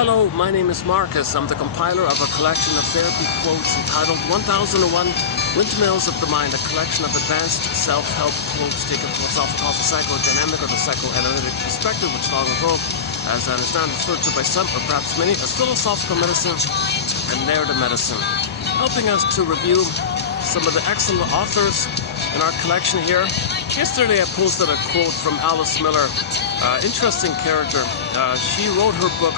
Hello, my name is Marcus. I'm the compiler of a collection of therapy quotes entitled 1001 Windmills of the Mind, a collection of advanced self-help quotes taken from philosophical, psychodynamic, or the psychoanalytic perspective, which long ago, as I understand, referred to by some, or perhaps many, as philosophical medicine and narrative medicine, helping us to review some of the excellent authors in our collection here. Yesterday I posted a quote from Alice Miller, interesting character. She wrote her book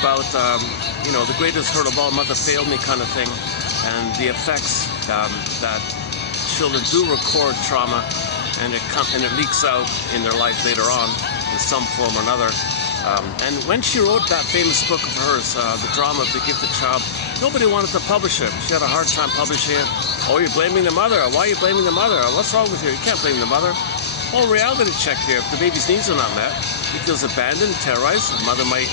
about, the greatest hurt of all, mother failed me kind of thing, and the effects that children do record trauma, and it leaks out in their life later on in some form or another. And when she wrote that famous book of hers, The Drama of the Gifted Child, nobody wanted to publish it. She had a hard time publishing it. Oh, you're blaming the mother. Why are you blaming the mother? What's wrong with you? You can't blame the mother. Well, reality check here. If the baby's needs are not met, he feels abandoned, terrorized. The mother might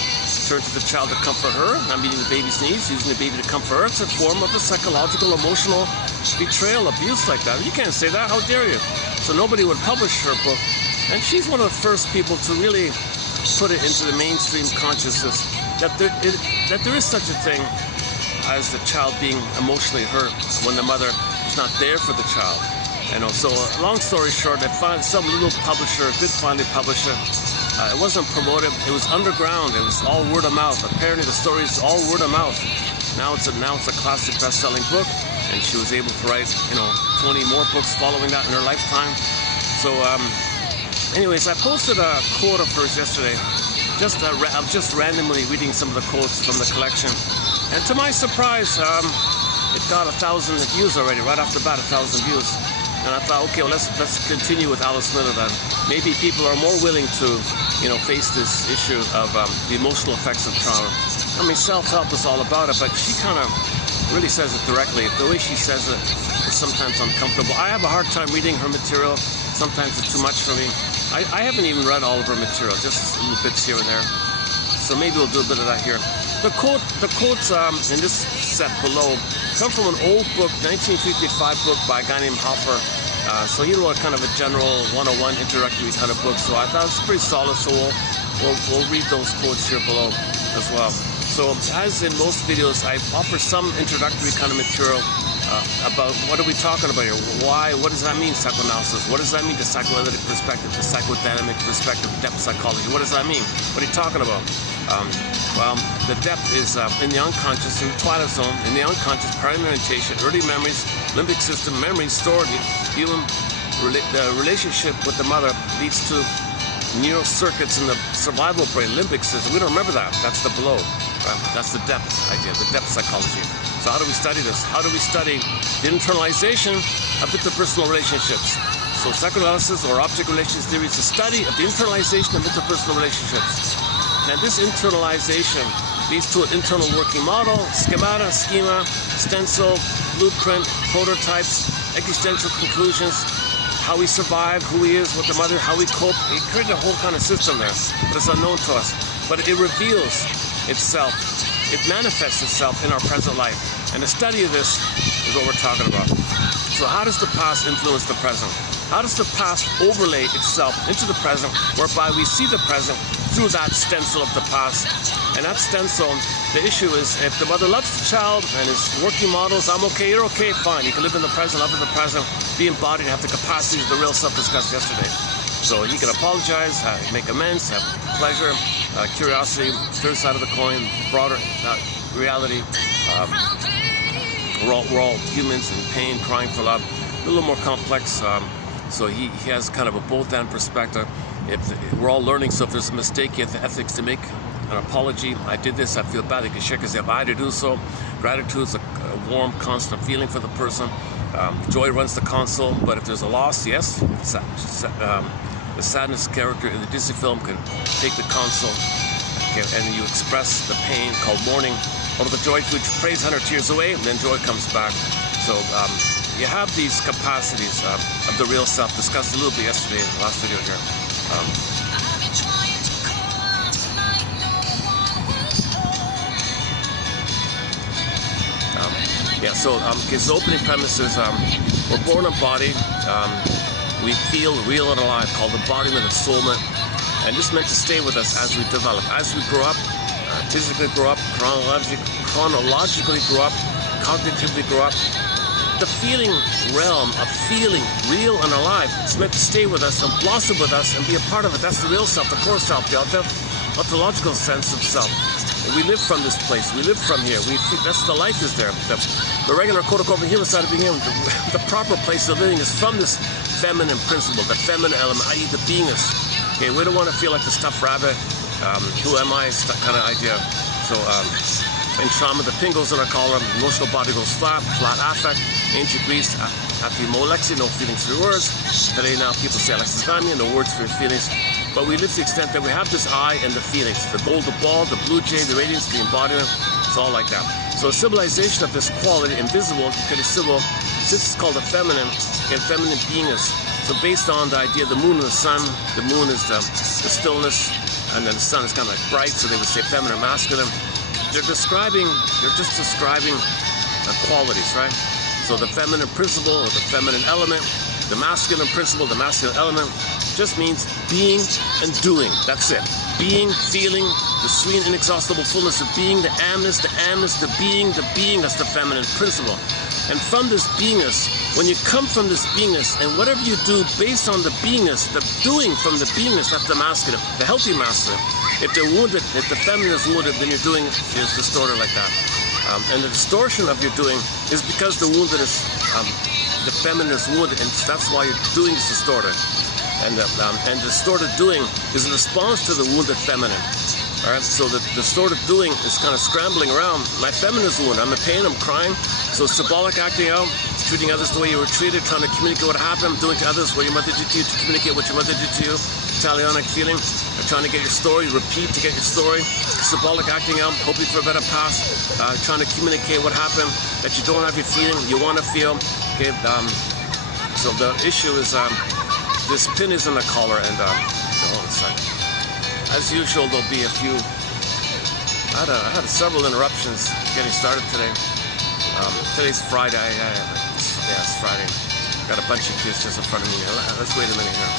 turn to the child to comfort her, not meeting the baby's needs, using the baby to comfort her. It's a form of a psychological, emotional betrayal, abuse like that. You can't say that. How dare you? So nobody would publish her book. And she's one of the first people to really put it into the mainstream consciousness that there is such a thing as the child being emotionally hurt when the mother is not there for the child. So long story short, I found some little publisher did finally publish it. It wasn't promoted. It was underground. It was all word of mouth. Apparently the story is all word of mouth. Now it's a classic best-selling book, and she was able to write 20 more books following that in her lifetime. So anyways, I posted a quote of hers yesterday. I'm just randomly reading some of the quotes from the collection, and to my surprise, it got 1,000 views already. Right off the bat, 1,000 views. And I thought, okay, well, let's continue with Alice Miller then. Maybe people are more willing to, face this issue of the emotional effects of trauma. I mean, self-help is all about it, but she kind of really says it directly. The way she says it is sometimes uncomfortable. I have a hard time reading her material. Sometimes it's too much for me. I haven't even read all of her material, just little bits here and there. So maybe we'll do a bit of that here. The quotes in this set below come from an old book, 1955 book by a guy named Hoffer. So he wrote kind of a general 101 introductory kind of book. So I thought it was pretty solid. So we'll read those quotes here below as well. So as in most videos, I offer some introductory kind of material about what are we talking about here? Why? What does that mean, psychoanalysis? What does that mean, the psychoanalytic perspective, the psychodynamic perspective, depth psychology? What does that mean? What are you talking about? Well, the depth is in the unconscious, in the twilight zone, in the unconscious, primary orientation, early memories, limbic system, memories stored in human. The relationship with the mother leads to neural circuits in the survival brain, limbic system. We don't remember that. That's the below. Right? That's the depth idea, the depth psychology. So how do we study this? How do we study the internalization of interpersonal relationships? So psychoanalysis or object relations theory is the study of the internalization of interpersonal relationships. And this internalization leads to an internal working model, schema, stencil, blueprint, prototypes, existential conclusions, how we survive, who he is with the mother, how we cope. It created a whole kind of system there, but it's unknown to us. But it reveals itself. It manifests itself in our present life. And the study of this is what we're talking about. So how does the past influence the present? How does the past overlay itself into the present, whereby we see the present through that stencil of the past? And that stencil, the issue is, if the mother loves the child and is working models, I'm okay, you're okay, fine. You can live in the present, love in the present, be embodied, have the capacities of the real self discussed yesterday. So he can apologize, make amends, have pleasure, curiosity, third side of the coin, broader reality. We're all humans in pain, crying for love. A little more complex. So he has kind of a both-and perspective. We're all learning, so if there's a mistake, you have the ethics to make an apology. I did this, I feel bad. You can shake his head. I had to do so. Gratitude is a warm, constant feeling for the person. Joy runs the console, but if there's a loss, yes, the sadness character in the Disney film can take the console, and you express the pain called mourning. Although the joy which prays 100 tears away, and then joy comes back. So you have these capacities of the real self, discussed a little bit yesterday in the last video here. His opening premise is we're born embodied. We feel real and alive, called embodiment of soulmate. And this meant to stay with us as we develop. As we grow up, physically grow up, chronologically grow up, cognitively grow up. The feeling realm of feeling real and alive is meant to stay with us and blossom with us and be a part of it. That's the real self, the core self, the ontological sense of self. We live from this place. We live from here. That's the life is there. The regular quote-unquote human side of being human, the proper place of living is from this feminine principle, the feminine element, i.e. the beingness. Okay, we don't want to feel like the stuffed rabbit, who am I kind of idea. So in trauma, the pin goes in our collar, emotional body goes flat affect, ancient Greece, aphimolexia, no feelings through words. Today now people say alexithymia, no words for your feelings. But we live to the extent that we have this I and the feelings, the gold, the ball, the blue jay, the radiance, the embodiment, it's all like that. So a civilization of this quality, invisible, symbol, since it's called a feminine, and feminine beingness. So based on the idea of the moon and the sun, the moon is the stillness, and then the sun is kind of like bright, so they would say feminine or masculine. They're just describing qualities, right? So the feminine principle or the feminine element, the masculine principle, the masculine element, just means being and doing. That's it. Being, feeling, the sweet, inexhaustible fullness of being, the amness, the being, that's the feminine principle. And from this beingness, when you come from this beingness, and whatever you do based on the beingness, the doing from the beingness, that's the masculine, the healthy masculine. If they're wounded, if the feminine is wounded, then your doing is distorted like that. And the distortion of your doing is because the wounded is, the feminine is wounded, and that's why your doing is distorted. And distorted doing is a response to the wounded feminine. All right, so the distorted doing is kind of scrambling around. My feminine is wounded. I'm in pain, I'm crying. So symbolic acting out, treating others the way you were treated, trying to communicate what happened, doing to others what your mother did to you, to communicate what your mother did to you. Talionic feeling, trying to get your story, repeat to get your story. Symbolic acting out, hoping for a better past, trying to communicate what happened, that you don't have your feeling, you want to feel. Okay, so the issue is this pin is in the collar, and hold on a second. As usual, there'll be a few. I had several interruptions getting started today. Today's Friday. Yeah, it's Friday. Got a bunch of kids just in front of me. Let's wait a minute here.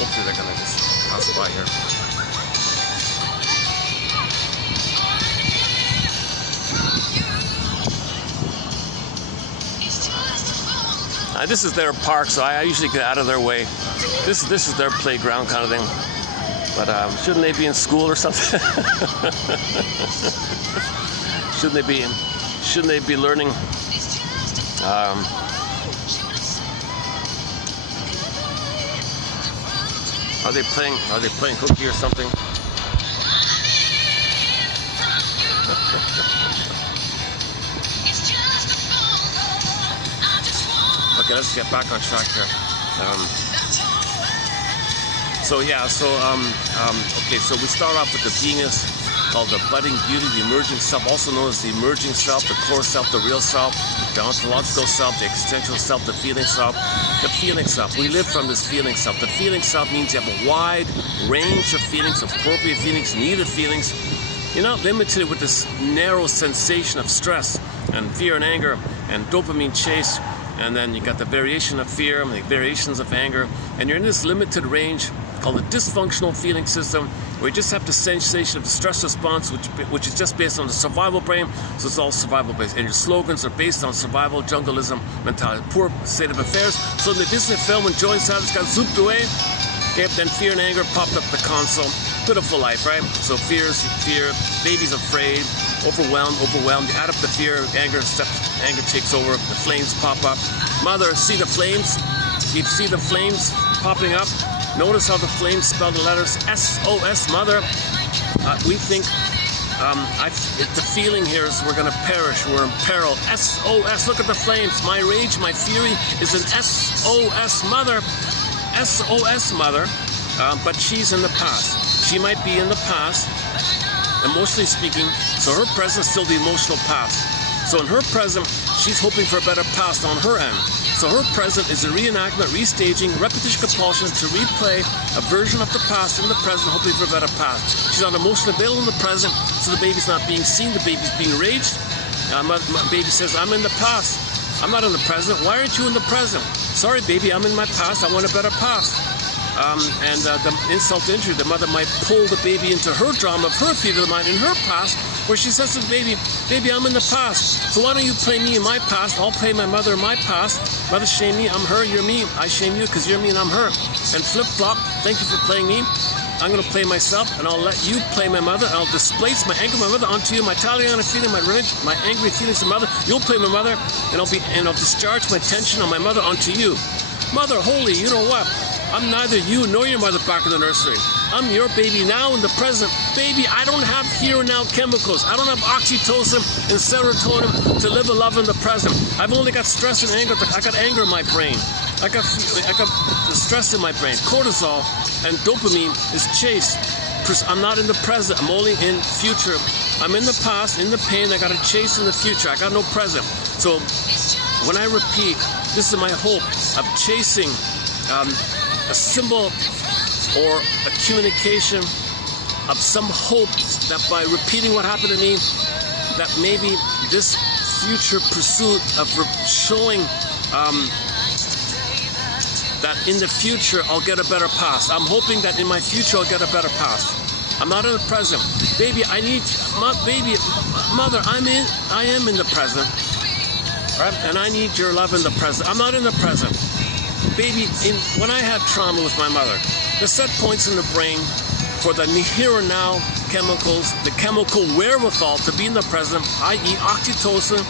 Hopefully they're gonna just pass by here. This is their park, so I usually get out of their way. This is their playground kind of thing. But shouldn't they be in school or something? Shouldn't they be learning? Are they playing hooky or something? Okay, let's get back on track here. Okay, so we start off with the beingness called the budding beauty, the emerging self, also known as the emerging self, the core self, the real self, the ontological self, the existential self, the feeling self. The feeling self, we live from this feeling self. The feeling self means you have a wide range of feelings, appropriate feelings, needed feelings. You're not limited with this narrow sensation of stress and fear and anger and dopamine chase. And then you got the variation of fear and the variations of anger. And you're in this limited range called the dysfunctional feeling system, where you just have the sensation of the stress response, which is just based on the survival brain. So it's all survival based. And your slogans are based on survival, jungleism mentality, poor state of affairs. So in the Disney film, when Joey Savage got zooped away, okay, then fear and anger popped up the console. Pitiful life, right? So fear, baby's afraid, overwhelmed. You add up the fear, anger takes over, the flames pop up. Mother, see the flames? You see the flames popping up? Notice how the flames spell the letters SOS, mother. We think, the feeling here is we're going to perish, we're in peril. SOS, look at the flames. My rage, my fury is an SOS, mother. SOS, mother. But she's in the past. She might be in the past, emotionally speaking, so her present is still the emotional past. So in her present, she's hoping for a better past on her end. So her present is a reenactment, restaging, repetition compulsion to replay a version of the past in the present, hoping for a better past. She's not emotionally available in the present, so the baby's not being seen, the baby's being raged. My baby says, I'm in the past. I'm not in the present. Why aren't you in the present? Sorry, baby, I'm in my past. I want a better past. The insult to injury, the mother might pull the baby into her drama of her theater of the mind in her past, where she says to the baby, baby, I'm in the past, so why don't you play me in my past? I'll play my mother in my past. Mother shame me, I'm her, you're me. I shame you because you're me and I'm her. And flip-flop, thank you for playing me. I'm going to play myself, and I'll let you play my mother. I'll displace my anger, my mother, onto you. My Italiana feeling, my revenge, my angry feelings to mother. You'll play my mother, and I'll discharge my tension on my mother onto you. Mother, holy, you know what? I'm neither you nor your mother back in the nursery. I'm your baby now in the present. Baby, I don't have here and now chemicals. I don't have oxytocin and serotonin to live a love in the present. I've only got stress and anger. I got anger in my brain. I got stress in my brain. Cortisol and dopamine is chase. I'm not in the present. I'm only in future. I'm in the past, in the pain. I got to chase in the future. I got no present. So when I repeat, this is my hope of chasing a symbol or a communication of some hope that by repeating what happened to me, that maybe this future pursuit of showing that in the future I'll get a better past. I'm hoping that in my future I'll get a better past. I'm not in the present. Baby, I need, baby, mother, I am in the present. Right? And I need your love in the present. I'm not in the present. Baby, when I had trauma with my mother, the set points in the brain for the here and now chemicals, the chemical wherewithal to be in the present, i.e. oxytocin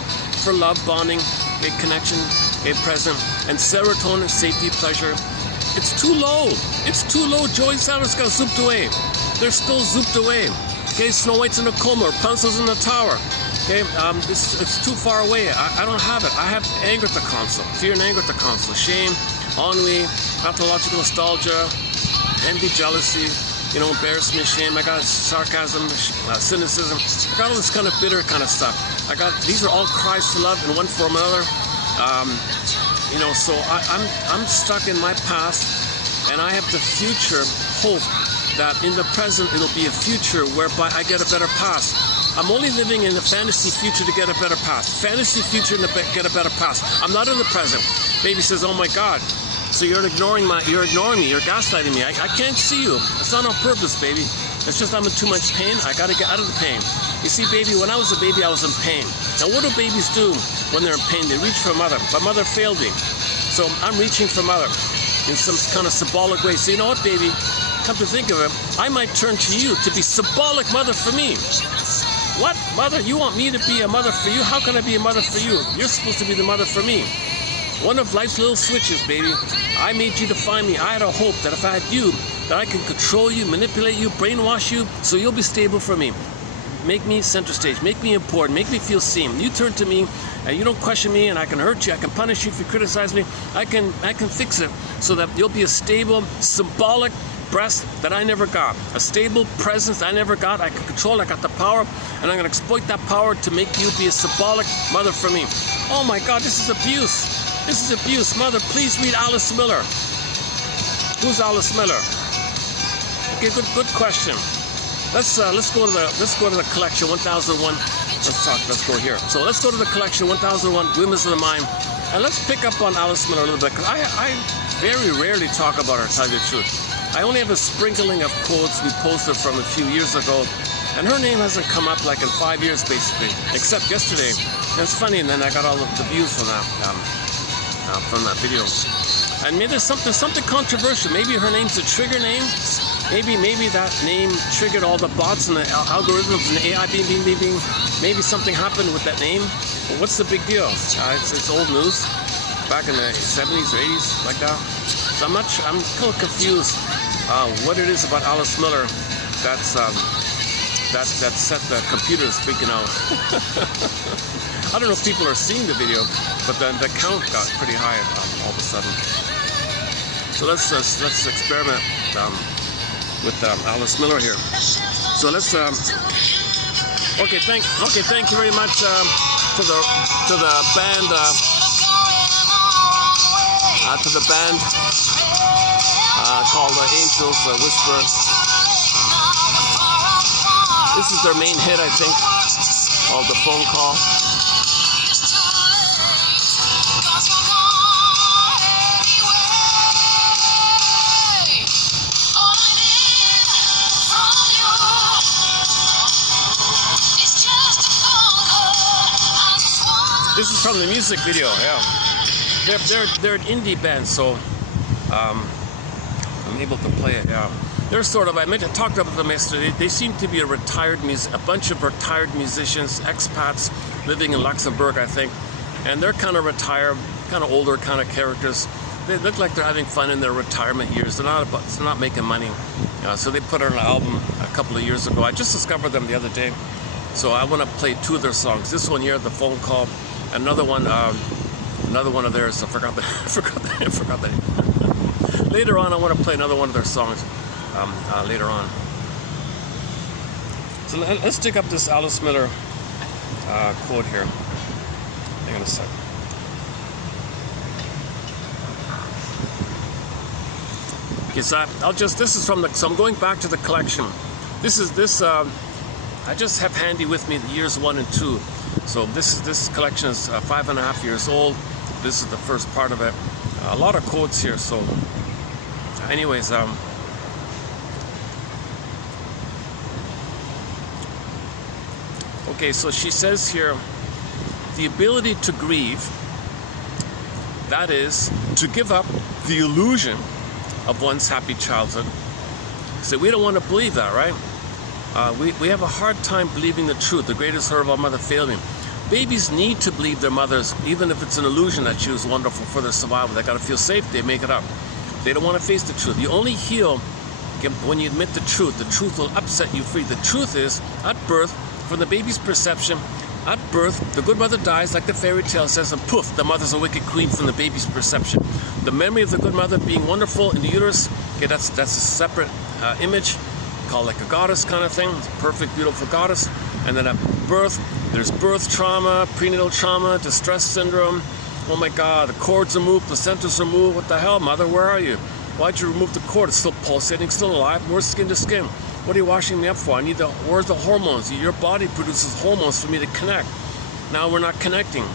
for love, bonding, a connection, a present, and serotonin, safety, pleasure. It's too low. It's too low. Joy and sadness got zooped away. They're still zooped away. Okay, Snow White's in a coma, or Pencil's in the tower. Okay, it's too far away. I don't have it. I have anger at the console, fear and anger at the console, shame, ennui, pathological nostalgia, envy, jealousy, embarrassment, shame. I got sarcasm, cynicism. I got all this kind of bitter kind of stuff. These are all cries for love in one form or another. So I'm stuck in my past, and I have the future hope that in the present it'll be a future whereby I get a better past. I'm only living in the fantasy future to get a better past. Fantasy future to get a better past. I'm not in the present. Baby says, oh my God. So you're ignoring me, you're gaslighting me. I can't see you. It's not on purpose, baby. It's just I'm in too much pain. I gotta get out of the pain. You see, baby, when I was a baby, I was in pain. Now what do babies do when they're in pain? They reach for mother. But mother failed me. So I'm reaching for mother in some kind of symbolic way. So you know what, baby? Come to think of it, I might turn to you to be symbolic mother for me. What? Mother? You want me to be a mother for you? How can I be a mother for you? You're supposed to be the mother for me. One of life's little switches, baby. I made you to find me. I had a hope that if I had you, that I can control you, manipulate you, brainwash you, so you'll be stable for me. Make me center stage. Make me important. Make me feel seen. You turn to me, and you don't question me, and I can hurt you. I can punish you if you criticize me. I can fix it so that you'll be a stable, symbolic breast that I never got. A stable presence I never got. I can control. I got the power, and I'm going to exploit that power to make you be a symbolic mother for me. Oh my God, this is abuse. This is abuse. Mother, please read Alice Miller. Who's Alice Miller? Okay, good question. Let's go to the collection 1001. Let's go here. So let's go to the collection 1001 Windmills of the Mind, and let's pick up on Alice Miller a little bit, because I very rarely talk about her, to tell you the truth. I only have a sprinkling of quotes we posted from a few years ago, and her name hasn't come up like in 5 years basically, except yesterday. And it's funny, and then I got all of the views from that video. And maybe there's something controversial. Maybe her name's a trigger name. Maybe that name triggered all the bots and the algorithms and the AI being. Maybe something happened with that name. But what's the big deal? It's old news. Back in the 70s or 80s, like that. So I'm kind of confused what it is about Alice Miller that set the computers freaking out. I don't know if people are seeing the video, but then the count got pretty high all of a sudden. So let's experiment with Alice Miller here. So let's okay. Thank you very much to the band called Angels Whisper. This is their main hit, I think, called The Phone Call. This is from the music video. Yeah, they're an indie band, so I'm able to play it. Yeah, they're sort of. I talked about them yesterday. They seem to be a bunch of retired musicians, expats living in Luxembourg, I think, and they're kind of retired, kind of older kind of characters. They look like they're having fun in their retirement years. They're not making money. So they put out an album a couple of years ago. I just discovered them the other day. So I want to play 2 of their songs. This one here, The Phone Call. Another one of theirs. I forgot that. Later on, I want to play another one of their songs. Later on. So let's dig up this Alice Miller quote here. Hang on a sec. Okay, so this is from so I'm going back to the collection. I just have handy with me the years 1 and 2. So this collection is 5.5 years old. This is the first part of it. A lot of quotes here. So, anyways, okay. So she says here, the ability to grieve. That is to give up the illusion of one's happy childhood. So we don't want to believe that, right? We have a hard time believing the truth. The greatest hurt of all mother failed me. Babies need to believe their mothers, even if it's an illusion that she was wonderful for their survival. They got to feel safe. They make it up. They don't want to face the truth. You only heal when you admit the truth. The truth will upset you free. The truth is, at birth, from the baby's perception, at birth, the good mother dies, like the fairy tale says, and poof, the mother's a wicked queen from the baby's perception. The memory of the good mother being wonderful in the uterus, okay, that's a separate image, called like a goddess kind of thing, perfect, beautiful goddess. And then at birth, there's birth trauma, prenatal trauma, distress syndrome. Oh my God, the cord's removed, placenta's removed. What the hell, mother? Where are you? Why'd you remove the cord? It's still pulsating, still alive. More skin to skin. What are you washing me up for? Where's the hormones? Your body produces hormones for me to connect. Now we're not connecting.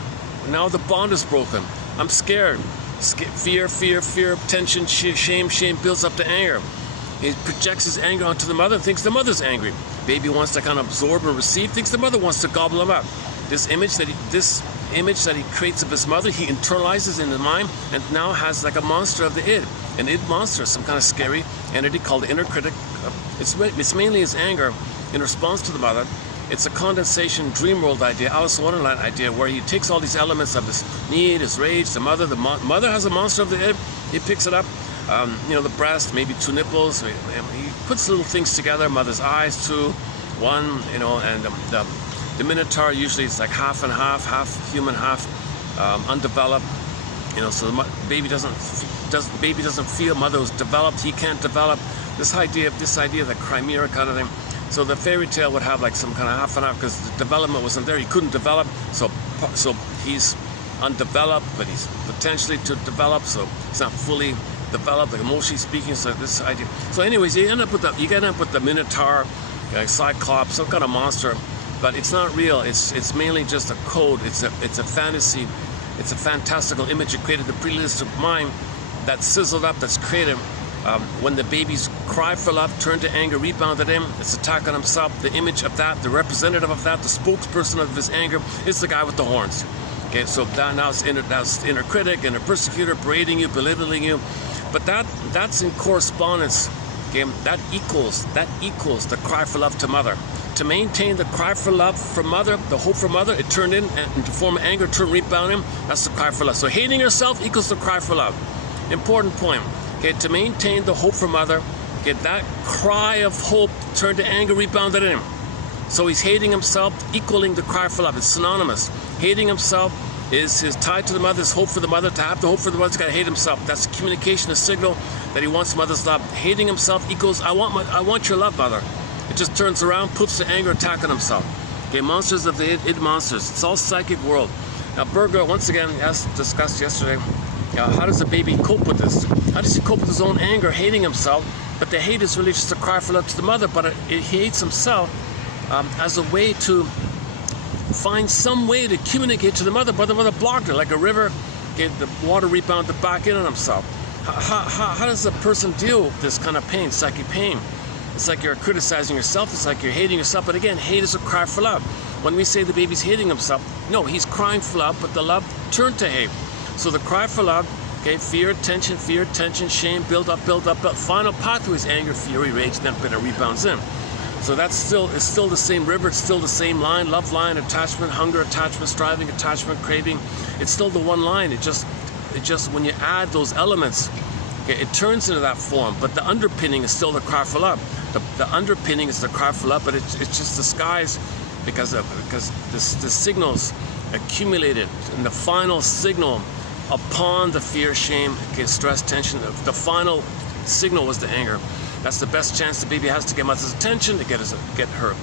Now the bond is broken. I'm scared. Fear, tension, shame builds up to anger. He projects his anger onto the mother, thinks the mother's angry. Baby wants to kind of absorb and receive, thinks the mother wants to gobble him up. This image that he creates of his mother, he internalizes in the mind, and now has like a monster of the id. An id monster, some kind of scary entity called the inner critic. It's mainly his anger in response to the mother. It's a condensation dream world idea, Alice in Wonderland idea, where he takes all these elements of his need, his rage, the mother. The mother has a monster of the id. He picks it up. The breast, maybe 2 nipples. He puts little things together. Mother's eyes, 2, 1. And the minotaur usually it's like half and half human, half undeveloped. So the baby doesn't feel. Mother was developed. He can't develop. This idea of the chimera kind of thing. So the fairy tale would have like some kind of half and half because the development wasn't there. He couldn't develop. So he's undeveloped, but he's potentially to develop. So he's not fully developed, like emotionally speaking. So this idea. So anyways, you end up with the minotaur, cyclops, some kind of monster, but it's not real. It's mainly just a code. It's a fantasy. It's a fantastical image you created, the pre-realistic mind that's sizzled up, that's created. When the baby's cry for love, turn to anger, rebounded him, it's attack on himself. The image of that, the representative of that, the spokesperson of his anger is the guy with the horns. Okay, so that's inner critic, inner persecutor, berating you, belittling you. But that's in correspondence. Okay, that equals the cry for love to mother. To maintain the cry for love from mother, the hope for mother, it turned into form of anger, turned rebound him. That's the cry for love. So hating yourself equals the cry for love. Important point. Okay, to maintain the hope for mother, okay, that cry of hope turned to anger, rebounded him. So he's hating himself, equaling the cry for love. It's synonymous. Hating himself is his tie to the mother, his hope for the mother. To have the hope for the mother, he's got to hate himself. That's communication, a signal that he wants mother's love. Hating himself equals I want your love, mother. It just turns around, puts the anger, attacking himself. Okay, monsters of the id monsters. It's all psychic world. Now, Berger, once again, as discussed yesterday, how does a baby cope with this? How does he cope with his own anger, hating himself? But the hate is really just a cry for love to the mother, but he hates himself as a way to find some way to communicate to the mother, but the mother blocked her, like a river, the water rebounded back in on himself. How does a person deal with this kind of pain, psychic pain? It's like you're criticizing yourself, it's like you're hating yourself, but again, hate is a cry for love. when we say the baby's hating himself, no, he's crying for love, but the love turned to hate. So the cry for love, okay, fear, tension, shame, build up, final pathways, anger, fury, rage, then it rebounds in. So it's still the same river, it's still the same line, love line, attachment, hunger, attachment, striving, attachment, craving. It's still the one line. It just when you add those elements, okay, it turns into that form. But the underpinning is still the cry for love. The underpinning is the cry for love, but it's just disguised because the signals accumulated, and the final signal upon the fear, shame, okay, stress, tension, the final signal was the anger. That's the best chance the baby has to get mother's attention, to get her.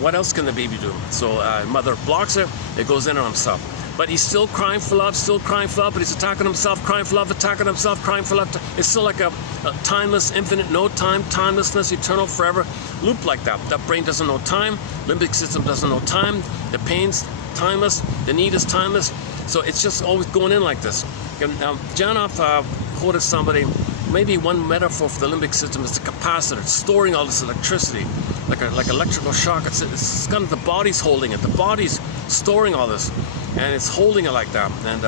What else can the baby do? So mother blocks her, it goes in on himself. But he's still crying for love, but he's attacking himself, crying for love, attacking himself, crying for love. It's still like a timeless, infinite, no time, timelessness, eternal, forever loop like that. That brain doesn't know time, limbic system doesn't know time, the pain's timeless, the need is timeless. So it's just always going in like this. Now, Janoff quoted somebody, maybe one metaphor for the limbic system is the capacitor, storing all this electricity, like electrical shock. It's kind of the body's holding it. The body's storing all this, and it's holding it like that, and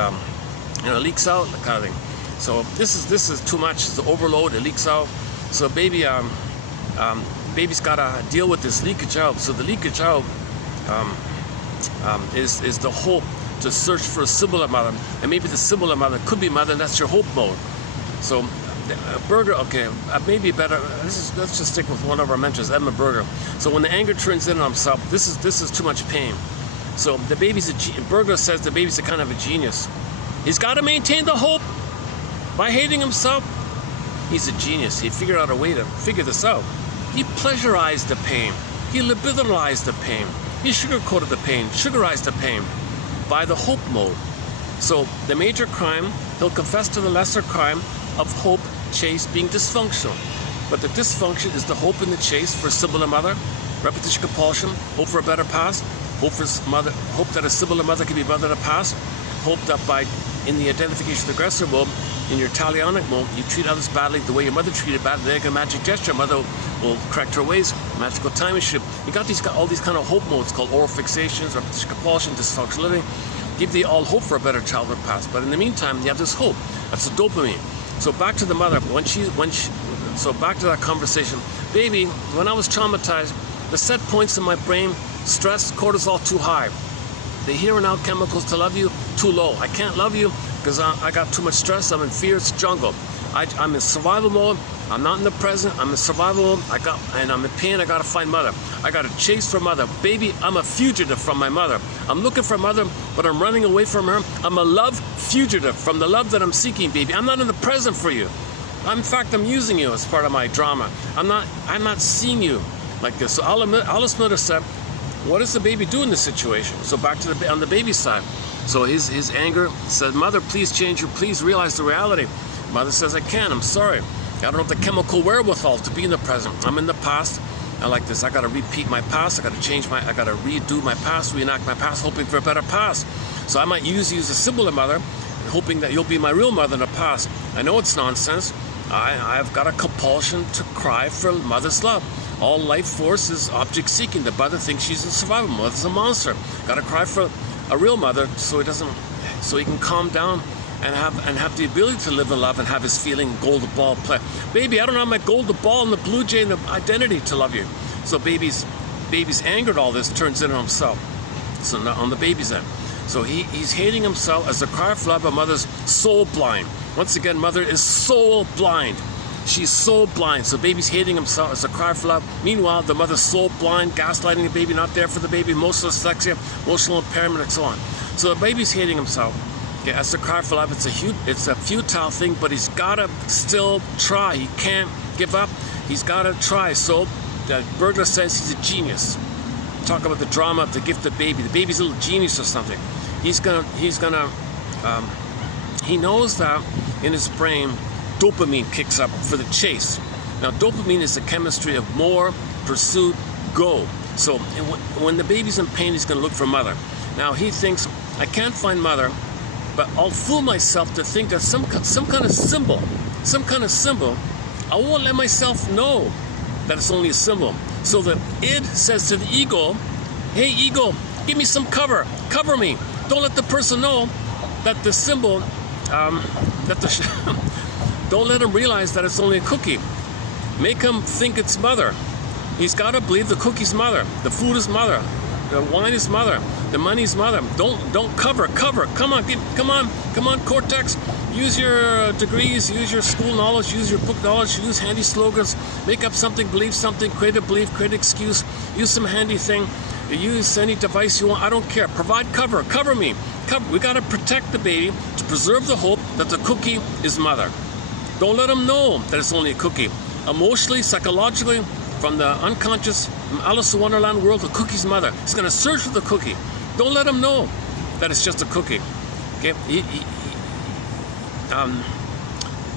it leaks out, that kind of thing. So this is too much. It's the overload. It leaks out. So baby's got to deal with this leakage out. So the leakage out is the hope to search for a symbol of mother, and maybe the symbol of mother could be mother, and that's your hope mode. So Berger, okay, maybe better. Let's just stick with one of our mentors, Edmund Berger. So when the anger turns in on himself, this is too much pain. So the baby's Berger says the baby's a kind of a genius. He's got to maintain the hope by hating himself. He's a genius. He figured out a way to figure this out. He pleasurized the pain. He liberalized the pain. He sugarcoated the pain, sugarized the pain by the hope mode. So the major crime, he'll confess to the lesser crime of hope, chase being dysfunctional. But the dysfunction is the hope in the chase for a symbol of mother, repetition, compulsion, hope for a better past, hope that a symbol of mother can be mother to past, hope that in the identification of the aggressor mode, in your talionic mode, you treat others badly the way your mother treated badly. They get a magic gesture, mother will correct her ways, magical time machine. You got all these kind of hope modes called oral fixations, repetition, compulsion, dysfunctional living. Give the all hope for a better childhood past. But in the meantime, you have this hope. That's the dopamine. So back to the mother, so back to that conversation. Baby, when I was traumatized, the set points in my brain, stress, cortisol too high. The here and now chemicals to love you, too low. I can't love you because I got too much stress. I'm in fear, it's jungle. I'm in survival mode. I'm not in the present. I'm in survival mode. And I'm in pain. I gotta find mother. I gotta chase for mother. Baby, I'm a fugitive from my mother. I'm looking for mother, but I'm running away from her. I'm a love fugitive from the love that I'm seeking, baby. I'm not in the present for you. In fact, I'm using you as part of my drama. I'm not seeing you like this. So Alice Miller said, what does the baby do in this situation? So back to on the baby side. So his anger said, mother, please change, please realize the reality. Mother says, I can't, I'm sorry. I don't have the chemical wherewithal to be in the present. I'm in the past. I like this. I got to repeat my past. I got to redo my past, reenact my past, hoping for a better past. So I might use you as a symbol of mother, hoping that you'll be my real mother in the past. I know it's nonsense. I've got a compulsion to cry for mother's love. All life force is object seeking. The mother thinks she's in survival mode. Mother's a monster. Got to cry for a real mother so he can calm down and have the ability to live in love and have his feeling golden ball play. Baby, I don't have my golden ball and the blue jay and the identity to love you. So baby's angered all this, turns in on himself. So now on the baby's end. So he's hating himself as the cry for love, but mother's soul blind. Once again, mother is soul blind. She's soul blind. So baby's hating himself as a cry for love. Meanwhile, the mother's soul blind, gaslighting the baby, not there for the baby, emotional dyslexia, emotional impairment, and so on. So the baby's hating himself. Okay, as the cry for love, it's a futile thing, but he's gotta still try. He can't give up. He's gotta try. So Berger says he's a genius. Talk about the drama of the gifted baby. The baby's a little genius or something. He knows that in his brain, dopamine kicks up for the chase. Now, dopamine is the chemistry of more, pursuit, go. So when the baby's in pain, he's gonna look for mother. Now he thinks, I can't find mother, but I'll fool myself to think that some kind of symbol, I won't let myself know that it's only a symbol. So the id says to the ego, hey ego, give me some cover, cover me. Don't let the person know that the symbol, don't let him realize that it's only a cookie. Make him think it's mother. He's got to believe the cookie's mother, the food is mother, the wine is mother, the money's mother. Don't cover. Come on, Cortex. Use your degrees, use your school knowledge, use your book knowledge, use handy slogans, make up something, believe something, create a belief, create an excuse, use some handy thing, use any device you want, I don't care. Provide cover, cover me. We got to protect the baby to preserve the hope that the cookie is mother. Don't let him know that it's only a cookie. Emotionally, psychologically, from the unconscious Alice in Wonderland world, the cookie's mother. He's going to search for the cookie. Don't let him know that it's just a cookie. Okay?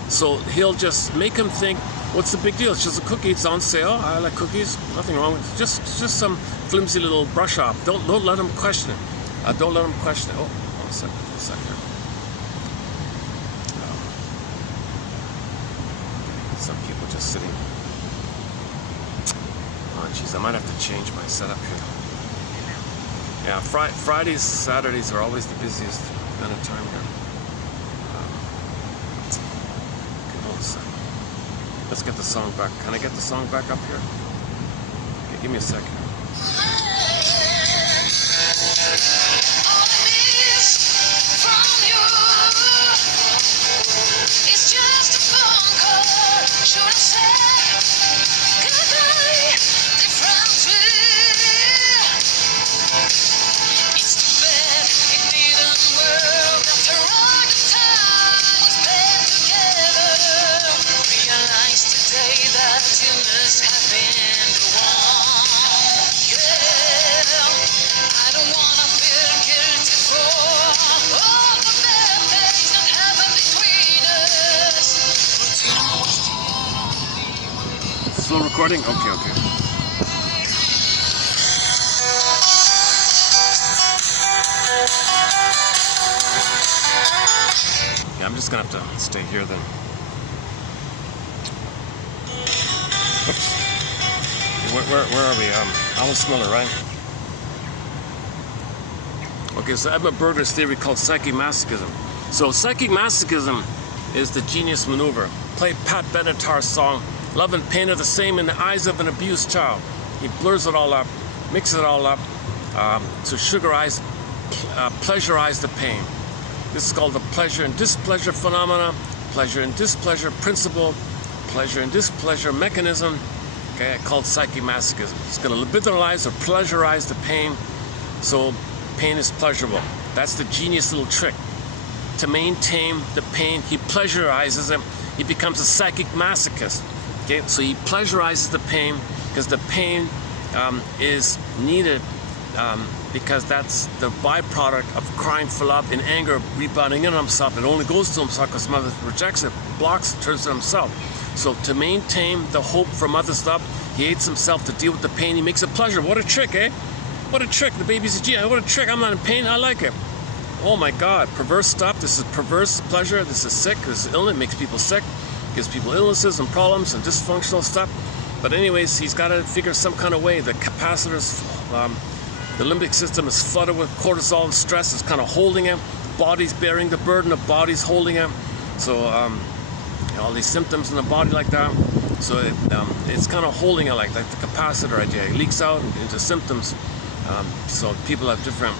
So he'll just make him think, what's the big deal? It's just a cookie. It's on sale. I like cookies. Nothing wrong with it. Just some flimsy little brush off. Don't let him question it. Don't let him question it. Oh, a second. Some people just sitting. Oh, jeez, I might have to change my setup here. Yeah, Fridays, Saturdays are always the busiest kind of time here. Let's get the song back. Can I get the song back up here? Okay, give me a second. Still recording? Okay. Yeah, I'm just gonna have to stay here then. Oops. Where are we? Alice Miller, right? Okay, so Edmund Berger's theory called psychic masochism. So psychic masochism is the genius maneuver. Play Pat Benatar's song, Love and Pain are the same in the eyes of an abused child. He blurs it all up, mixes it all up to sugarize, pleasurize the pain. This is called the pleasure and displeasure phenomena, pleasure and displeasure principle, pleasure and displeasure mechanism, okay, called psychic masochism. It's going to liberalize or pleasurize the pain, so pain is pleasurable. That's the genius little trick. To maintain the pain, he pleasurizes it. He becomes a psychic masochist. Okay, so he pleasurizes the pain because the pain is needed because that's the byproduct of crying for love in anger, rebounding in on himself. It only goes to himself because mother rejects it, blocks it, turns to himself. So to maintain the hope for mother's love, he hates himself to deal with the pain. He makes it pleasure. What a trick, eh? What a trick. The baby's a genius. What a trick. I'm not in pain. I like it. Oh my God. Perverse stuff. This is perverse pleasure. This is sick. This is illness. It makes people sick. Gives people illnesses and problems and dysfunctional stuff. But anyways, he's got to figure some kind of way. The capacitors, the limbic system is flooded with cortisol and stress. It's kind of holding him. Body's bearing the burden of body's holding him. So all these symptoms in the body like that. So it's kind of holding it like the capacitor idea. It leaks out into symptoms. So people have different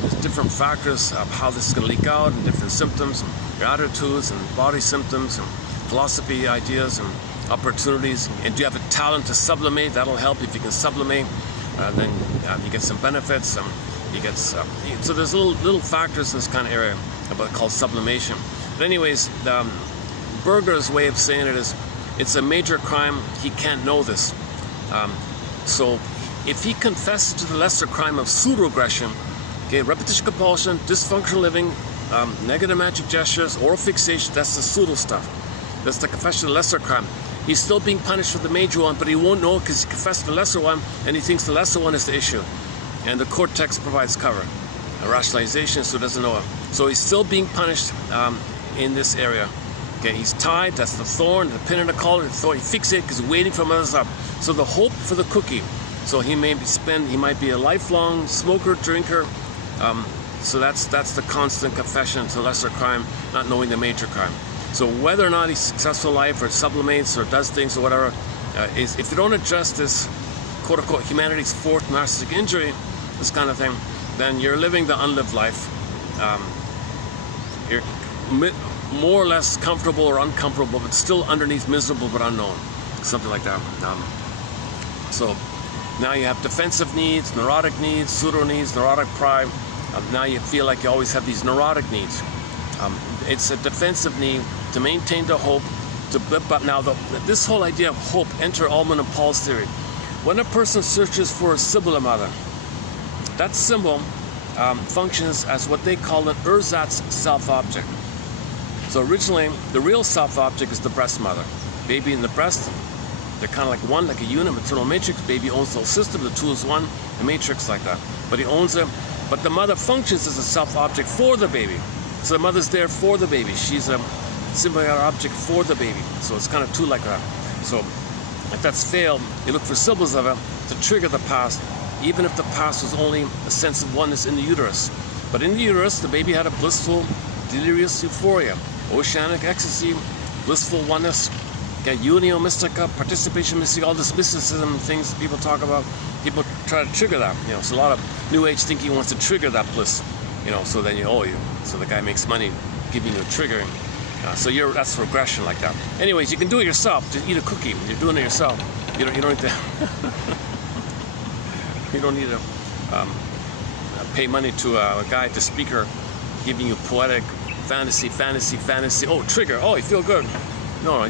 there's different factors of how this is going to leak out, and different symptoms, and your attitudes, and body symptoms, and philosophy ideas, and opportunities. And do you have a talent to sublimate? That'll help if you can sublimate. Then you get some benefits. You get so there's little factors in this kind of area called sublimation. But anyways, Berger's way of saying it is, it's a major crime. He can't know this. So if he confesses to the lesser crime of pseudoaggression, okay, repetition compulsion, dysfunctional living, negative magic gestures, oral fixation, that's the pseudo stuff. That's the confession of the lesser crime. He's still being punished for the major one, but he won't know because he confessed the lesser one, and he thinks the lesser one is the issue. And the cortex provides cover, a rationalization, so he doesn't know it. So he's still being punished in this area. Okay, he's tied, that's the thorn, the pin in the collar, the thorn. He fixates because he's waiting for mother's up. So the hope for the cookie, So he might be a lifelong smoker, drinker. So that's the constant confession to lesser crime, not knowing the major crime. So whether or not he's successful in life or sublimates or does things or whatever, is if you don't address this quote unquote humanity's fourth narcissistic injury, this kind of thing, then you're living the unlived life. You're more or less comfortable or uncomfortable, but still underneath miserable but unknown, something like that. So now you have defensive needs, neurotic needs, pseudo needs, neurotic pride. Now you feel like you always have these neurotic needs. It's a defensive need to maintain the hope, to blip up. Now this whole idea of hope, enter Ullman and Paul's theory. When a person searches for a Sibylla mother, that symbol functions as what they call an ersatz self-object. So originally, the real self-object is the breast mother. Baby in the breast, they're kind of like one, like a unit, maternal matrix. Baby owns the whole system, the two is one, the matrix like that. But he owns it. But the mother functions as a self-object for the baby. So the mother's there for the baby. She's a symbolic object for the baby. So it's kind of two like that. So if that's failed, you look for symbols of it to trigger the past, even if the past was only a sense of oneness in the uterus. But in the uterus, the baby had a blissful, delirious euphoria, oceanic ecstasy, blissful oneness, unio mystica, participation mystica, all this mysticism things people talk about. People try to trigger that. So a lot of New Age thinking wants to trigger that bliss. So then so the guy makes money giving you a triggering. So that's regression like that. Anyways, you can do it yourself. Just eat a cookie. You're doing it yourself. You don't need to. You don't need to pay money to a guy, to speaker, giving you poetic fantasy. Oh, trigger. Oh, you feel good. No.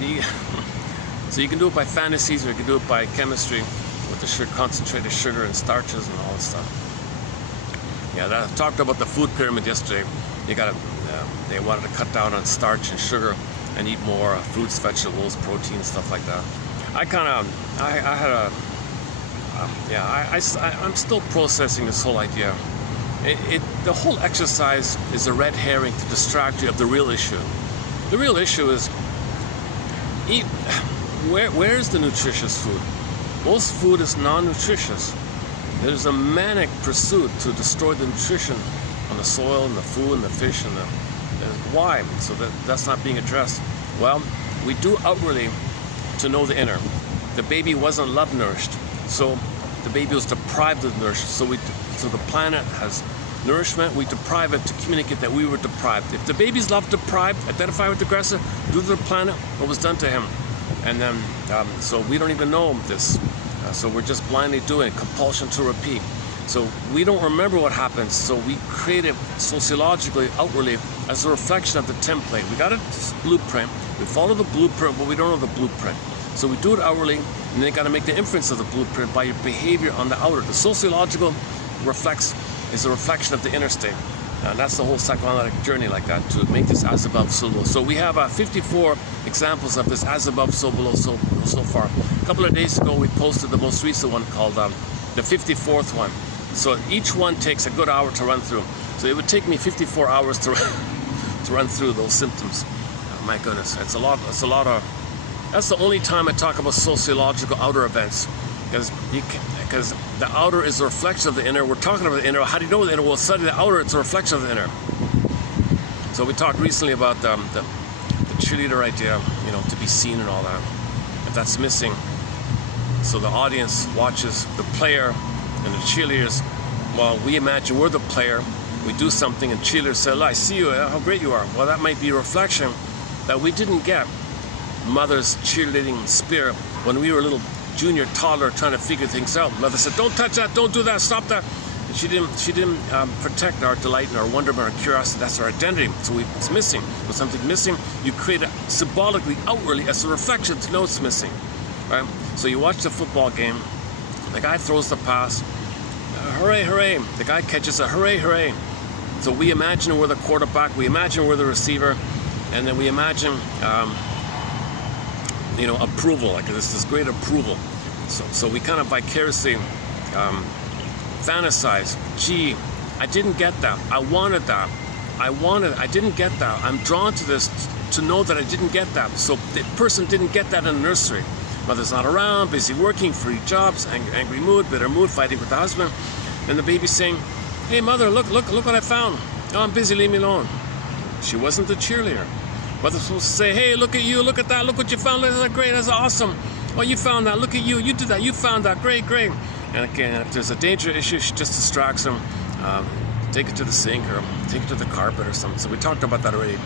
So you can do it by fantasies, or you can do it by chemistry with the concentrated sugar and starches and all this stuff. Yeah, I talked about the food pyramid yesterday. They wanted to cut down on starch and sugar and eat more fruits, vegetables, protein, stuff like that. I'm still processing this whole idea. The whole exercise is a red herring to distract you of the real issue. The real issue is where is the nutritious food? Most food is non-nutritious. There's a manic pursuit to destroy the nutrition on the soil and the food and the fish and why? So that's not being addressed. Well, we do outwardly to know the inner. The baby wasn't love nourished, so the baby was deprived of nourishment. So the planet has nourishment. We deprive it to communicate that we were deprived. If the baby's love deprived, identify with the aggressor, do to the planet what was done to him, and then so we don't even know this. So we're just blindly doing it, compulsion to repeat. So we don't remember what happens, so we create it sociologically, outwardly, as a reflection of the template. We got a blueprint, we follow the blueprint, but we don't know the blueprint. So we do it outwardly, and then you got to make the inference of the blueprint by your behavior on the outer. The sociological is a reflection of the inner state. And that's the whole psychoanalytic journey like that, to make this as above, so below. So we have 54 examples of this as above, so below, so far. A couple of days ago, we posted the most recent one called the 54th one. So each one takes a good hour to run through. So it would take me 54 hours to run through those symptoms. Oh, my goodness, it's a lot of. That's the only time I talk about sociological outer events, because the outer is a reflection of the inner. We're talking about the inner. How do you know the inner? Well, study the outer. It's a reflection of the inner. So we talked recently about the cheerleader idea, to be seen and all that. If that's missing, so the audience watches the player and the cheerleaders. Well, we imagine we're the player. We do something, and cheerleaders say, "I see you. How great you are." Well, that might be a reflection that we didn't get mother's cheerleading spirit when we were a little junior toddler trying to figure things out. Mother said, "Don't touch that, don't do that, stop that." And she didn't protect our delight and our wonderment, our curiosity. That's our identity. So it's missing. When something's missing, you create it symbolically, outwardly, as a reflection to know it's missing. Right? So you watch the football game. The guy throws the pass. Hooray, hooray. The guy catches it. Hooray, hooray. So we imagine we're the quarterback. We imagine we're the receiver. And then we imagine approval, like this great approval. So we kind of vicariously fantasize, gee, I didn't get that. I wanted that. I didn't get that. I'm drawn to this to know that I didn't get that. So the person didn't get that in the nursery. Mother's not around, busy working, 3 jobs, angry mood, bitter mood, fighting with the husband. And the baby's saying, hey mother, look what I found. Oh, I'm busy, leave me alone. She wasn't the cheerleader. Mother's supposed to say, hey, look at you, look at that, look what you found, that's great, that's awesome. Oh, you found that, look at you, you did that, you found that, great. And again, if there's a danger issue, she just distracts them. Take it to the sink or take it to the carpet or something. So we talked about that already.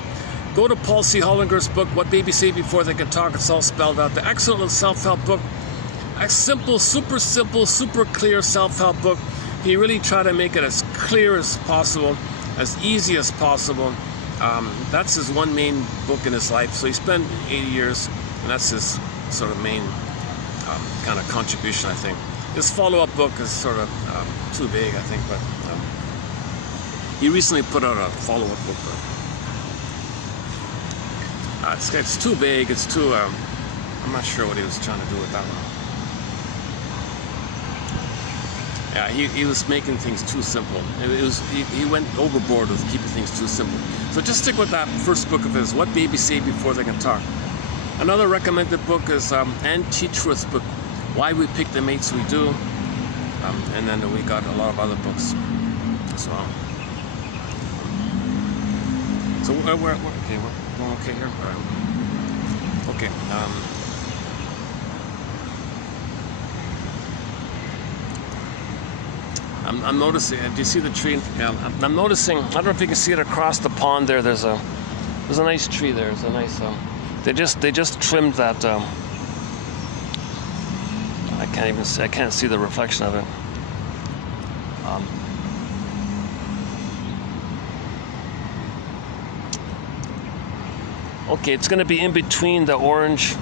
Go to Paul C. Hollinger's book, What Babies Say Before They Can Talk. It's all spelled out. The excellent little self-help book. A simple, super clear self-help book. He really tried to make it as clear as possible, as easy as possible. That's his one main book in his life. So he spent 80 years, and that's his sort of main kind of contribution, I think. His follow-up book is sort of too big, I think, but he recently put out a follow-up book. It's too big. It's too. I'm not sure what he was trying to do with that one. Yeah, he was making things too simple. He went overboard with keeping things too simple. So just stick with that first book of his, What Babies Say Before They Can Talk. Another recommended book is Ann Teachworth's book, Why We Pick the Mates We Do. And then we got a lot of other books as well. So okay, we're going okay here. All right. Okay. I'm noticing. Do you see the tree? Yeah, I'm noticing. I don't know if you can see it across the pond there. There's a nice tree there. There's a nice. They just trimmed that. I can't even see. I can't see the reflection of it. Okay, it's going to be in between the orange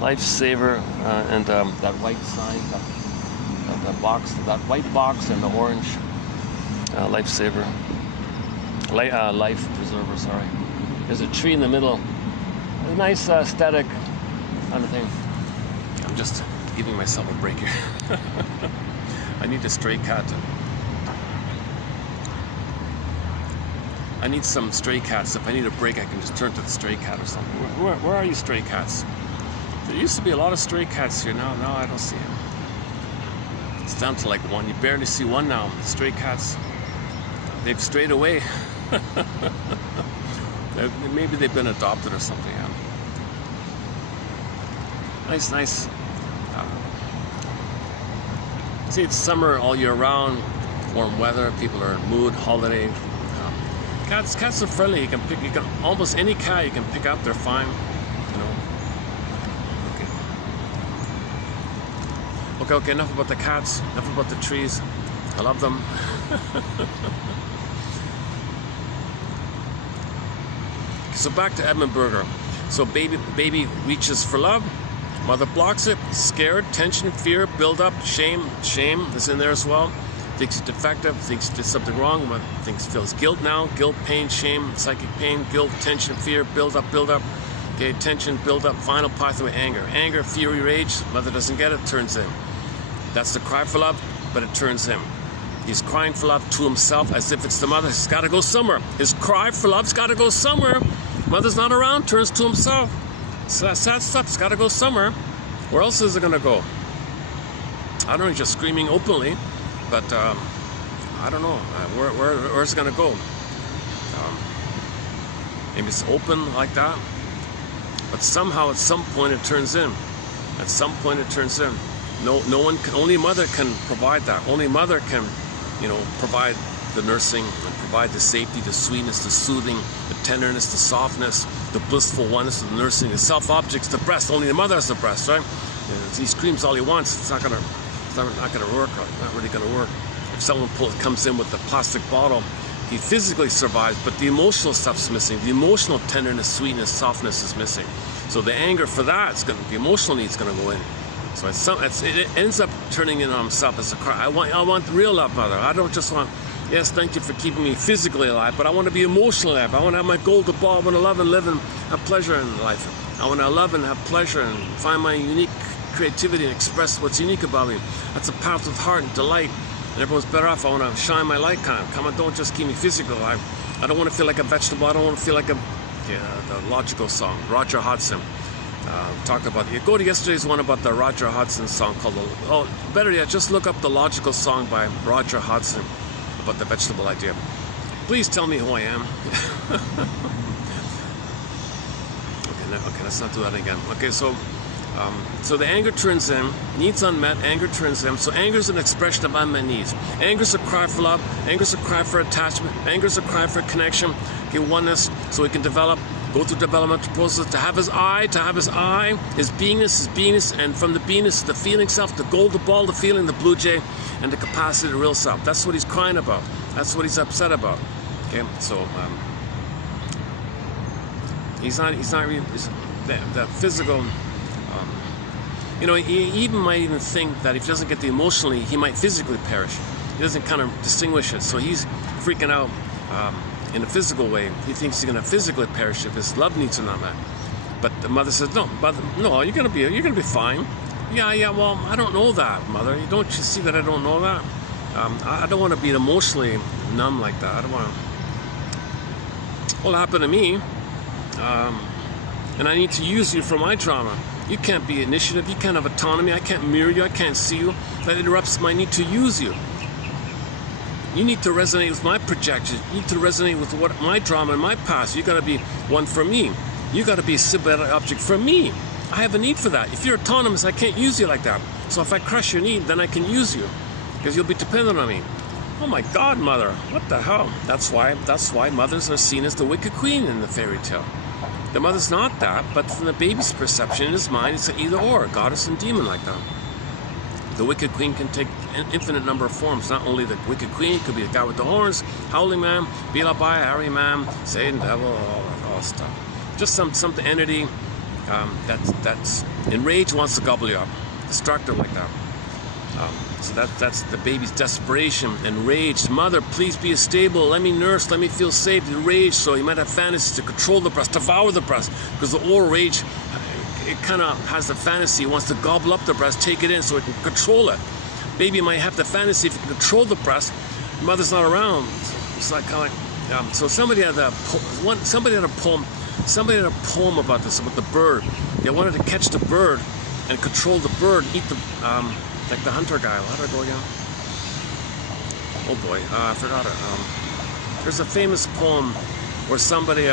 lifesaver and that white sign, that box, that white box, and the orange lifesaver, life preserver. Sorry, there's a tree in the middle. A nice aesthetic kind of thing. I'm just giving myself a break here. I need a stray cat. I need some stray cats. If I need a break, I can just turn to the stray cat or something. Where are you, stray cats? There used to be a lot of stray cats here. Now I don't see them. It's down to like one. You barely see one now. The stray cats, they've strayed away. Maybe they've been adopted or something. Yeah. Nice. See, it's summer all year round. Warm weather. People are in mood. Holiday. Cats are friendly. You can almost any cat you can pick up. They're fine, you know. Okay. Enough about the cats. Enough about the trees. I love them. So back to Edmund Berger. So baby reaches for love. Mother blocks it. Scared, tension, fear, build up, shame. Shame is in there as well. Thinks it's defective, thinks did something wrong, but feels guilt now, guilt, pain, shame, psychic pain, guilt, tension, fear, build up. Okay, tension, build up, final pathway, anger, fury, rage. Mother doesn't get it, turns in. That's the cry for love, but it turns him. He's crying for love to himself as if it's the mother. He's got to go somewhere. His cry for love's got to go somewhere. Mother's not around, turns to himself. So that sad stuff. It's got to go somewhere. Where else is it going to go? I don't know. He's just screaming openly. But I don't know where's it gonna go. Maybe it's open like that, but somehow at some point it turns in. At some point it turns in. No one can. Only mother can provide that. Only mother can, provide the nursing, and provide the safety, the sweetness, the soothing, the tenderness, the softness, the blissful oneness of the nursing. The self-objects, the breast. Only the mother has the breast, right? He screams all he wants. It's not gonna work. Not really gonna work. If someone comes in with the plastic bottle, he physically survives, but the emotional stuff's missing. The emotional tenderness, sweetness, softness is missing. So the anger for that, the emotional need's gonna go in. So it ends up turning in on himself as a cry. I want real love, mother. I don't just want, yes, thank you for keeping me physically alive, but I want to be emotionally alive. I want to have my golden ball. I want to love and live and have pleasure in life. I want to love and have pleasure and find my unique creativity and express what's unique about me. That's a path with heart and delight, and everyone's better off. I want to shine my light. Come on, don't just keep me physical. I don't want to feel like a vegetable. I don't want to feel like the logical song, Roger Hodgson. talked about. You go to yesterday's one about the Roger Hodgson song called, better yet, just look up the logical song by Roger Hodgson about the vegetable idea. Please tell me who I am. Okay, let's not do that again. Okay, so the anger turns in, needs unmet, anger turns in. So anger is an expression of unmet needs. Anger is a cry for love, anger is a cry for attachment, anger is a cry for connection, okay, oneness, so he can develop, go through developmental process to have his his beingness, and from the beingness, the feeling self, the goal, the ball, the feeling, the blue jay, and the capacity, the real self. That's what he's crying about. That's what he's upset about. Okay, so he's not really the physical. You know, he even might even think that if he doesn't get the emotionally, he might physically perish. He doesn't kind of distinguish it, so he's freaking out in a physical way. He thinks he's going to physically perish if his love needs are not met. But the mother says, no, you're going to be fine. Yeah. Well, I don't know that, mother. Don't you see that I don't know that? I don't want to be emotionally numb like that. I don't want to. Well, it happened to me, and I need to use you for my trauma. You can't be initiative, you can't have autonomy, I can't mirror you, I can't see you. That interrupts my need to use you. You need to resonate with my projections. You need to resonate with what my drama and my past. You gotta be one for me. You gotta be a symbiotic object for me. I have a need for that. If you're autonomous, I can't use you like that. So if I crush your need, then I can use you, because you'll be dependent on me. Oh my God, mother, what the hell? That's why mothers are seen as the wicked queen in the fairy tale. The mother's not that, but from the baby's perception, in his mind, it's an either or, goddess and demon like that. The wicked queen can take an infinite number of forms. Not only the wicked queen, it could be the guy with the horns, howling man, Beelzebub, Harry man, Satan, devil, all that stuff. Just some entity that's enraged, wants to gobble you up, destructive like that. So that's the baby's desperation, enraged. Mother, please be stable. Let me nurse. Let me feel safe. Enraged. So he might have fantasies to control the breast, devour the breast, because the oral rage, it kind of has the fantasy. It wants to gobble up the breast, take it in, so it can control it. Baby might have the fantasy if it can control the breast. Mother's not around. It's like kind of like so somebody had a poem about this, about the bird. They wanted to catch the bird and control the bird, eat the like the hunter guy. How did it go again? Oh boy, I forgot it. There's a famous poem where somebody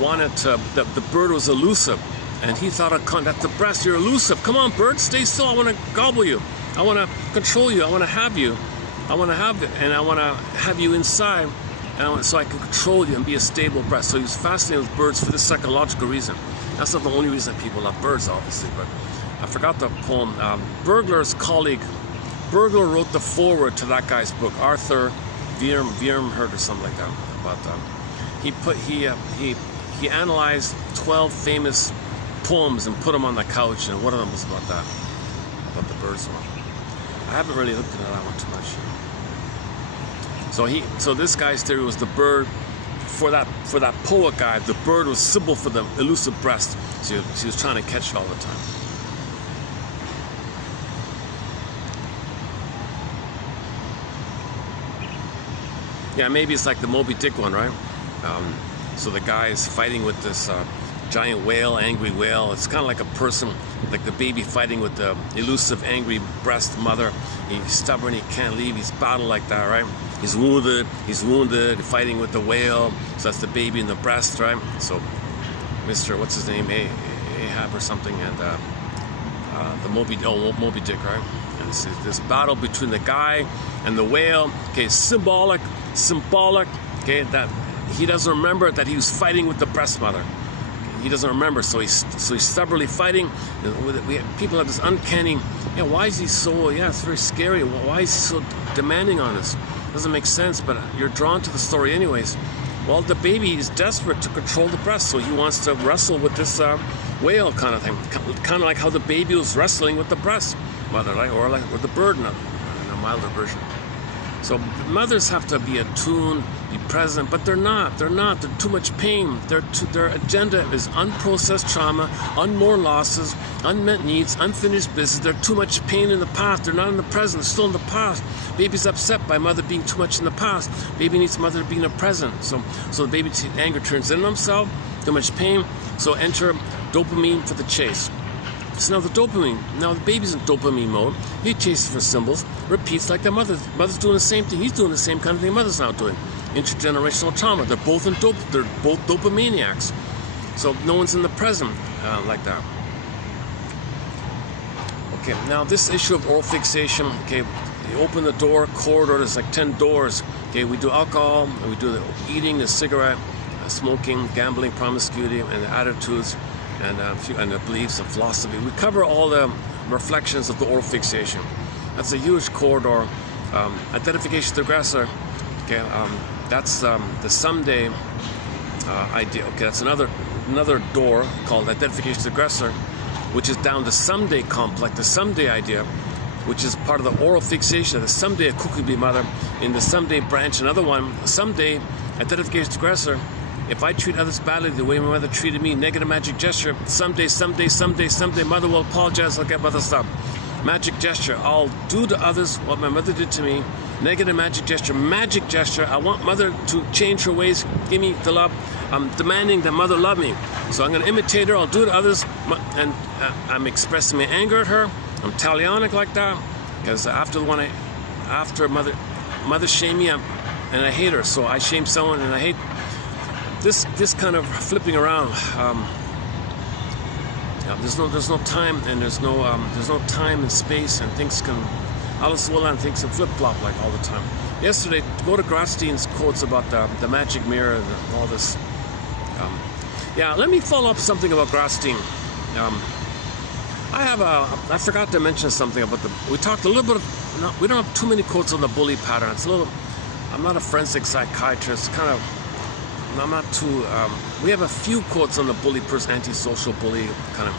wanted to, the bird was elusive, and he thought, that's the breast, you're elusive. Come on, bird, stay still. I want to gobble you. I want to control you. I want to have you. I want to have it, and I want to have you inside, and so I can control you and be a stable breast. So he was fascinated with birds for this psychological reason. That's not the only reason people love birds, obviously, but I forgot the poem. Burglar's colleague, Burglar wrote the foreword to that guy's book, Arthur Viermherd or something like that. About he analyzed 12 famous poems and put them on the couch, and one of them was about that, about the birds one. I haven't really looked into that one too much. So this guy's theory was the bird. For that poet guy, the bird was symbol for the elusive breast. She was trying to catch it all the time. Yeah, maybe it's like the Moby Dick one, right? So the guy is fighting with this giant whale, angry whale. It's kind of like a person, like the baby fighting with the elusive, angry breast mother. He's stubborn, he can't leave, he's battled like that, right? He's wounded, fighting with the whale. So that's the baby in the breast, right? So Mr. what's his name, Ahab or something, and the Moby Dick, right? And this battle between the guy and the whale. Okay, symbolic. Okay, that he doesn't remember that he was fighting with the breast mother. He doesn't remember, so he's stubbornly fighting. People have this uncanny. Yeah, why is he so? Yeah, it's very scary. Why is he so demanding on us? Doesn't make sense, but you're drawn to the story anyways. Well, the baby is desperate to control the breast, so he wants to wrestle with this whale kind of thing, kind of like how the baby was wrestling with the breast mother, right? Or like with the bird in a milder version. So mothers have to be attuned, be present, but they're not. They're too much pain. Their agenda is unprocessed trauma, unmourned losses, unmet needs, unfinished business. They're too much pain in the past. They're not in the present. They're still in the past. Baby's upset by mother being too much in the past. Baby needs mother to be in the present. So the baby's anger turns in on himself. too much pain, so enter dopamine for the chase. So now the dopamine, now the baby's in dopamine mode. He chases for symbols, repeats like their mother. Mother's doing the same thing. He's doing the same kind of thing mother's now doing. Intergenerational trauma. They're both they're both dopamaniacs. So no one's in the present like that. Okay, now this issue of oral fixation. Okay, you open the door, corridor. There's like 10 doors. Okay, we do alcohol, and we do the eating, the cigarette, smoking, gambling, promiscuity, and the attitudes. And the beliefs and philosophy. We cover all the reflections of the oral fixation. That's a huge corridor. Identification with the aggressor. Okay, that's the someday idea. Okay, that's another door called identification with the aggressor, which is down the someday complex, the someday idea, which is part of the oral fixation. The someday a cuckoo be mother. In the someday branch, another one. Someday identification with the aggressor. If I treat others badly the way my mother treated me, negative magic gesture, someday, mother will apologize, I'll get mother stop. Magic gesture, I'll do to others what my mother did to me. Negative magic gesture, I want mother to change her ways, give me the love. I'm demanding that mother love me. So I'm going to imitate her, I'll do to others, and I'm expressing my anger at her. I'm talionic like that, because after mother shamed me, and I hate her, so I shame someone and I hate. This kind of flipping around. There's no time, and there's no time and space, and things can alles will and things can flip flop like all the time. Yesterday, go to Grotstein's quotes about the magic mirror and all this. Yeah, let me follow up something about Grotstein. I forgot to mention something about we talked a little bit. We don't have too many quotes on the bully pattern. It's a little. I'm not a forensic psychiatrist. Kind of. I'm not too. We have a few quotes on the bully person, antisocial bully kind of.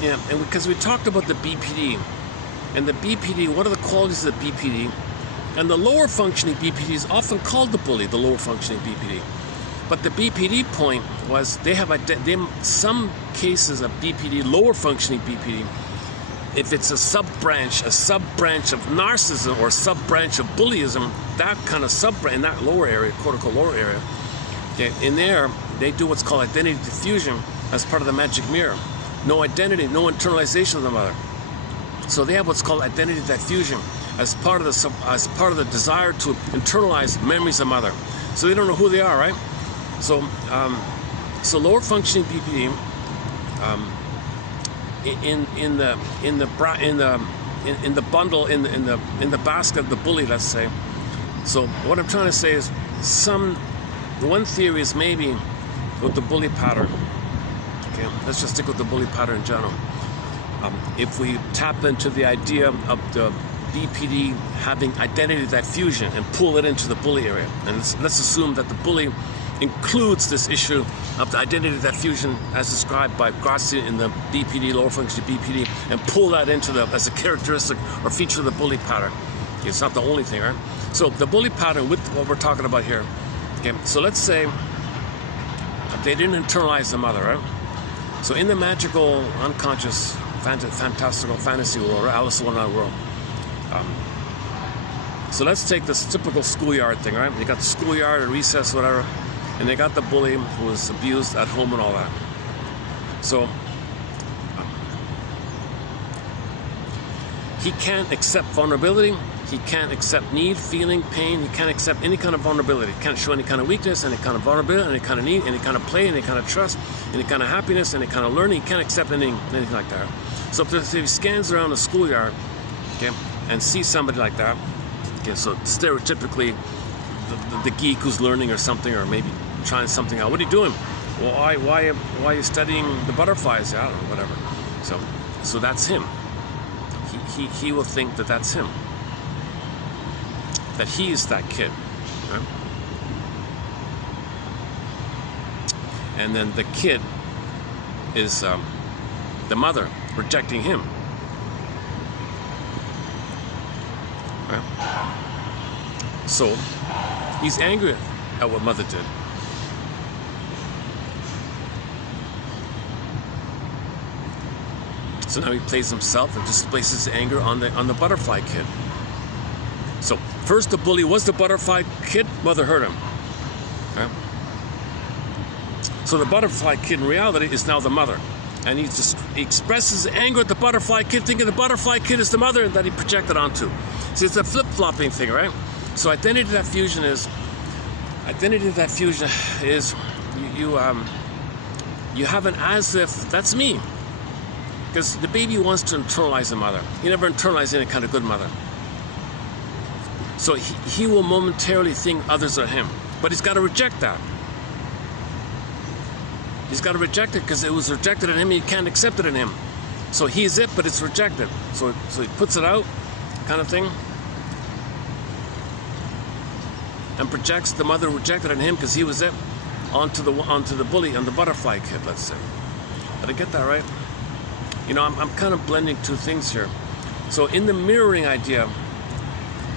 Yeah, and because we talked about the BPD, and the BPD. What are the qualities of the BPD? And the lower functioning BPD is often called the bully, the lower functioning BPD. But the BPD point was they have some cases of BPD, lower functioning BPD. If it's a sub-branch of narcissism or a sub-branch of bullyism, that kind of sub-branch in that lower area, quote-unquote lower area. Okay, in there, they do what's called identity diffusion as part of the magic mirror. No identity, no internalization of the mother. So they have what's called identity diffusion as part of the desire to internalize memories of mother. So they don't know who they are, right? So, so lower functioning BPD in the bundle in the basket of the bully, let's say. So what I'm trying to say is one theory is maybe with the bully pattern. Okay, let's just stick with the bully pattern in general. If we tap into the idea of the BPD having identity diffusion and pull it into the bully area, and let's assume that the bully includes this issue of the identity diffusion as described by Grotstein in the BPD, lower function BPD, and pull that into as a characteristic or feature of the bully pattern. Okay, it's not the only thing, right? So the bully pattern with what we're talking about here. Okay, so let's say they didn't internalize the mother, right? So in the magical, unconscious, fantastical fantasy world, or Alice in Wonderland world. So let's take this typical schoolyard thing, right? You got the schoolyard or recess, whatever, and they got the bully who was abused at home and all that. So he can't accept vulnerability. He can't accept need, feeling, pain. He can't accept any kind of vulnerability. He can't show any kind of weakness, any kind of vulnerability, any kind of need, any kind of play, any kind of trust, any kind of happiness, any kind of learning. He can't accept anything like that. So if he scans around the schoolyard, okay, and sees somebody like that, okay, so stereotypically the geek who's learning or something, or maybe trying something out. What are you doing? Well, why are you studying the butterflies? Yeah, or whatever. So that's him. He will think that that's him. That he is that kid, right? And then the kid is the mother rejecting him, right? So he's angry at what mother did. So now he plays himself and displays his anger on the butterfly kid. So first the bully was the butterfly kid, mother hurt him. Okay? So the butterfly kid in reality is now the mother. And he expresses anger at the butterfly kid, thinking the butterfly kid is the mother that he projected onto. See, it's a flip-flopping thing, right? So identity diffusion is you have an as if that's me. Because the baby wants to internalize the mother. He never internalized any kind of good mother. So he will momentarily think others are him. But he's got to reject that. He's got to reject it because it was rejected in him. He can't accept it in him. So he's it, but it's rejected. So he puts it out, kind of thing. And projects the mother rejected in him because he was it onto the bully and the butterfly kid, let's say. Did I get that right? You know, I'm kind of blending two things here. So in the mirroring idea,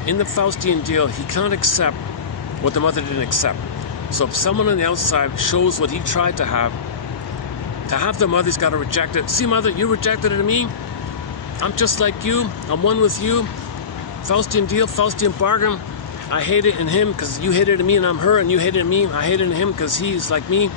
in the Faustian deal, he can't accept what the mother didn't accept. So if someone on the outside shows what he tried to have the mother, he's got to reject it. See, mother, you rejected it in me. I'm just like you. I'm one with you. Faustian deal, Faustian bargain. I hate it in him because you hated it in me, and I'm her, and you hated it in me. I hate it in him because he's like me.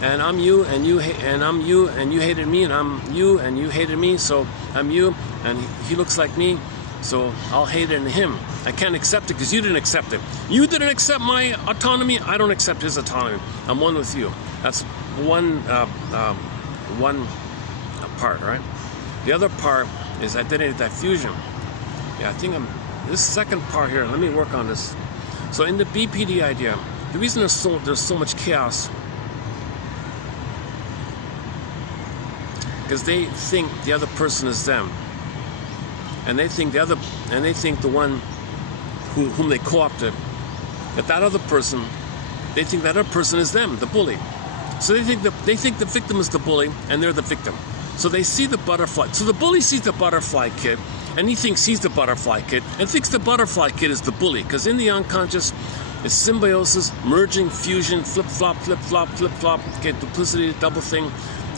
And I'm you, and I'm you, and you hated me, and I'm you, and you hated me, so I'm you, and he looks like me, so I'll hate it in him. I can't accept it because you didn't accept it. You didn't accept my autonomy, I don't accept his autonomy. I'm one with you. That's one part, right? The other part is identity diffusion. Yeah, I think this second part here, let me work on this. So in the BPD idea, the reason there's so much chaos because they think the other person is them, and they think the one whom they co-opted, that other person, they think that other person is them, the bully. So they think the victim is the bully, and they're the victim. So they see the butterfly. So the bully sees the butterfly kid, and he thinks he's the butterfly kid, and thinks the butterfly kid is the bully, because in the unconscious, it's symbiosis, merging, fusion, flip-flop, flip-flop, flip-flop, okay, duplicity, double thing.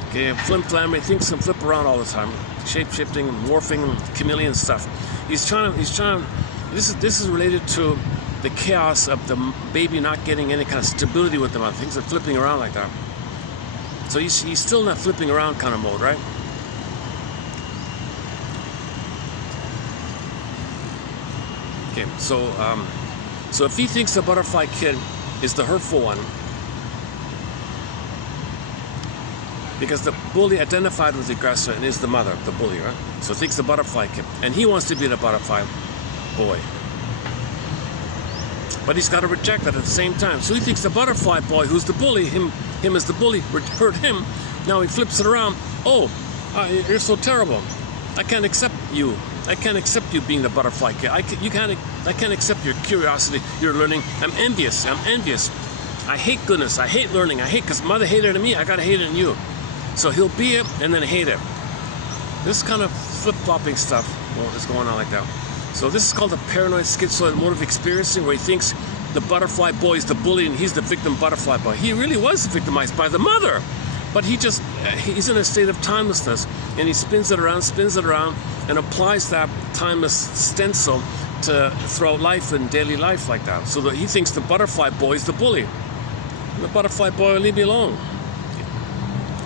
Okay, flim-flam, he thinks and flip around all the time, shape-shifting, morphing, chameleon stuff. He's trying. This is related to the chaos of the baby not getting any kind of stability with the mother. Things are flipping around like that. So he's still not flipping around kind of mode, right? Okay, so if he thinks the butterfly kid is the hurtful one, because the bully identified with the aggressor and is the mother, the bully, right? So thinks the butterfly kid. And he wants to be the butterfly boy. But he's got to reject that at the same time. So he thinks the butterfly boy, who's the bully, him as the bully, hurt him. Now he flips it around. Oh, you're so terrible. I can't accept you. I can't accept you being the butterfly kid. I can't accept your curiosity, your learning. I'm envious. I hate goodness. I hate learning. I hate because mother hated it in me. I got to hate it in you. So he'll be it and then hate it. This kind of flip-flopping stuff is going on like that. So this is called the paranoid schizoid mode of experiencing, where he thinks the butterfly boy is the bully and he's the victim butterfly boy. He really was victimized by the mother, but he's in a state of timelessness, and he spins it around and applies that timeless stencil to throughout life and daily life like that. So that he thinks the butterfly boy is the bully. And the butterfly boy will leave me alone.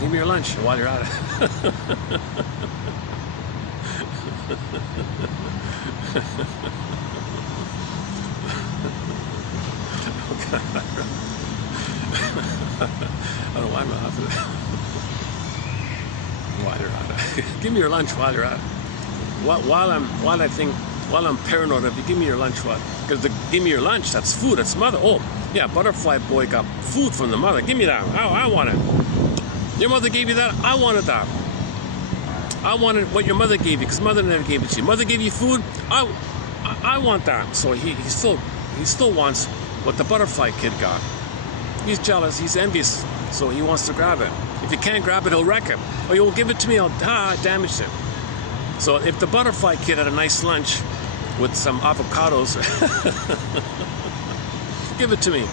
Give me your lunch while you're at it. Okay. I don't know why I'm laughing. While you're at it. Give me your lunch while you're at it. While I'm paranoid of you, give me your lunch while. Because give me your lunch, that's food, that's mother. Oh, yeah, butterfly boy got food from the mother. Give me that. I want it. Your mother gave you that? I wanted that. I wanted what your mother gave you, because mother never gave it to you. Mother gave you food? I want that. So he still wants what the butterfly kid got. He's jealous, he's envious, so he wants to grab it. If he can't grab it, he'll wreck it. Or you won't give it to me, I damaged it. So if the butterfly kid had a nice lunch with some avocados, give it to me.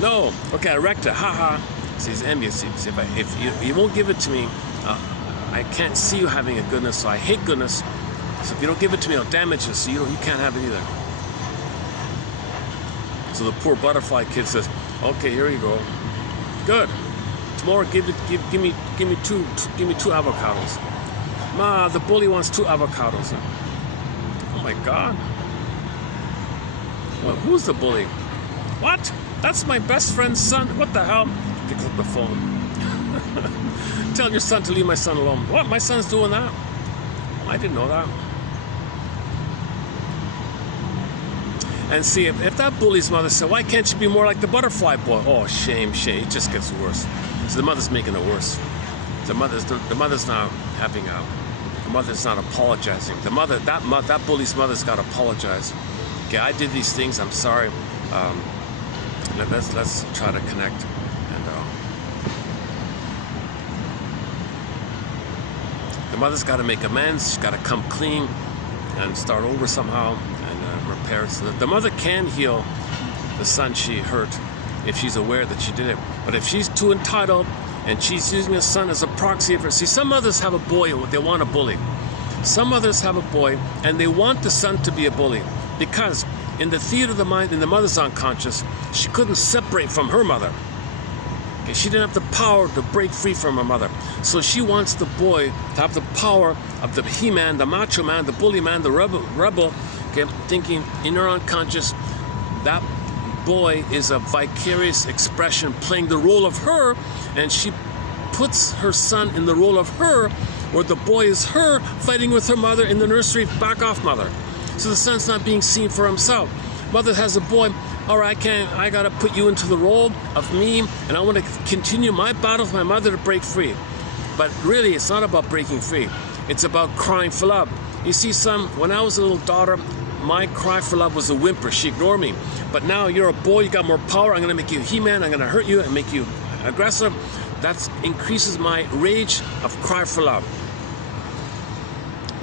No, okay, I wrecked it, haha. So he's envious. If you won't give it to me, I can't see you having a goodness, so I hate goodness. So if you don't give it to me, I'll damage it, so you can't have it either. So the poor butterfly kid says, okay, here you go. Good. more. Give me two avocados. Ma, the bully wants 2 avocados. Oh my God. Well, who's the bully? What? That's my best friend's son. What the hell? Pick up the phone. Tell your son to leave my son alone. What? My son's doing that? I didn't know that. And see, if that bully's mother said, why can't you be more like the butterfly boy? Oh, shame. It just gets worse. So the mother's making it worse. The mother's not having a... The mother's not apologizing. That bully's mother's got to apologize. Okay, I did these things. I'm sorry. Let's try to connect. And the mother's got to make amends. She's got to come clean and start over somehow and repair. So the mother can heal the son she hurt if she's aware that she did it. But if she's too entitled and she's using the son as a proxy for... See, some mothers have a boy they want to bully. Some mothers have a boy and they want the son to be a bully because in the theater of the mind, in the mother's unconscious, she couldn't separate from her mother. Okay, she didn't have the power to break free from her mother. So she wants the boy to have the power of the he-man, the macho man, the bully man, the rebel, okay, thinking in her unconscious that boy is a vicarious expression playing the role of her, and she puts her son in the role of her, where the boy is her fighting with her mother in the nursery. Back off, mother. So the son's not being seen for himself. Mother has a boy. All right, I gotta put you into the role of me, and I want to continue my battle with my mother to break free. But really, it's not about breaking free. It's about crying for love. You see, son, when I was a little daughter, my cry for love was a whimper. She ignored me. But now you're a boy, you got more power. I'm going to make you He-Man. I'm going to hurt you and make you aggressive. That increases my rage of cry for love.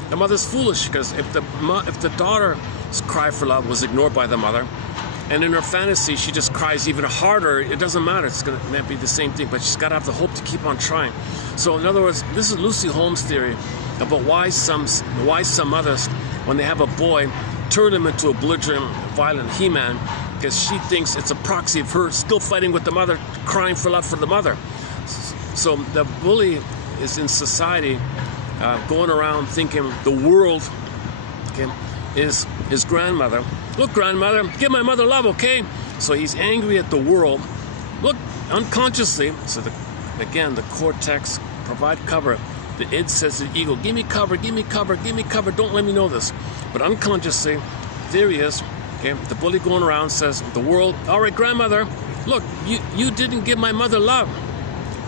The mother's foolish because if the daughter's cry for love was ignored by the mother, and in her fantasy she just cries even harder, it doesn't matter. It's going to be the same thing, but she's got to have the hope to keep on trying. So in other words, this is Lucy Holmes' theory about why some mothers, when they have a boy, turn him into a belligerent, violent He-Man, because she thinks it's a proxy of her still fighting with the mother, crying for love for the mother. So the bully is in society going around thinking the world, okay, is his grandmother. Look, grandmother, give my mother love, okay? So he's angry at the world. Look, unconsciously, so again, the cortex provide cover. The id says to the ego, give me cover, give me cover, give me cover, don't let me know this. But unconsciously, there he is, okay, the bully going around says, the world, all right, grandmother, look, you didn't give my mother love.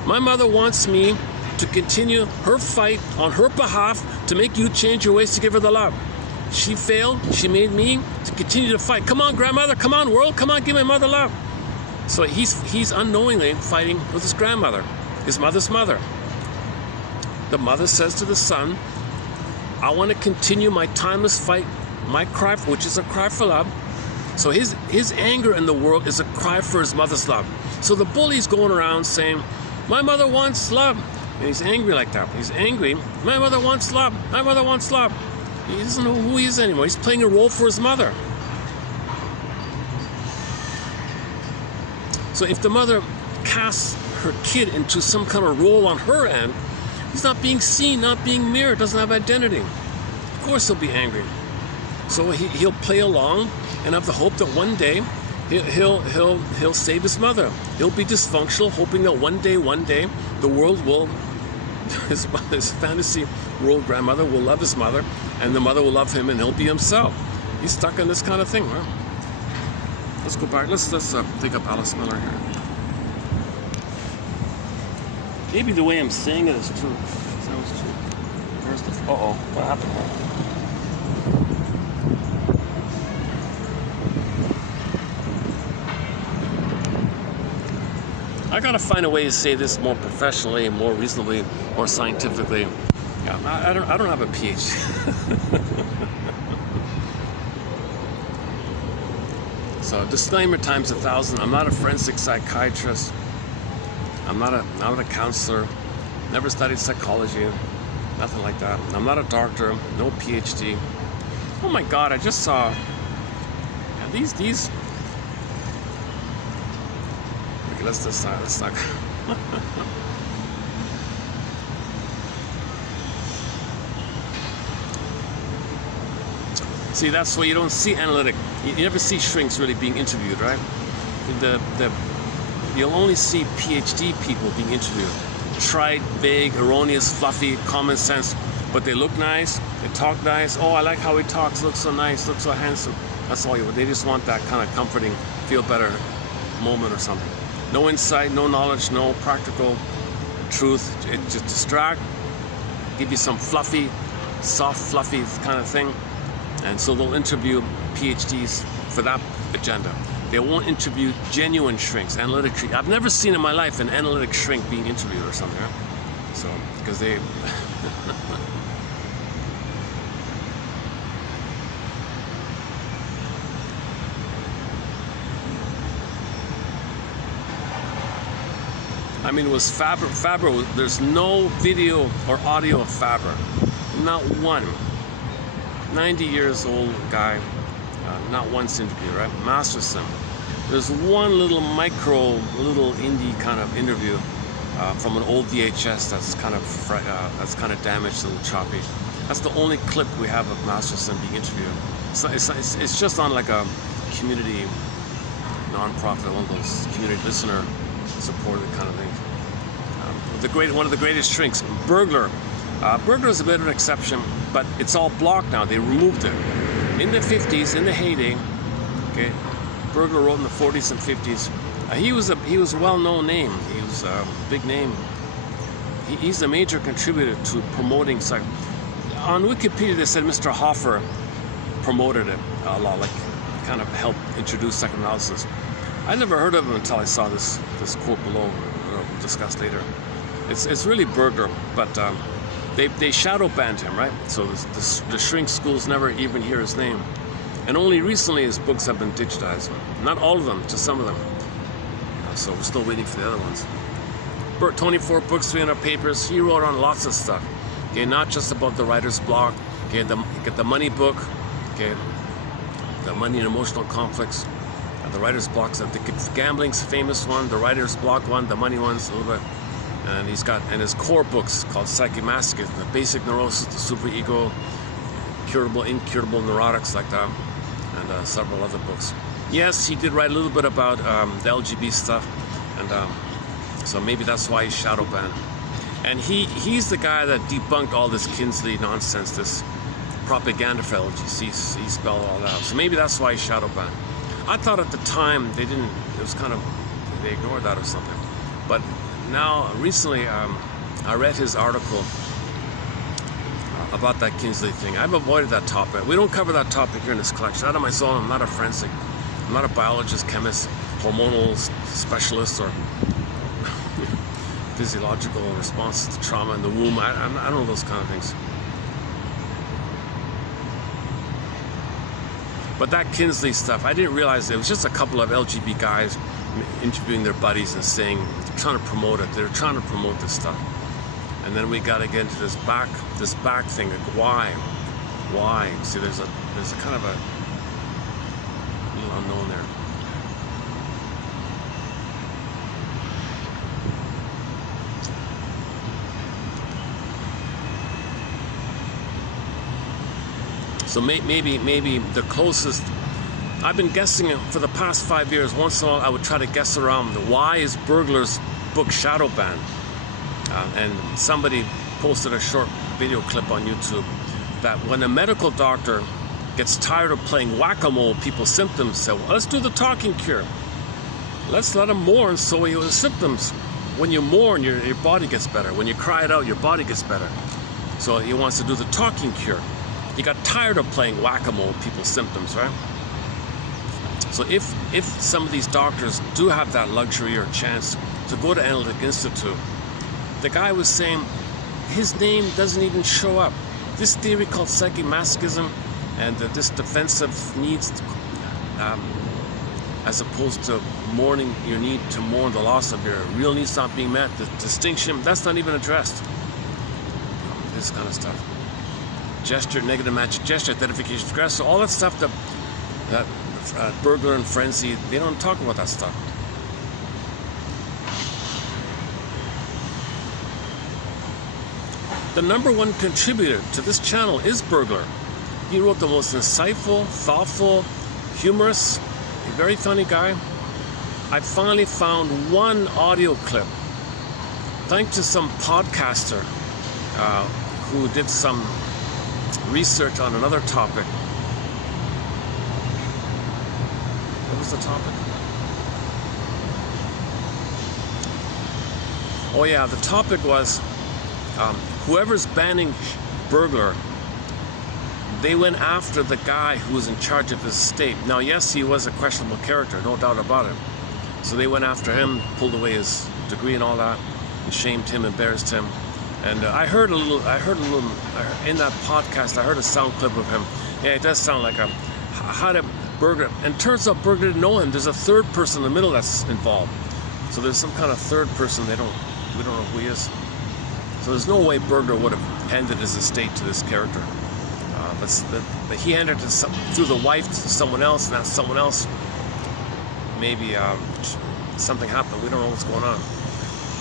My mother wants me to continue her fight on her behalf to make you change your ways to give her the love. She failed, she made me to continue to fight. Come on, grandmother, come on, world, come on, give my mother love. So he's unknowingly fighting with his grandmother, his mother's mother. The mother says to the son, I want to continue my timeless fight, my cry, which is a cry for love. So his anger in the world is a cry for his mother's love. So the bully's going around saying, my mother wants love. And he's angry like that. He's angry. My mother wants love. My mother wants love. He doesn't know who he is anymore. He's playing a role for his mother. So if the mother casts her kid into some kind of role on her end, he's not being seen, not being mirrored, doesn't have identity. Of course he'll be angry. So he'll play along and have the hope that one day he'll save his mother. He'll be dysfunctional, hoping that one day, the world will, his fantasy world grandmother will love his mother, and the mother will love him, and he'll be himself. He's stuck in this kind of thing, right? Let's go back. Let's think up Alice Miller here. Maybe the way I'm saying it is true. Sounds true. Where's the? Uh-oh, what happened? I gotta find a way to say this more professionally, more reasonably, more scientifically. Yeah, I don't have a PhD. So disclaimer times 1,000. I'm not a forensic psychiatrist. I'm not a counselor. Never studied psychology. Nothing like that. I'm not a doctor. No PhD. Oh my God! I just saw these. Okay, let's not. See, that's why you don't see analytic. You never see shrinks really being interviewed, right? You'll only see PhD people being interviewed. Trite, vague, erroneous, fluffy, common sense, but they look nice, they talk nice. Oh, I like how he talks, looks so nice, looks so handsome. That's all you want. They just want that kind of comforting, feel better moment or something. No insight, no knowledge, no practical truth. It just distract, give you some fluffy, soft, fluffy kind of thing. And so they'll interview PhDs for that agenda. They won't interview genuine shrinks, analytic shrink. I've never seen in my life an analytic shrink being interviewed or something, right? So, because they... I mean, it was Faber, there's no video or audio of Faber. Not one. 90 years old guy, not once interview, right? Masterson. There's one little indie kind of interview from an old VHS that's kind of damaged, a little choppy. That's the only clip we have of Masterson being interviewed. It's just on like a community non-profit, one of those community listener supported kind of things. One of the greatest shrinks, Burglar. Burglar is a bit of an exception, but it's all blocked now. They removed it. In the 50s, in the heyday, okay, Burglar wrote in the 40s and 50s. He was a well-known name. He was a big name. He's a major contributor to promoting psych. On Wikipedia, they said Mr. Hoffer promoted it a lot, like kind of helped introduce psychoanalysis. I never heard of him until I saw this quote below. We'll discuss later. It's really Burglar, but they shadow banned him, right? So the shrink schools never even hear his name, and only recently his books have been digitized. Not all of them, just some of them. So we're still waiting for the other ones. 24 books, 300 papers. He wrote on lots of stuff. Okay, not just about the writer's block. Okay, you get the money book. Okay, the money and emotional conflicts. The writer's blocks. The gambling's famous one. The writer's block one. The money one's a little bit. And he's got his core books called Psychomasochism, the basic neurosis, the superego, curable, incurable neurotics like that, and several other books. Yes, he did write a little bit about the LGBT stuff, and so maybe that's why he's shadow banned. And he's the guy that debunked all this Kinsley nonsense, this propaganda for LGC. He spelled all that out. So maybe that's why he's shadow banned. I thought at the time they ignored that or something. But now, recently, I read his article about that Kinsley thing. I've avoided that topic. We don't cover that topic here in this collection. Out of my soul, I'm not a forensic, I'm not a biologist, chemist, hormonal specialist, or physiological responses to trauma in the womb. I don't know those kind of things. But that Kinsley stuff, I didn't realize it was just a couple of LGBT guys interviewing their buddies and saying, trying to promote it. They're trying to promote this stuff. And then we got to get into this back thing. Like, why? See, there's a kind of a little unknown there. So maybe the closest. I've been guessing for the past 5 years. Once in a while, I would try to guess around why is Burglar's book shadow banned. And somebody posted a short video clip on YouTube that when a medical doctor gets tired of playing whack-a-mole people's symptoms, say, well, let's do the talking cure. Let's let them mourn so your symptoms. When you mourn, your body gets better. When you cry it out, your body gets better. So he wants to do the talking cure. He got tired of playing whack-a-mole people's symptoms, right? So if some of these doctors do have that luxury or chance to go to Analytic Institute, the guy was saying his name doesn't even show up. This theory called psychomasochism and this defensive needs, as opposed to mourning your need to mourn the loss of your real needs not being met, the distinction, that's not even addressed. This kind of stuff. Gesture, negative match, gesture, identification, aggressor, all that stuff that Burglar and Frenzy, they don't talk about that stuff. the #1 contributor to this channel is Burglar. He wrote the most insightful, thoughtful, humorous, very funny guy. I finally found one audio clip, thanks to some podcaster who did some research on another topic. What was the topic? Oh yeah, the topic was whoever's banning Burglar, they went after the guy who was in charge of his estate. Now, yes, he was a questionable character, no doubt about it. So they went after him, pulled away his degree and all that, and shamed him, embarrassed him. And I heard a little in that podcast. I heard a sound clip of him. Yeah, it does sound like how did Burglar? And turns out Burglar didn't know him. There's a third person in the middle that's involved. So there's some kind of third person. We don't know who he is. So there's no way Burglar would have handed his estate to this character. But he handed it through the wife to someone else, and that someone else, maybe something happened. We don't know what's going on.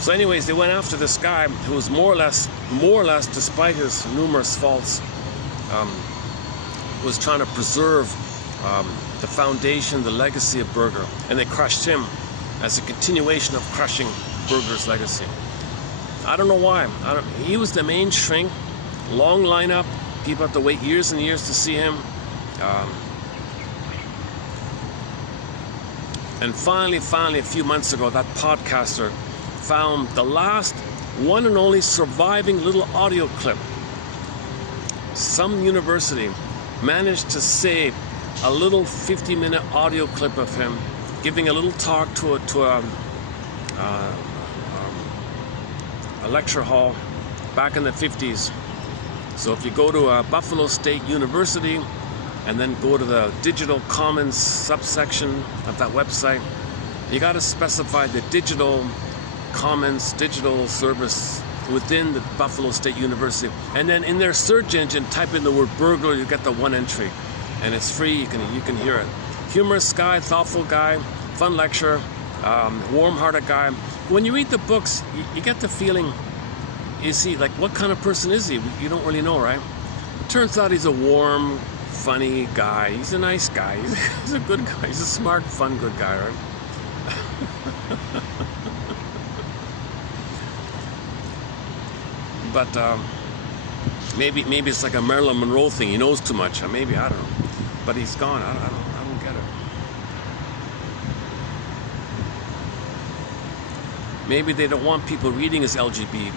So anyways, they went after this guy who was more or less, despite his numerous faults, was trying to preserve the foundation, the legacy of Burglar. And they crushed him as a continuation of crushing Burglar's legacy. I don't know why. He was the main shrink, long lineup. People have to wait years and years to see him. And finally, a few months ago, that podcaster found the last one and only surviving little audio clip. Some university managed to save a little 50-minute audio clip of him giving a little talk to a lecture hall back in the 50s. So if you go to Buffalo State University and then go to the digital commons subsection of that website, you got to specify the digital commons, digital service within the Buffalo State University. And then in their search engine, type in the word Burglar, you get the one entry. And it's free, you can hear it. Humorous guy, thoughtful guy, fun lecturer, warm-hearted guy. When you read the books, you get the feeling, you see, like, what kind of person is he? You don't really know, right? It turns out he's a warm, funny guy. He's a nice guy. He's a good guy. He's a smart, fun, good guy, right? But maybe it's like a Marilyn Monroe thing. He knows too much. Or maybe, I don't know. But he's gone. I don't get it. Maybe they don't want people reading his LGBT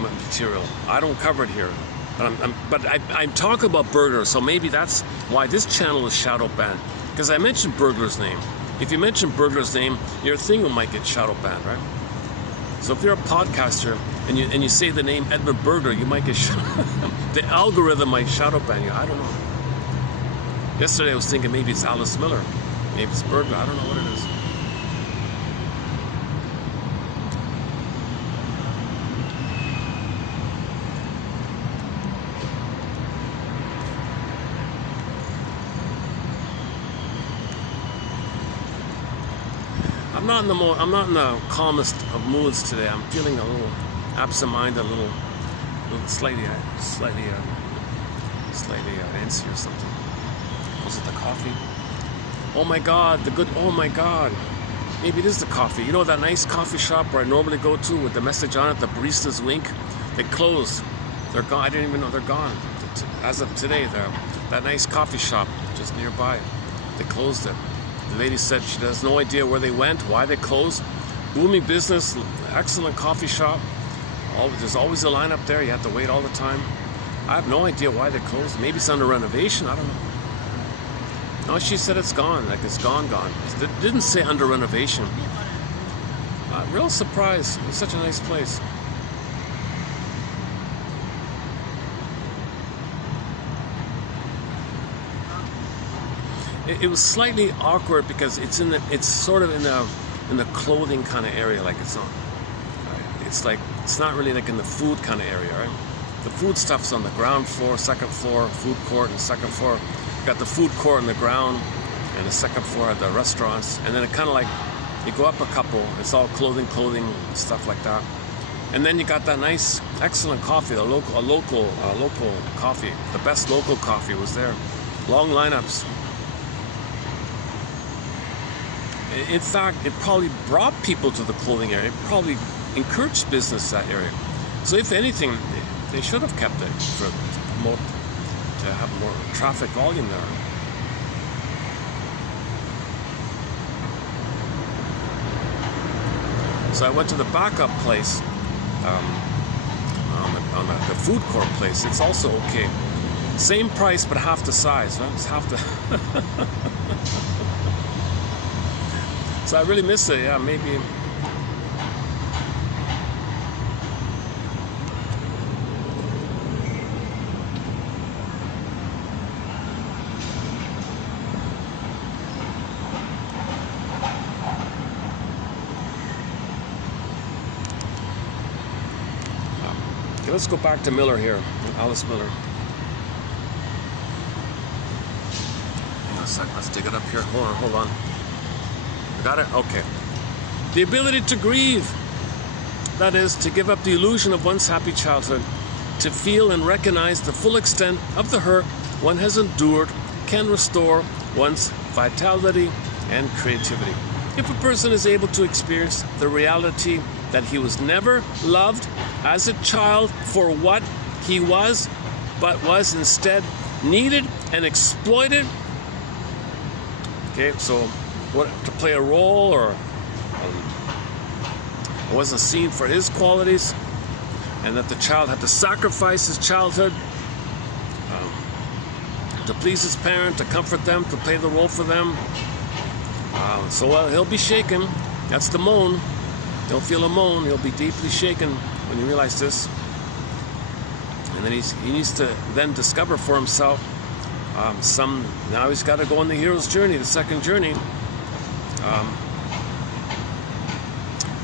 material. I don't cover it here. But I'm talking about Burglar, so maybe that's why this channel is shadow banned. Because I mentioned Burglar's name. If you mention Burglar's name, your thing might get shadow banned, right? So if you're a podcaster and you say the name Edmund Burglar, you might get the algorithm might shadow ban you. I don't know. Yesterday I was thinking maybe it's Alice Miller, maybe it's Burglar. I don't know what it is. I'm not in the calmest of moods today. I'm feeling a little absent-minded, a little slightly antsy or something. Was it the coffee? Oh my God, oh my God. Maybe it is the coffee. You know that nice coffee shop where I normally go to with the message on it, the baristas wink? They closed. They're gone. I didn't even know they're gone. As of today, that nice coffee shop just nearby, they closed it. The lady said she has no idea where they went, why they closed. Booming business, excellent coffee shop. There's always a line up there. You have to wait all the time. I have no idea why they closed. Maybe it's under renovation. I don't know. No, she said it's gone. Like it's gone. It didn't say under renovation. Real surprise. It's such a nice place. It was slightly awkward because it's sort of in the clothing kind of area, like it's not. Right? It's not really like in the food kind of area, right? The food stuff's on the ground floor, second floor, food court, and second floor. You got the food court on the ground, and the second floor are the restaurants, and then it kind of like you go up a couple. It's all clothing, stuff like that. And then you got that nice, excellent coffee, a local coffee. The best local coffee was there. Long lineups. In fact, it probably brought people to the clothing area. It probably encouraged business that area. So if anything, they should have kept it to promote, to have more traffic volume there. So I went to the backup place, on the food court place. It's also okay. Same price, but half the size. Right? It's half the. So I really miss it. Yeah, maybe. Okay, let's go back to Miller here, Alice Miller. Hang on a sec, let's dig it up here. Hold on. Got it? Okay. The ability to grieve. That is, to give up the illusion of one's happy childhood, to feel and recognize the full extent of the hurt one has endured, can restore one's vitality and creativity. If a person is able to experience the reality that he was never loved as a child for what he was, but was instead needed and exploited. Okay, so what, to play a role, or wasn't seen for his qualities, and that the child had to sacrifice his childhood to please his parent, to comfort them, to play the role for them. So he'll be shaken. That's the moan. Don't feel a moan. He'll be deeply shaken when you realize this. And then he needs to then discover for himself now he's got to go on the hero's journey, the second journey.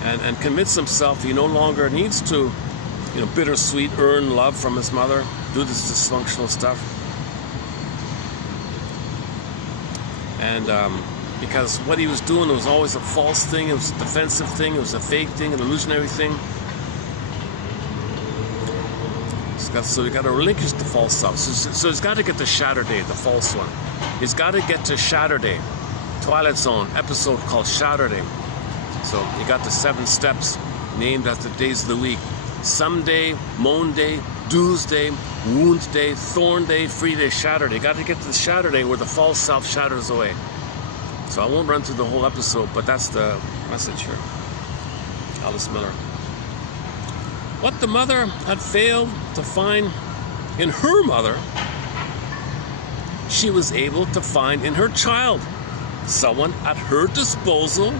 And convince himself he no longer needs to, bittersweet earn love from his mother, do this dysfunctional stuff. And because what he was doing was always a false thing, it was a defensive thing, it was a fake thing, an illusionary thing. So he got to relinquish the false self. So he's got to get to Shatter Day, the false one. He's got to get to Shatter Day. Twilight Zone episode called Shatter Day. So you got the 7 steps named after days of the week. Someday, Moan Day, Doomsday, Wound Day, Thorn Day, Free Day, Shatter Day. You got to get to the Shatter Day where the false self shatters away. So I won't run through the whole episode, but that's the message here. Alice Miller. What the mother had failed to find in her mother, she was able to find in her child. Someone at her disposal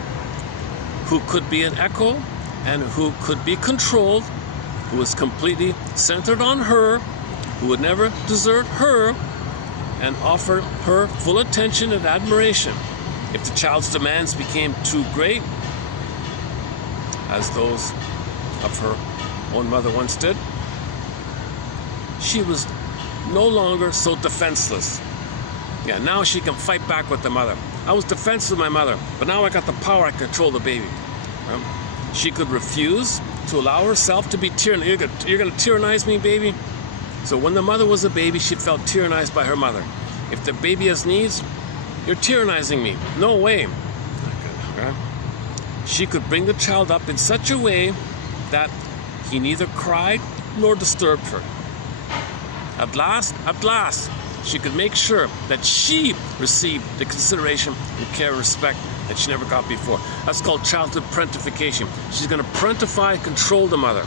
who could be an echo and who could be controlled, who was completely centered on her, who would never desert her, and offer her full attention and admiration. If the child's demands became too great, as those of her own mother once did, she was no longer so defenseless. Yeah, now she can fight back with the mother. I was defenseless with my mother, but now I got the power, I control the baby. She could refuse to allow herself to be tyrannized. You're going to tyrannize me, baby? So when the mother was a baby, she felt tyrannized by her mother. If the baby has needs, you're tyrannizing me. No way. Okay. She could bring the child up in such a way that he neither cried nor disturbed her. At last, she could make sure that she received the consideration and care and respect that she never got before. That's called childhood parentification. She's going to parentify, control the mother.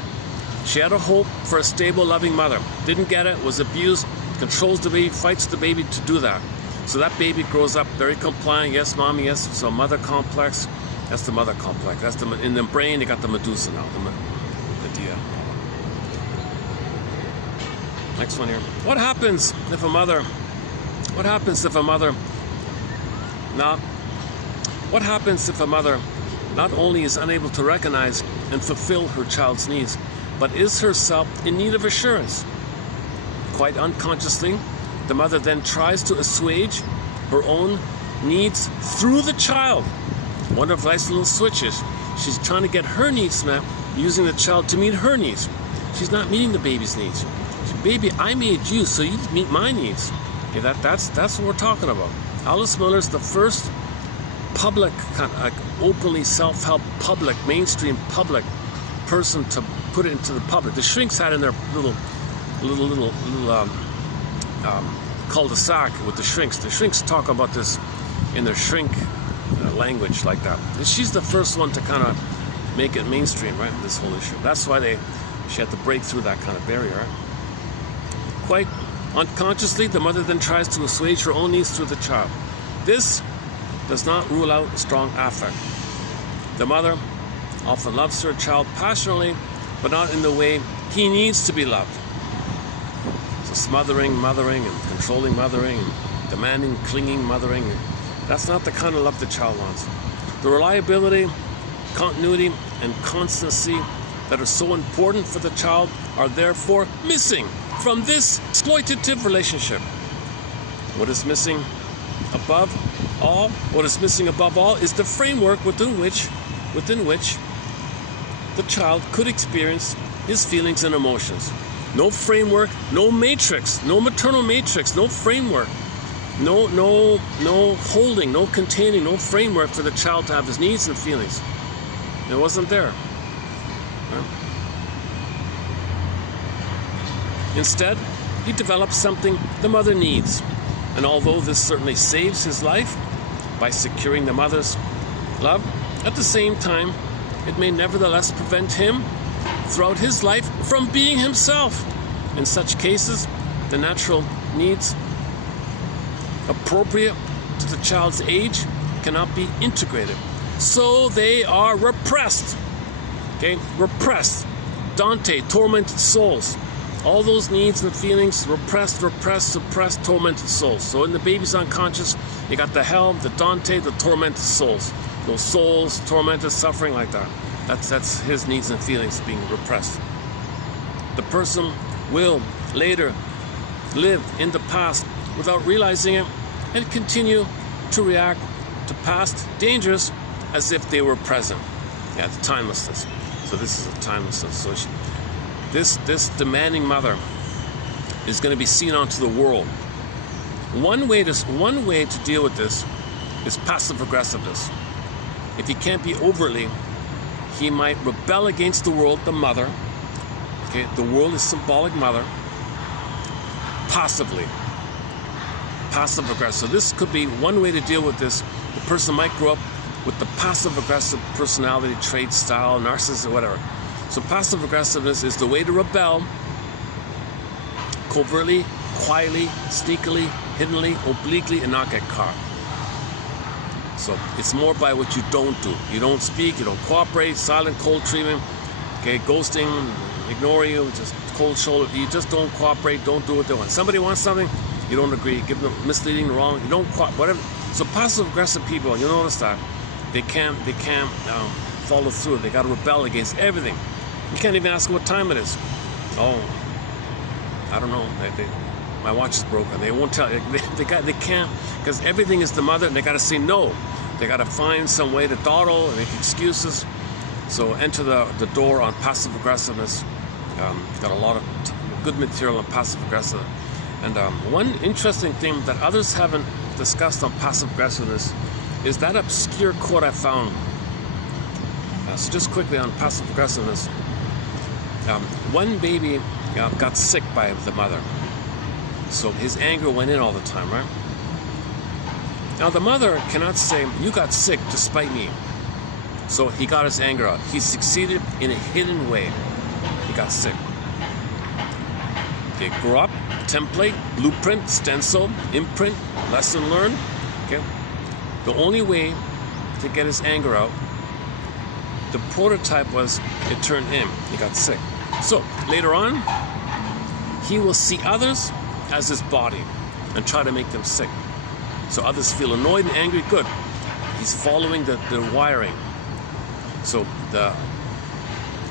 She had a hope for a stable, loving mother. Didn't get it, was abused, controls the baby, fights the baby to do that. So that baby grows up very compliant. Yes, mommy, yes. So mother complex. That's the mother complex. That's in the brain, you got the Medusa now, the Medea. Next one here. What happens if a mother not only is unable to recognize and fulfill her child's needs, but is herself in need of assurance? Quite unconsciously, the mother then tries to assuage her own needs through the child. One of life's little switches. She's trying to get her needs met using the child to meet her needs. She's not meeting the baby's needs. Baby, I made you, so you meet my needs. Okay, that's what we're talking about. Alice Miller's the first public, kind of like openly self-help, public, mainstream public person to put it into the public. The Shrinks had in their little cul-de-sac with the Shrinks. The Shrinks talk about this in their Shrink language like that. And she's the first one to kind of make it mainstream, right? This whole issue. That's why she had to break through that kind of barrier. Right? Quite unconsciously, the mother then tries to assuage her own needs through the child. This does not rule out strong affect. The mother often loves her child passionately, but not in the way he needs to be loved. So smothering, mothering, and controlling mothering, and demanding, clinging mothering. That's not the kind of love the child wants. The reliability, continuity, and constancy that are so important for the child are therefore missing from this exploitative relationship. What is missing above all? What is missing above all is the framework within which the child could experience his feelings and emotions. No framework, no matrix, no maternal matrix, no framework, no holding, no containing, no framework for the child to have his needs and feelings. It wasn't there. Right? Instead, he develops something the mother needs. And although this certainly saves his life by securing the mother's love, at the same time, it may nevertheless prevent him throughout his life from being himself. In such cases, the natural needs appropriate to the child's age cannot be integrated. So they are repressed. Okay, repressed. Dante, tormented souls. All those needs and feelings, repressed, suppressed, tormented souls. So in the baby's unconscious, you got the hell, the Dante, the tormented souls. Those souls, tormented, suffering like that. That's his needs and feelings being repressed. The person will later live in the past without realizing it and continue to react to past dangers as if they were present. Yeah, the timelessness. So this is a timelessness. So this demanding mother is going to be seen onto the world. One way to deal with this is passive aggressiveness. If he can't be overtly, he might rebel against the world, the mother. Okay, the world is symbolic mother. Passively. Passive aggressive. So this could be one way to deal with this. The person might grow up with the passive aggressive personality trait, style, narcissism, or whatever. So passive aggressiveness is the way to rebel covertly, quietly, sneakily, hiddenly, obliquely, and not get caught. So it's more by what you don't do. You don't speak, you don't cooperate, silent, cold treatment, okay, ghosting, ignore you, just cold shoulder. You just don't cooperate, don't do what they want. Somebody wants something, you don't agree, give them misleading, wrong, you don't cooperate, whatever. So passive aggressive people, you notice that they can't follow through. They got to rebel against everything. You can't even ask them what time it is. Oh, I don't know. My watch is broken. They won't tell. They can't, because everything is the mother, and they got to say no. They got to find some way to dawdle and make excuses. So enter the door on passive aggressiveness. Got a lot of good material on passive aggressive. And one interesting thing that others haven't discussed on passive aggressiveness is that obscure quote I found. So just quickly on passive aggressiveness. One baby got sick by the mother. So his anger went in all the time, right? Now the mother cannot say, you got sick to spite me. So he got his anger out. He succeeded in a hidden way. He got sick. Okay, grow up, template, blueprint, stencil, imprint, lesson learned. Okay. The only way to get his anger out, the prototype was it turned in. He got sick. So later on, he will see others as his body and try to make them sick. So others feel annoyed and angry, good. He's following the wiring. So the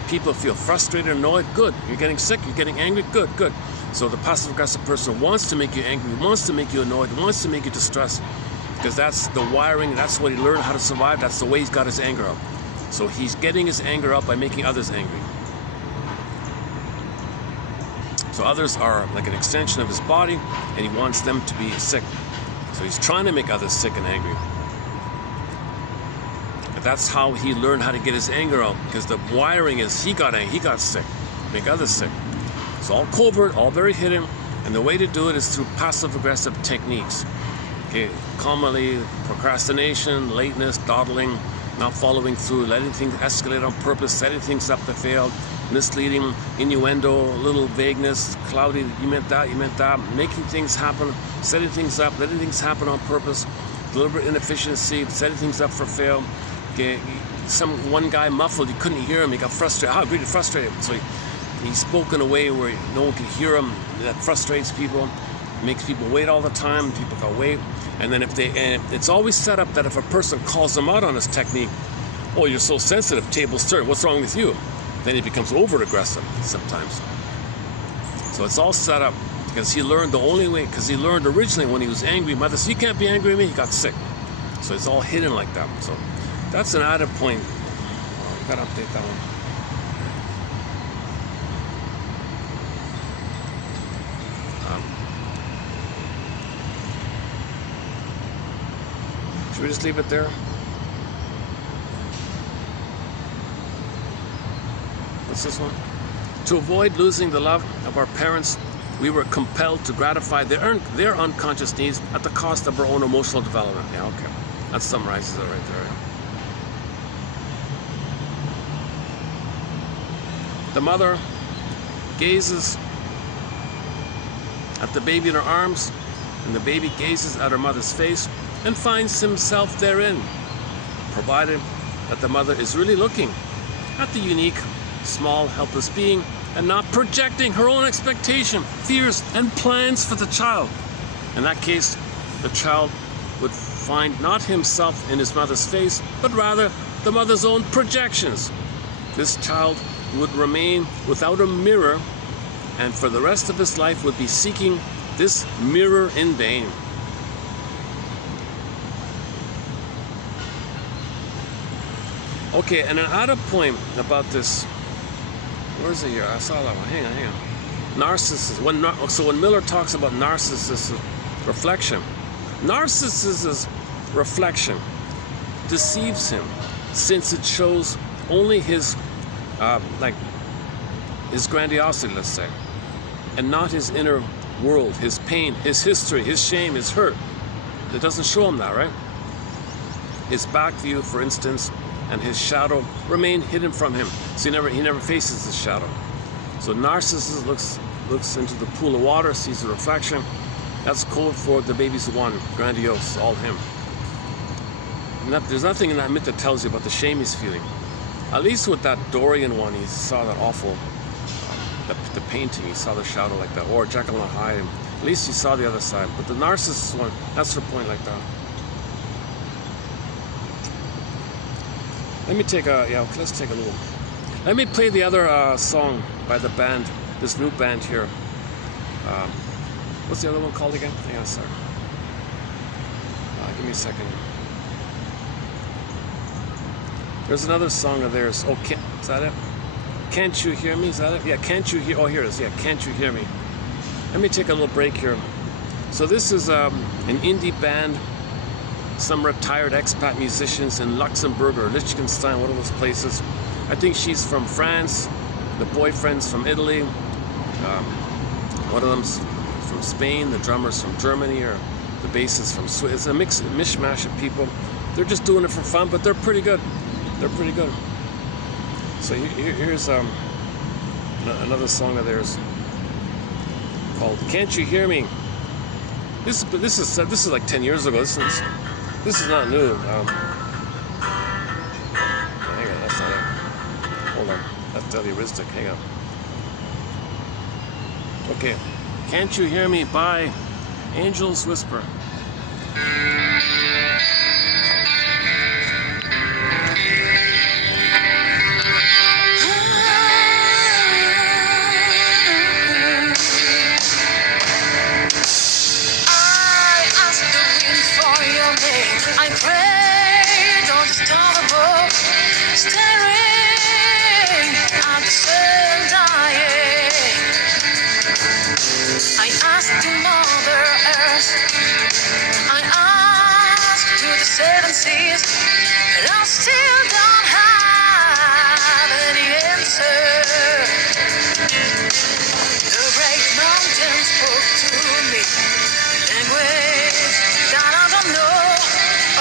people feel frustrated, annoyed, good. You're getting sick, you're getting angry, good, good. So the passive aggressive person wants to make you angry, wants to make you annoyed, wants to make you distressed, because that's the wiring, that's what he learned how to survive, that's the way he's got his anger out. So he's getting his anger out by making others angry. So others are like an extension of his body, and he wants them to be sick. So he's trying to make others sick and angry. But that's how he learned how to get his anger out, because the wiring is he got angry, he got sick, make others sick. It's all covert, all very hidden, and the way to do it is through passive-aggressive techniques. Okay, commonly procrastination, lateness, dawdling, not following through, letting things escalate on purpose, setting things up to fail, misleading, innuendo, little vagueness, cloudy, you meant that, making things happen, setting things up, letting things happen on purpose, deliberate inefficiency, setting things up for fail. Okay, one guy muffled, you couldn't hear him, he got frustrated, really frustrated, so he spoke in a way where no one could hear him. That frustrates people, makes people wait all the time, people gotta wait. And then it's always set up that if a person calls them out on this technique, oh, you're so sensitive, tables turn, what's wrong with you? Then he becomes over-aggressive sometimes. So it's all set up because he learned the only way, because he learned originally when he was angry, mother said, you can't be angry at me, he got sick. So it's all hidden like that. So that's an added point. Oh, you gotta update that one. Should we just leave it there? What's this one? To avoid losing the love of our parents, we were compelled to gratify their unconscious needs at the cost of our own emotional development. Yeah, okay. That summarizes it right there. The mother gazes at the baby in her arms, and the baby gazes at her mother's face and finds himself therein, provided that the mother is really looking at the unique, small, helpless being and not projecting her own expectation, fears, and plans for the child. In that case, the child would find not himself in his mother's face, but rather the mother's own projections. This child would remain without a mirror, and for the rest of his life would be seeking this mirror in vain. Okay, and an added point about this, where is it here? I saw that one. Hang on. Narcissism. So when Miller talks about narcissism reflection, narcissism's reflection deceives him, since it shows only his his grandiosity, let's say, and not his inner world, his pain, his history, his shame, his hurt. It doesn't show him that, right? His back view, for instance, and his shadow remain hidden from him. So he never faces his shadow. So narcissist looks into the pool of water, sees the reflection. That's code for the baby's one, grandiose, all him. There's nothing in that myth that tells you about the shame he's feeling. At least with that Dorian one, he saw that awful, the painting, he saw the shadow like that, or Jekyll and Hyde. At least he saw the other side. But the narcissist one, that's her point like that. Let's take a little. Let me play the other song by the band, this new band here. What's the other one called again? Hang on a sec. Give me a second. There's another song of theirs. Oh, is that it? Can't You Hear Me? Is that it? Yeah, Can't You Hear? Oh, here it is. Yeah, Can't You Hear Me? Let me take a little break here. So this is an indie band. Some retired expat musicians in Luxembourg or Liechtenstein, one of those places. I think she's from France. The boyfriend's from Italy. One of them's from Spain. The drummer's from Germany, or the bassist from Sweden. It's a mishmash of people. They're just doing it for fun, but they're pretty good. They're pretty good. So here's another song of theirs called "Can't You Hear Me." This is like 10 years ago. This is not new. Hang on, that's not it. Hold on, that's Deli Rizdick. Hang on. Okay, "Can't You Hear Me" by Angel's Whisper. I pray, don't disturb the book. the seven seas, but I still don't have any answer. The great mountain spoke to me in language that I don't know.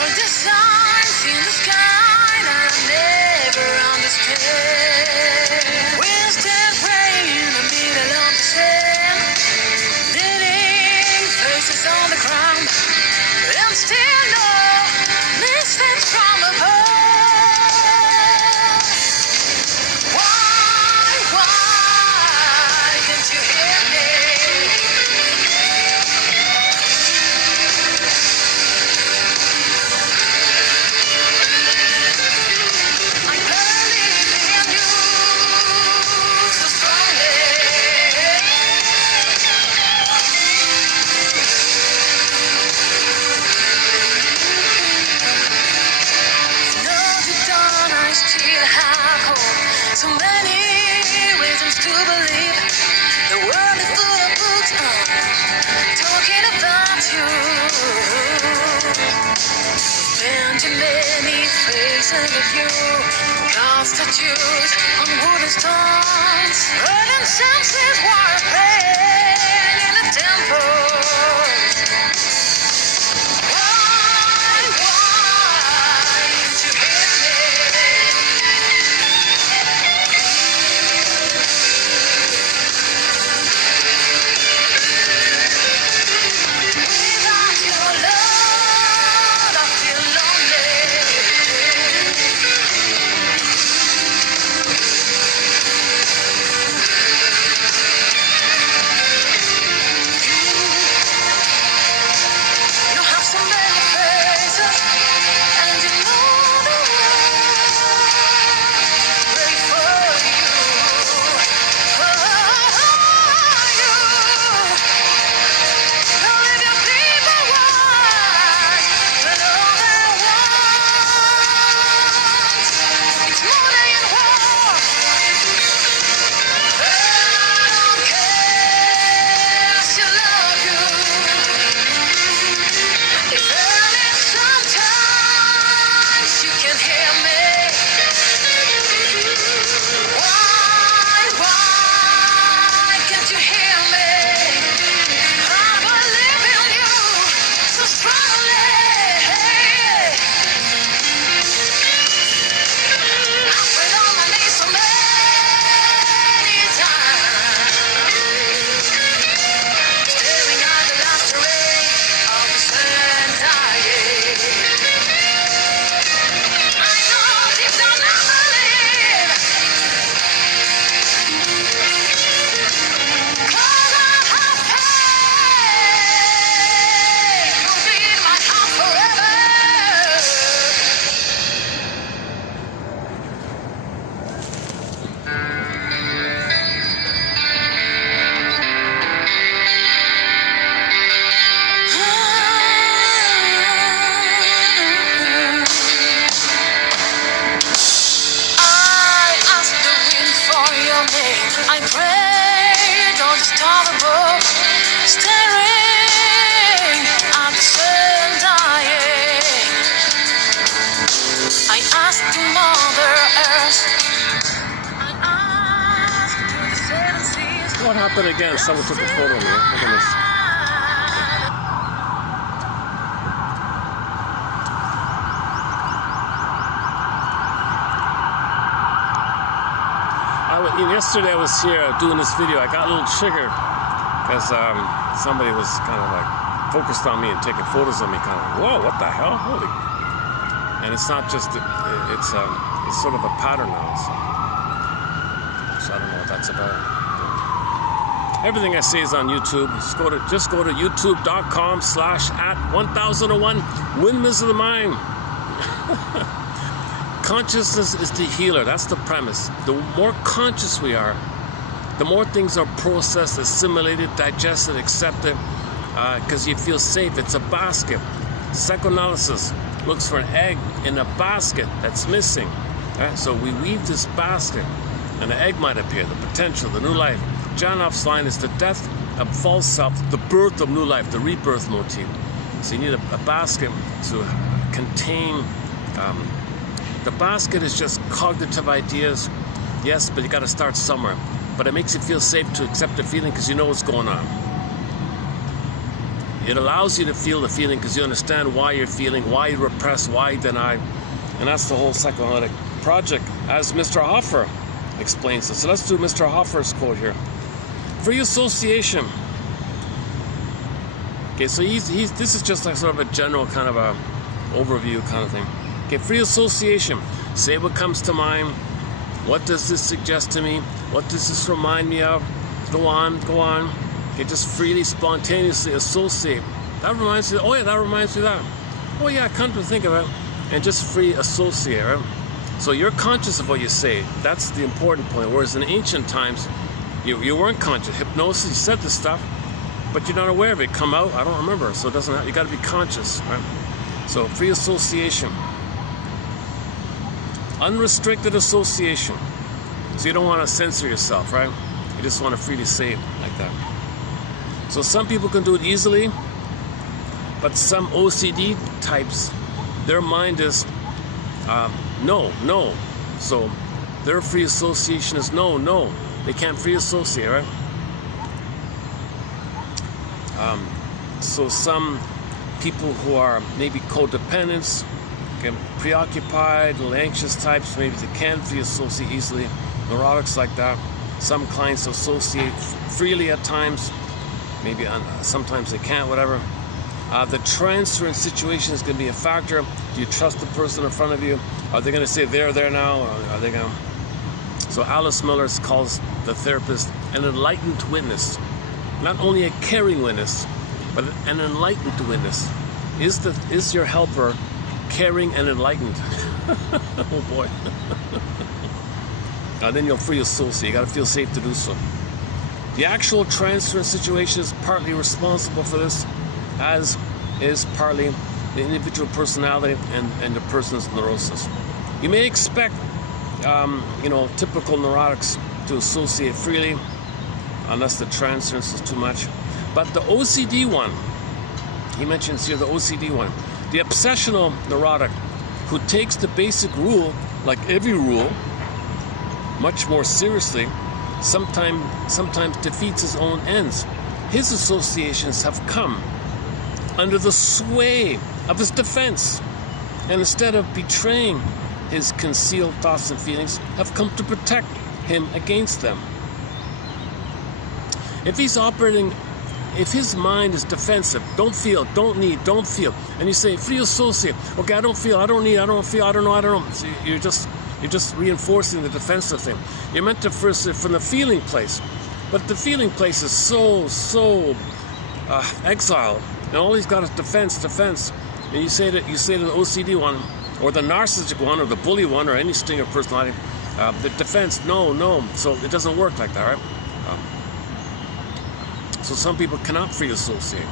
All the signs in the sky that I never understand. We're still praying in the middle of the sand, knitting faces on the ground, and still no message from above. Why can't you hear me? I believe in you so strongly. No, deep down I still have hope. So many reasons to believe. The world is full of books talking about you. And many faces of you, glass statues on wooden stones, burning senses were praying in the temples. Why can't you hear me? Without your love, I feel lonely. You have so many faces, and you know the world pray for you. You don't leave your people wide, but all they want, it's more than war. I don't care, still love you. If only sometimes you can hear me. Why can't you hear me? I believe in you so strongly. I prayed on my knees so many times, staring at the last ray of the sun dying. I know deep down I believe, 'cause I have faith, you'll be in my heart forever. I asked the wind for your name. I prayed on the star above, staring at the sun dying. I asked the Mother Earth. I asked the seven seas. What happened again? Someone took a photo of me. Look at this. Yesterday I was here doing this video. I got a little triggered because somebody was kind of like focused on me and taking photos of me. Kind of like, whoa, what the hell? Holy! And it's not just it's sort of a pattern now. So I don't know what that's about. Everything I say is on YouTube. Just go to youtube.com/@1001 Windmills of the Mind. Consciousness is the healer. That's the premise. The more conscious we are, the more things are processed, assimilated, digested, accepted, because you feel safe. It's a basket. Psychoanalysis looks for an egg in a basket that's missing. Right? So we weave this basket, and an egg might appear, the potential, the new life. Janoff's line is the death of false self, the birth of new life, the rebirth motif. So you need a basket to contain. The basket is just cognitive ideas, yes, but you got to start somewhere. But it makes you feel safe to accept the feeling because you know what's going on. It allows you to feel the feeling because you understand why you're feeling, why you repress, why you deny. And that's the whole psychoanalytic project, as Mr. Hoffer explains it. So let's do Mr. Hoffer's quote here. Free association. Okay, so this is just like sort of a general kind of a overview kind of thing. Okay, free association. Say what comes to mind. What does this suggest to me? What does this remind me of? Go on, go on. Okay, just freely, spontaneously associate. That reminds me, oh yeah, that reminds me of that. Oh yeah, come to think of it. And just free associate, right? So you're conscious of what you say. That's the important point. Whereas in ancient times, you weren't conscious. Hypnosis, you said this stuff, but you're not aware of it. Come out, I don't remember. So it doesn't have, you got to be conscious, right? So free association. Unrestricted association. So you don't want to censor yourself, right? You just want to freely say it like that. So some people can do it easily, but some OCD types, their mind is no. So their free association is no. They can't free associate, right? So some people who are maybe codependents, preoccupied, little anxious types, maybe they can free associate easily. Neurotics like that. Some clients associate freely at times. Maybe sometimes they can't, whatever. The transference situation is going to be a factor. Do you trust the person in front of you? Are they going to say they're there now? Or are they going to... So Alice Miller calls the therapist an enlightened witness. Not only a caring witness, but an enlightened witness. Is your helper caring and enlightened? Oh boy. Then you'll free associate. You got to feel safe to do so. The actual transference situation is partly responsible for this, as is partly the individual personality and the person's neurosis. You may expect, typical neurotics to associate freely, unless the transference is too much. But the OCD one, he mentions here the OCD one, the obsessional neurotic, who takes the basic rule, like every rule, much more seriously, sometimes defeats his own ends. His associations have come under the sway of his defense, and instead of betraying his concealed thoughts and feelings, have come to protect him against them. If his mind is defensive, don't feel, don't need, don't feel, and you say free associate, okay, I don't feel, I don't need, I don't feel, I don't know. So you're just reinforcing the defensive thing. You're meant to first from the feeling place, but the feeling place is so exiled, and all he's got is defense. And you say to the OCD one, or the narcissistic one, or the bully one, or any stinger personality, the defense, no. So it doesn't work like that, right? So some people cannot free associate.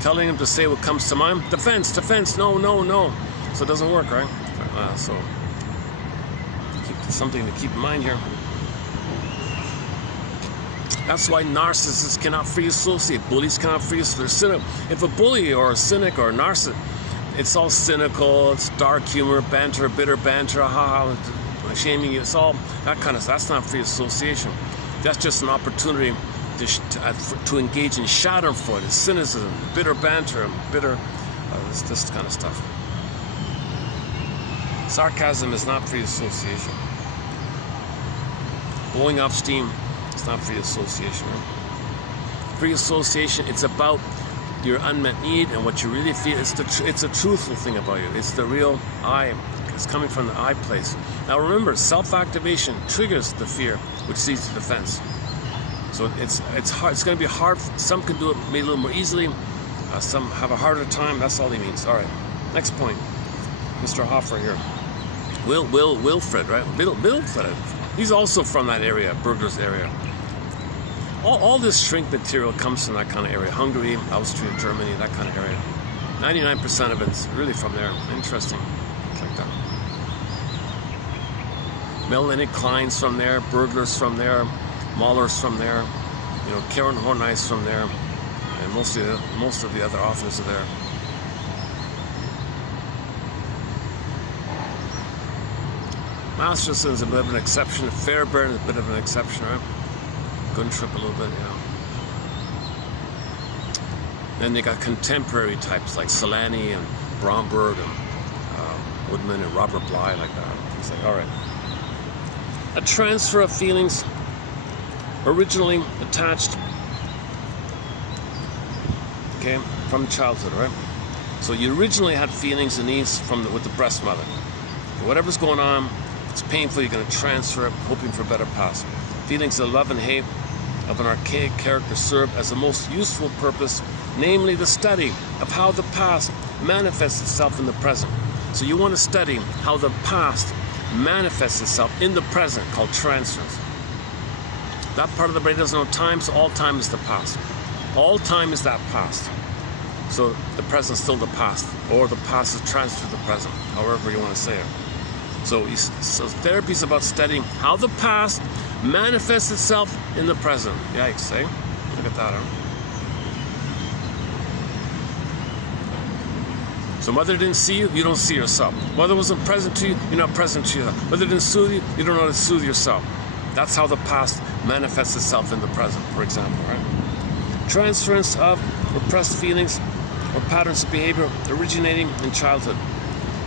Telling them to say what comes to mind, defense, no. So it doesn't work, right? So something to keep in mind here. That's why narcissists cannot free associate. Bullies cannot free associate. If a bully or a cynic or a narcissist, it's all cynical, it's dark humor, banter, bitter banter, shaming you, it's all that kind of stuff. That's not free association. That's just an opportunity to engage in schadenfreude, cynicism, bitter banter, this kind of stuff. Sarcasm is not free association. Blowing off steam is not free association. Right? Free association, it's about your unmet need and what you really feel. It's a truthful thing about you. It's the real I. It's coming from the I place. Now remember, self-activation triggers the fear, which leads to defense. So it's hard. It's going to be hard. Some can do it maybe a little more easily. Some have a harder time. That's all he means. All right. Next point. Mr. Hoffer here. Wilfred, right? Wilfred. He's also from that area, Burgers area. All this shrink material comes from that kind of area. Hungary, Austria, Germany, that kind of area. 99% of it's really from there. Interesting. Like that. Melanie Klein's from there, Burglars from there, Mahler's from there, Karen Horney's from there, and most of the other authors are there. Masterson is a bit of an exception. Fairbairn is a bit of an exception, right? Guntrip a little bit, you know. Then you got contemporary types like Solani and Bromberg and Woodman and Robert Bly, like that. It's like, all right. A transfer of feelings originally attached, okay, from childhood, right? So you originally had feelings and needs with the breast mother. Whatever's going on, it's painful, you're going to transfer it, hoping for a better past. Feelings of love and hate of an archaic character serve as the most useful purpose, namely the study of how the past manifests itself in the present. So you want to study how the past manifests itself in the present, called transference. That part of the brain doesn't know time, so all time is the past. All time is that past. So the present is still the past, or the past is transferred to the present, however you want to say it. So therapy is about studying how the past manifests itself in the present. Yikes, eh? Look at that, huh? So mother didn't see you, you don't see yourself. Mother wasn't present to you, you're not present to yourself. Mother didn't soothe you, you don't know how to soothe yourself. That's how the past manifests itself in the present, for example, right? Transference of repressed feelings or patterns of behavior originating in childhood,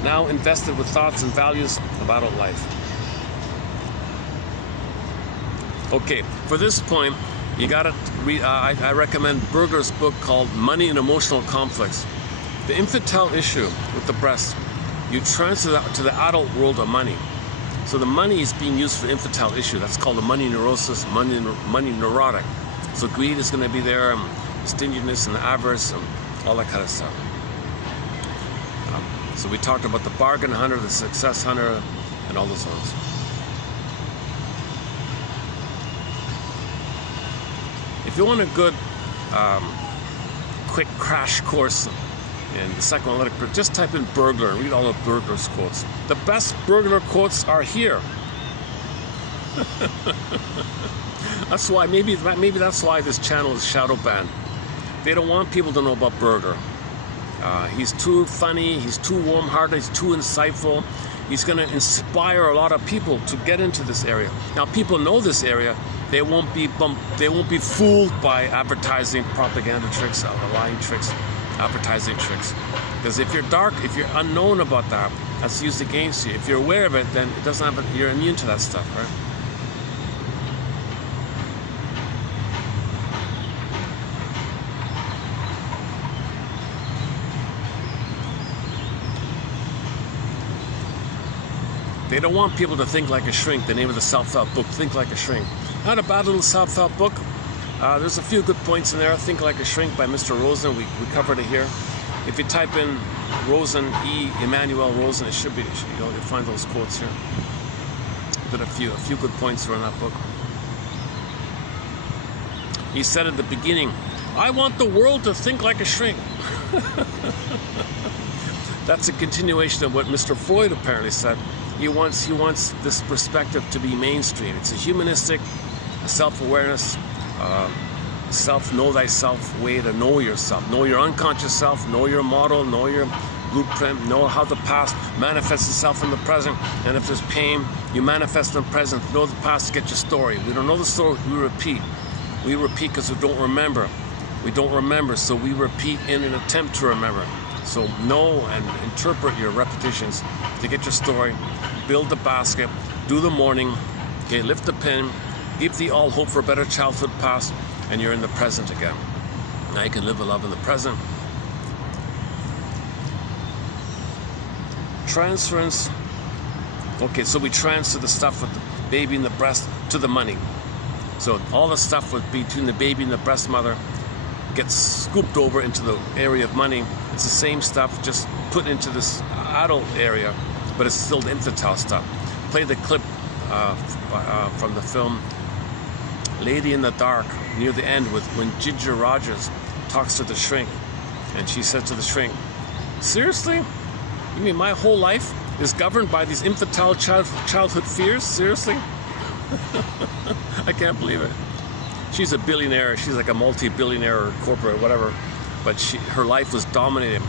now invested with thoughts and values of adult life. Okay, for this point, you gotta read, I recommend Berger's book called Money and Emotional Conflicts. The infantile issue with the breast, you transfer that to the adult world of money. So the money is being used for infantile issue. That's called the money neurosis, money neurotic. So greed is going to be there, stinginess and avarice, and all that kind of stuff. So we talked about the bargain hunter, the success hunter, and all those ones. If you want a good, quick crash course in the psychoanalytic, just type in burglar and read all of Burglar's quotes. The best burglar quotes are here. That's why, maybe that's why this channel is shadow banned. They don't want people to know about Burger. He's too funny, he's too warm-hearted, he's too insightful. He's going to inspire a lot of people to get into this area. Now, people know this area. They won't be fooled by advertising, propaganda tricks, lying tricks, advertising tricks. Because if you're dark, if you're unknown about that, that's used against you. If you're aware of it, then it doesn't have you're immune to that stuff, right? They don't want people to think like a shrink. The name of the self-help book, Think Like a Shrink. Not a bad little self-help book. There's a few good points in there. Think Like a Shrink by Mr. Rosen. We covered it here. If you type in Rosen, Emmanuel Rosen, it should be, you'll find those quotes here. But a few good points are in that book. He said at the beginning, "I want the world to think like a shrink." That's a continuation of what Mr. Freud apparently said. He wants this perspective to be mainstream. It's a humanistic, self-awareness, know thyself way to know yourself. Know your unconscious self, know your model, know your blueprint, know how the past manifests itself in the present. And if there's pain, you manifest in the present. Know the past to get your story. We don't know the story, we repeat. We repeat because we don't remember. We don't remember, so we repeat in an attempt to remember. So know and interpret your repetitions to get your story. Build the basket, do the morning, okay, lift the pin, give thee all hope for a better childhood past, and you're in the present again. Now you can live a love in the present. Transference. Okay, so we transfer the stuff with the baby in the breast to the money. So all the stuff between the baby and the breast mother gets scooped over into the area of money. It's the same stuff, just put into this adult area, but it's still the infantile stuff. Play the clip from the film Lady in the Dark, near the end, with when Ginger Rogers talks to the shrink, and she said to the shrink, "Seriously? You mean my whole life is governed by these infantile childhood fears? Seriously?" I can't believe it. She's a billionaire. She's like a multi-billionaire or corporate or whatever, but her life was dominated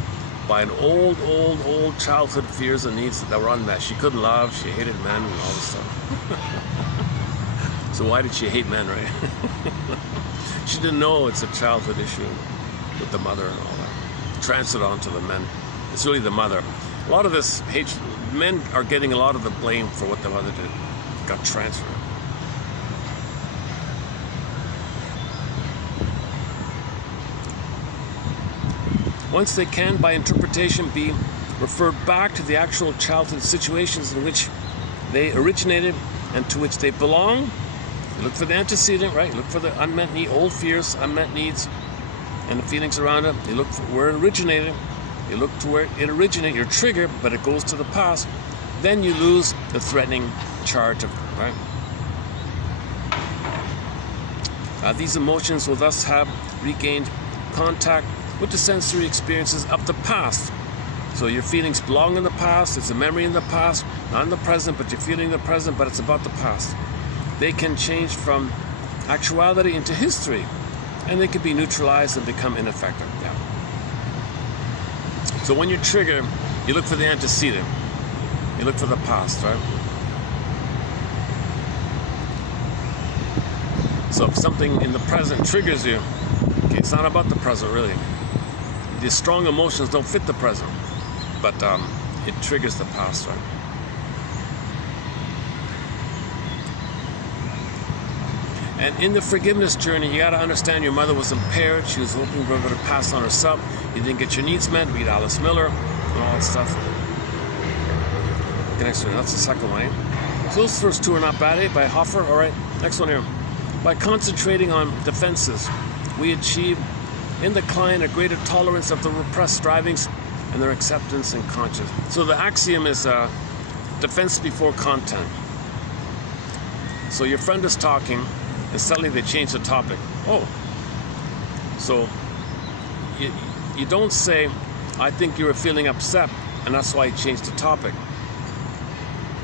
by an old childhood fears and needs that were unmet. She couldn't love, she hated men and all this stuff. So why did she hate men, right? She didn't know it's a childhood issue with the mother and all that. Transferred on to the men. It's really the mother. A lot of this hate, men are getting a lot of the blame for what the mother did. Got transferred. Once they can, by interpretation, be referred back to the actual childhood situations in which they originated and to which they belong. You look for the antecedent, right? You look for the unmet need, old fears, unmet needs, and the feelings around it. You look for where it originated. You look to where it originated, your trigger, but it goes to the past. Then you lose the threatening charge of, right? These emotions will thus have regained contact with the sensory experiences of the past. So your feelings belong in the past, it's a memory in the past, not in the present, but you're feeling the present, but it's about the past. They can change from actuality into history, and they can be neutralized and become ineffective. Yeah. So when you're triggered, you look for the antecedent. You look for the past, right? So if something in the present triggers you, okay, it's not about the present really. The strong emotions don't fit the present, but it triggers the past, right? And in the forgiveness journey, you got to understand your mother was impaired. She was hoping for her to pass on herself. You didn't get your needs met. Read Alice Miller and all that stuff. Okay, next one. That's the second one. Eh? So those first two are not bad, eh? By Hoffer. All right. Next one here. By concentrating on defenses, we achieve in the client a greater tolerance of the repressed strivings and their acceptance and conscience. So the axiom is defense before content. So your friend is talking, and suddenly they change the topic. Oh, so you don't say, I think you were feeling upset, and that's why you changed the topic.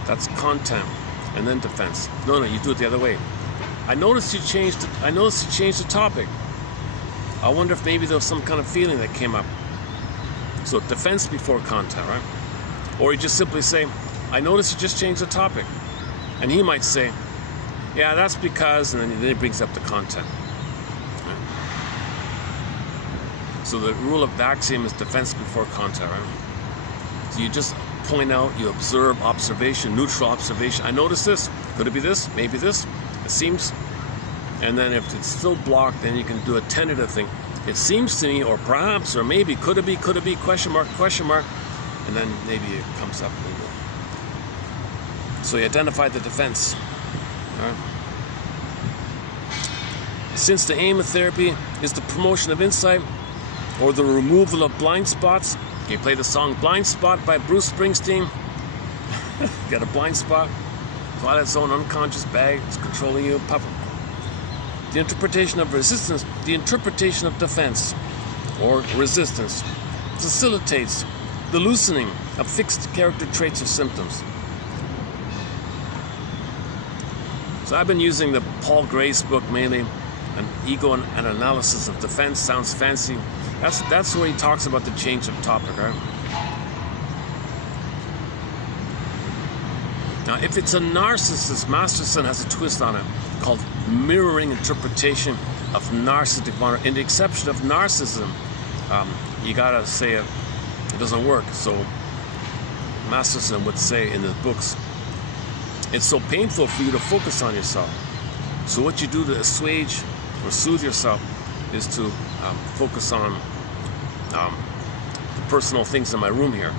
That's content, and then defense. No, you do it the other way. I noticed you changed the topic. I wonder if maybe there was some kind of feeling that came up. So defense before content, right? Or you just simply say, I noticed you just changed the topic. And he might say, yeah, that's because, and then he brings up the content. Right? So the rule of the axiom is defense before content, right? So you just point out, you observe, observation, neutral observation. I noticed this. Could it be this? Maybe this? It seems. And then if it's still blocked, then you can do a tentative thing. It seems to me, or perhaps, or maybe, could it be, question mark, and then maybe it comes up. So you identify the defense. All right. Since the aim of therapy is the promotion of insight or the removal of blind spots, you play the song Blind Spot by Bruce Springsteen. You got a blind spot, Twilight Zone, unconscious bag, it's controlling you, puppet. The interpretation of resistance, the interpretation of defense or resistance facilitates the loosening of fixed character traits or symptoms. So I've been using the Paul Gray's book mainly, an ego and an analysis of defense. Sounds fancy. That's where he talks about the change of topic, right? Now, if it's a narcissist, Masterson has a twist on it called mirroring interpretation of narcissistic vulnerability. In the exception of narcissism, you gotta say it doesn't work. So Masterson would say in his books, it's so painful for you to focus on yourself. So what you do to assuage or soothe yourself is to focus on the personal things in my room here.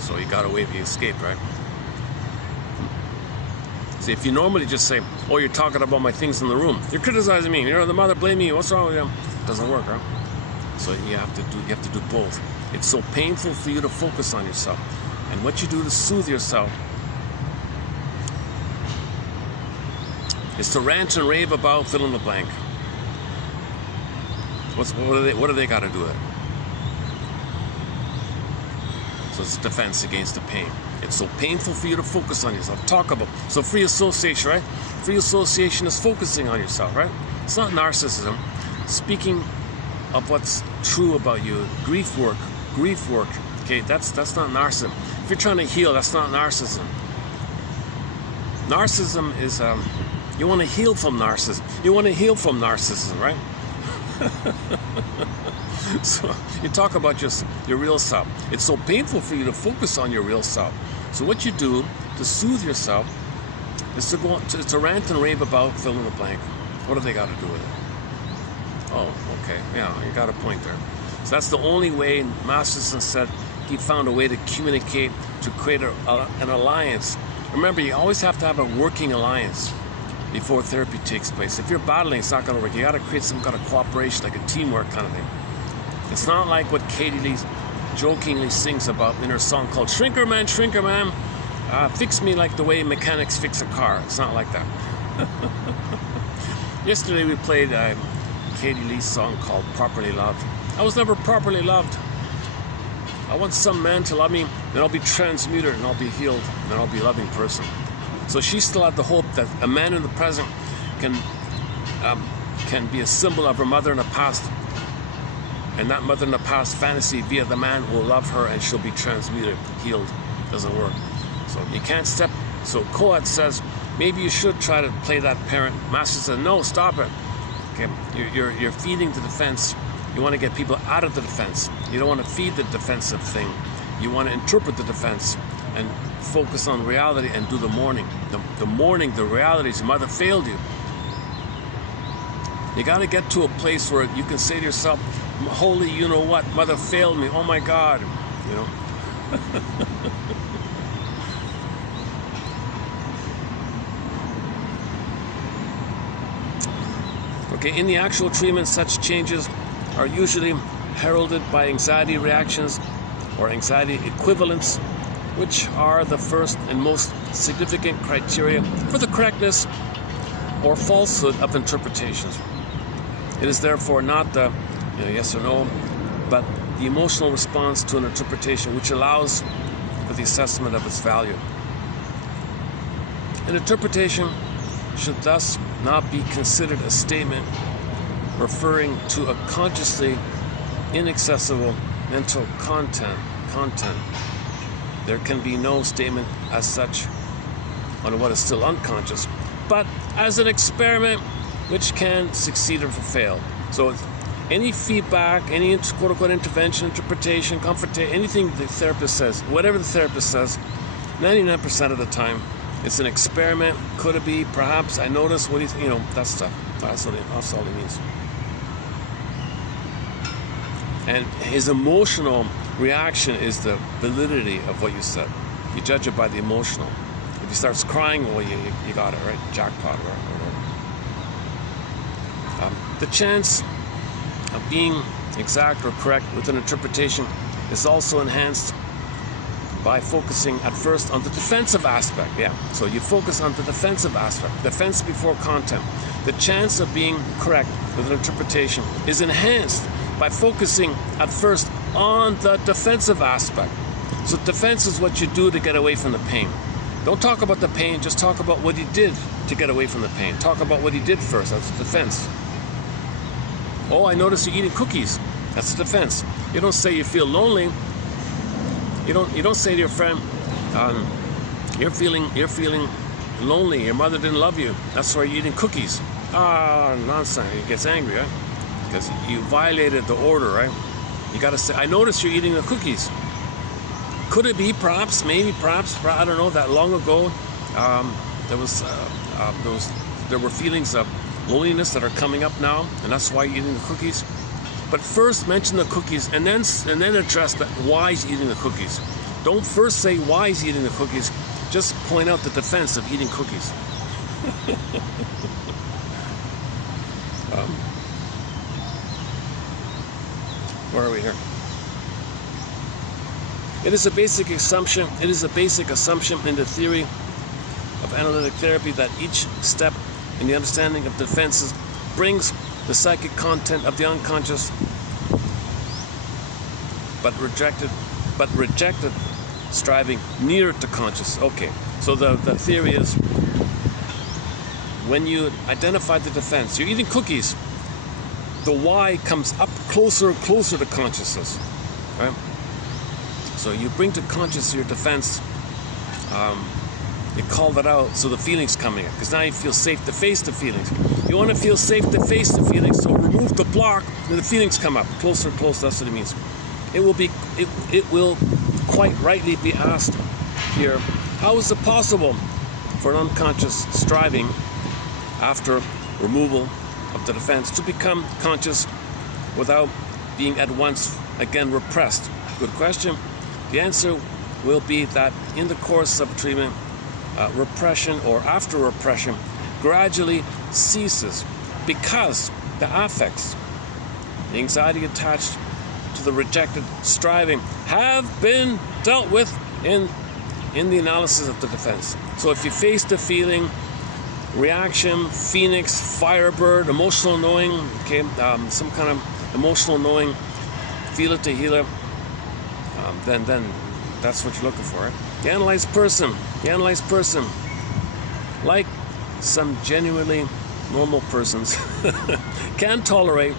So you got a way of escape, right? See, if you normally just say, oh, you're talking about my things in the room, you're criticizing me, the mother blaming me, what's wrong with them? It doesn't work, right? So you have to do both. It's so painful for you to focus on yourself. And what you do to soothe yourself is to rant and rave about fill in the blank. What do they got to do with it? So it's defense against the pain. It's so painful for you to focus on yourself. Talk about, so free association, right? Free association is focusing on yourself, right? It's not narcissism. Speaking of what's true about you, grief work, grief work. Okay, that's not narcissism. If you're trying to heal, that's not narcissism. Narcissism is you want to heal from narcissism. You want to heal from narcissism, right? So you talk about just your real self. It's so painful for you to focus on your real self. So what you do to soothe yourself is to go to rant and rave about fill in the blank. What do they got to do with it? Oh, okay, yeah, you got a point there. So that's the only way. Masterson said he found a way to communicate, to create an alliance. Remember, you always have to have a working alliance before therapy takes place. If you're battling, it's not going to work. You got to create some kind of cooperation, like a teamwork kind of thing. It's not like what Katie Lee jokingly sings about in her song called Shrinker Man, fix me like the way mechanics fix a car. It's not like that. Yesterday we played Katie Lee's song called Properly Loved. I was never properly loved. I want some man to love me, then I'll be transmuted and I'll be healed, and then I'll be a loving person. So she still had the hope that a man in the present can be a symbol of her mother in the past, and that mother in the past fantasy via the man will love her and she'll be transmuted, healed. Doesn't work. So you can't step. So Coat says maybe you should try to play that parent. Master says no, stop it. Okay, you're feeding the defense. You want to get people out of the defense. You don't want to feed the defensive thing. You want to interpret the defense and focus on reality and do the mourning. The mourning, the reality is your mother failed you. You got to get to a place where you can say to yourself, holy, you know what, mother failed me, oh my God, you know. Okay, in the actual treatment, such changes are usually heralded by anxiety reactions or anxiety equivalents, which are the first and most significant criteria for the correctness or falsehood of interpretations. It is therefore not the yes or no, but the emotional response to an interpretation which allows for the assessment of its value. An interpretation should thus not be considered a statement referring to a consciously inaccessible mental content. There can be no statement as such on what is still unconscious, but as an experiment which can succeed or fail. So any feedback, any quote-unquote intervention, interpretation, comfortation, anything the therapist says, whatever the therapist says, 99% of the time, it's an experiment. Could it be? Perhaps. I notice what that stuff. That's all it means. And his emotional reaction is the validity of what you said. You judge it by the emotional. If he starts crying, well, you got it, right? Jackpot, or whatever. The chance of being exact or correct with an interpretation is also enhanced by focusing at first on the defensive aspect. Yeah, so you focus on the defensive aspect, defense before content. The chance of being correct with an interpretation is enhanced by focusing at first on the defensive aspect. So defense is what you do to get away from the pain. Don't talk about the pain, just talk about what he did to get away from the pain. Talk about what he did first, that's defense. Oh, I noticed you're eating cookies. That's the defense. You don't say you feel lonely. You don't say to your friend, you're feeling lonely. Your mother didn't love you. That's why you're eating cookies. Nonsense. He gets angry, right? Because you violated the order, right? You got to say, I noticed you're eating the cookies. Could it be, perhaps, maybe, perhaps, I don't know, that long ago, there were feelings of loneliness that are coming up now, and that's why you're eating the cookies. But first mention the cookies, and then address that why he's eating the cookies. Don't first say why he's eating the cookies. Just point out the defense of eating cookies. Where are we here? It is a basic assumption in the theory of analytic therapy that each step in the understanding of defenses brings the psychic content of the unconscious, but rejected striving near to conscious. Okay, so the theory is when you identify the defense, you're eating cookies, the why comes up closer and closer to consciousness, right? So you bring to conscious your defense. You call that out so the feelings coming in, because now you feel safe to face the feelings. You want to feel safe to face the feelings, so remove the block, then the feelings come up closer and closer. That's what it means. It will quite rightly be asked here, how is it possible for an unconscious striving after removal of the defense to become conscious without being at once again repressed? Good question. The answer will be that in the course of treatment, repression or after repression gradually ceases because the affects, the anxiety attached to the rejected striving, have been dealt with in the analysis of the defense. So if you face the feeling, reaction, phoenix, firebird, emotional knowing, okay, some kind of emotional knowing, feel it to heal it, then that's what you're looking for. Right? The analyzed person, like some genuinely normal persons, can tolerate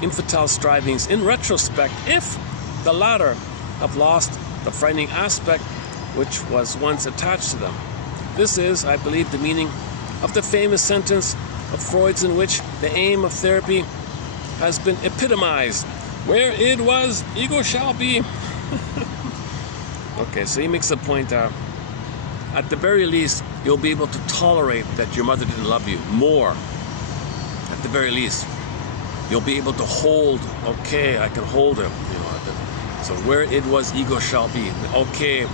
infantile strivings in retrospect if the latter have lost the frightening aspect which was once attached to them. This is, I believe, the meaning of the famous sentence of Freud's in which the aim of therapy has been epitomized. Where it was, ego shall be. Okay, so he makes a point out. At the very least, you'll be able to tolerate that your mother didn't love you more. At the very least, you'll be able to hold. Okay, I can hold it. So where it was, ego shall be. Okay,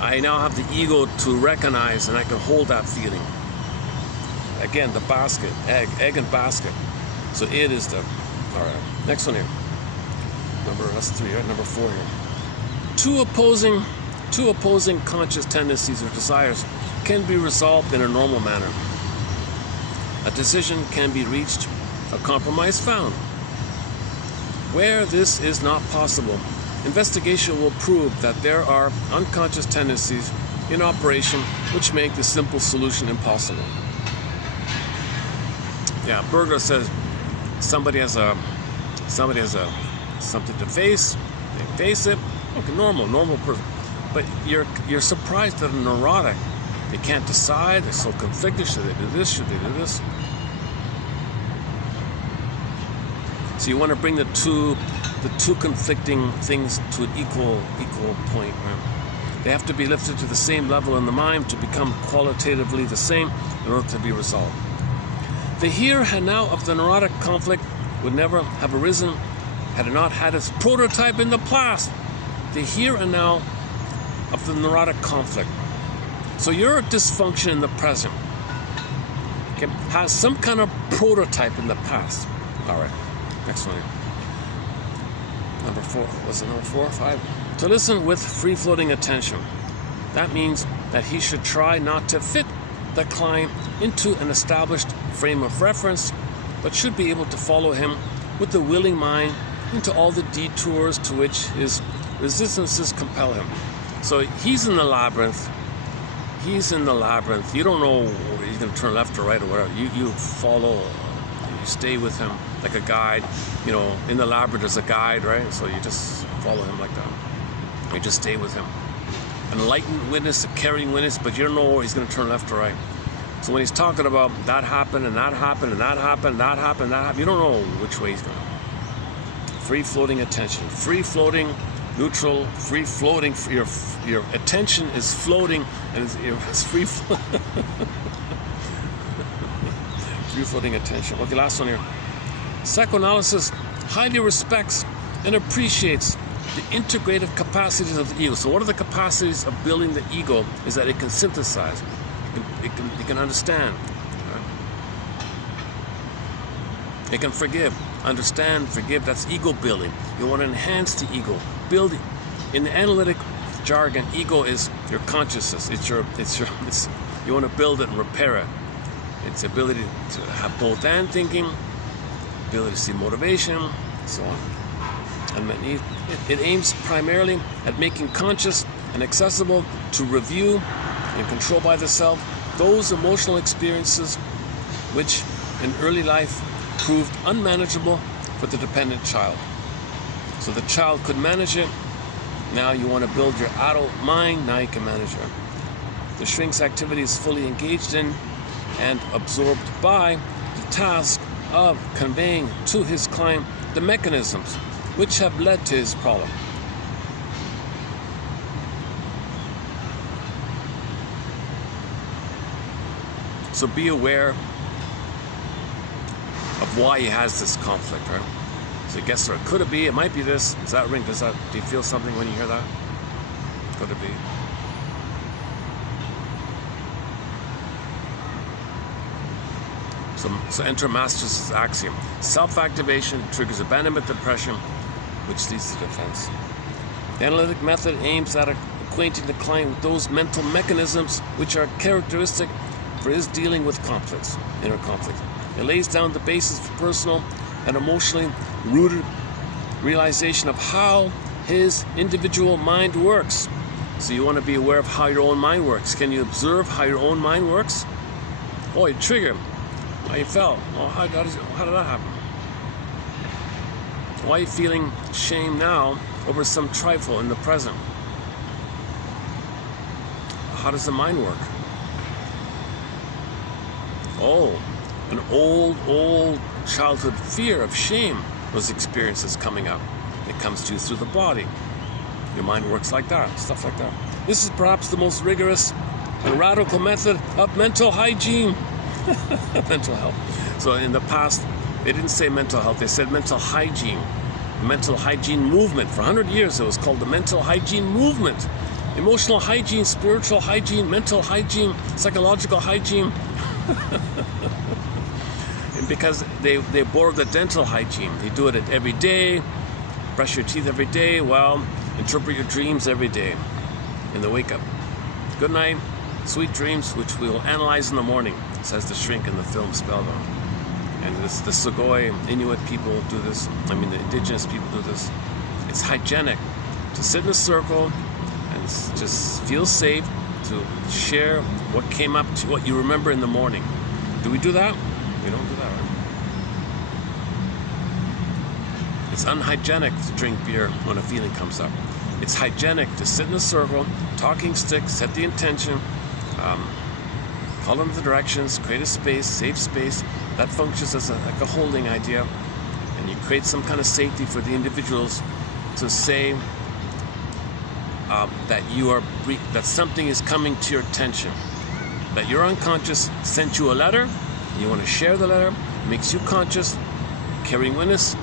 I now have the ego to recognize, and I can hold that feeling. Again, the basket, egg and basket. So it is the. All right, next one here. That's 3. Right? Number 4 here. Two opposing conscious tendencies or desires can be resolved in a normal manner. A decision can be reached, a compromise found. Where this is not possible, investigation will prove that there are unconscious tendencies in operation which make the simple solution impossible. Yeah, Berger says somebody has something to face, they face it. Okay, normal person. But you're surprised that a neurotic, they can't decide, they're so conflicted, should they do this, should they do this? So you want to bring the two conflicting things to an equal point, right? They have to be lifted to the same level in the mind to become qualitatively the same in order to be resolved. The here and now of the neurotic conflict would never have arisen had it not had its prototype in the past. The here and now of the neurotic conflict. So your dysfunction in the present, okay, has some kind of prototype in the past. All right, next one. Number 4, was it number 4 or 5? To listen with free-floating attention. That means that he should try not to fit the client into an established frame of reference, but should be able to follow him with the willing mind into all the detours to which his resistances compel him. So he's in the labyrinth. You don't know whether he's going to turn left or right or whatever. You follow, you stay with him like a guide. In the labyrinth there's a guide, right? So you just follow him like that. You just stay with him. An enlightened witness, a caring witness, but you don't know where he's going to turn left or right. So when he's talking about that happened and that happened and that happened and that happened and that happened, you don't know which way he's going. Free-floating attention. Free-floating, neutral, free-floating. Your attention is floating and it's free free-floating attention. Okay, last one here. Psychoanalysis highly respects and appreciates the integrative capacities of the ego. So what are the capacities of building the ego? Is that it can synthesize, it can understand, right? It can forgive, understand, forgive. That's ego building. You want to enhance the ego. Build it. In the analytic jargon, ego is your consciousness. You want to build it and repair it. It's the ability to have both and thinking, ability to see motivation, so on. And it aims primarily at making conscious and accessible to review and control by the self those emotional experiences which in early life proved unmanageable for the dependent child. So the child could manage it Now you want to build your adult mind. Now you can manage her. The shrink's activity is fully engaged in and absorbed by the task of conveying to his client the mechanisms which have led to his problem. So be aware of why he has this conflict, right? So guess what? Could it be? It might be this. Does that ring? Do you feel something when you hear that? Could it be? So enter Master's axiom. Self-activation triggers abandonment depression, which leads to defense. The analytic method aims at acquainting the client with those mental mechanisms which are characteristic for his dealing with conflicts, inner conflicts. It lays down the basis for personal and emotionally rooted realization of how his individual mind works. So you want to be aware of how your own mind works. Can you observe how your own mind works? Oh, you trigger. How you felt? Oh, how did that happen? Why are you feeling shame now over some trifle in the present? How does the mind work? Oh, an old childhood fear of shame was experiences coming up. It comes to you through the body. Your mind works like that, stuff like that. This is perhaps the most rigorous and radical method of mental hygiene. Mental health. So in the past, they didn't say mental health, they said mental hygiene. Mental hygiene movement. For 100 years, it was called the mental hygiene movement. Emotional hygiene, spiritual hygiene, mental hygiene, psychological hygiene. And because they borrow the dental hygiene. They do it every day, brush your teeth every day, well, interpret your dreams every day in the wake up. Good night, sweet dreams, which we will analyze in the morning, says the shrink in the film Spellbound. And the Sogoi Inuit people do this. I mean, the indigenous people do this. It's hygienic to sit in a circle and just feel safe to share what came up to what you remember in the morning. Do we do that? We don't do that, right? It's unhygienic to drink beer when a feeling comes up. It's hygienic to sit in a circle, talking sticks, set the intention, call them the directions, create a space, safe space. That functions as like a holding idea. And you create some kind of safety for the individuals to say that something is coming to your attention. That your unconscious sent you a letter, you want to share the letter, makes you conscious, carrying witness,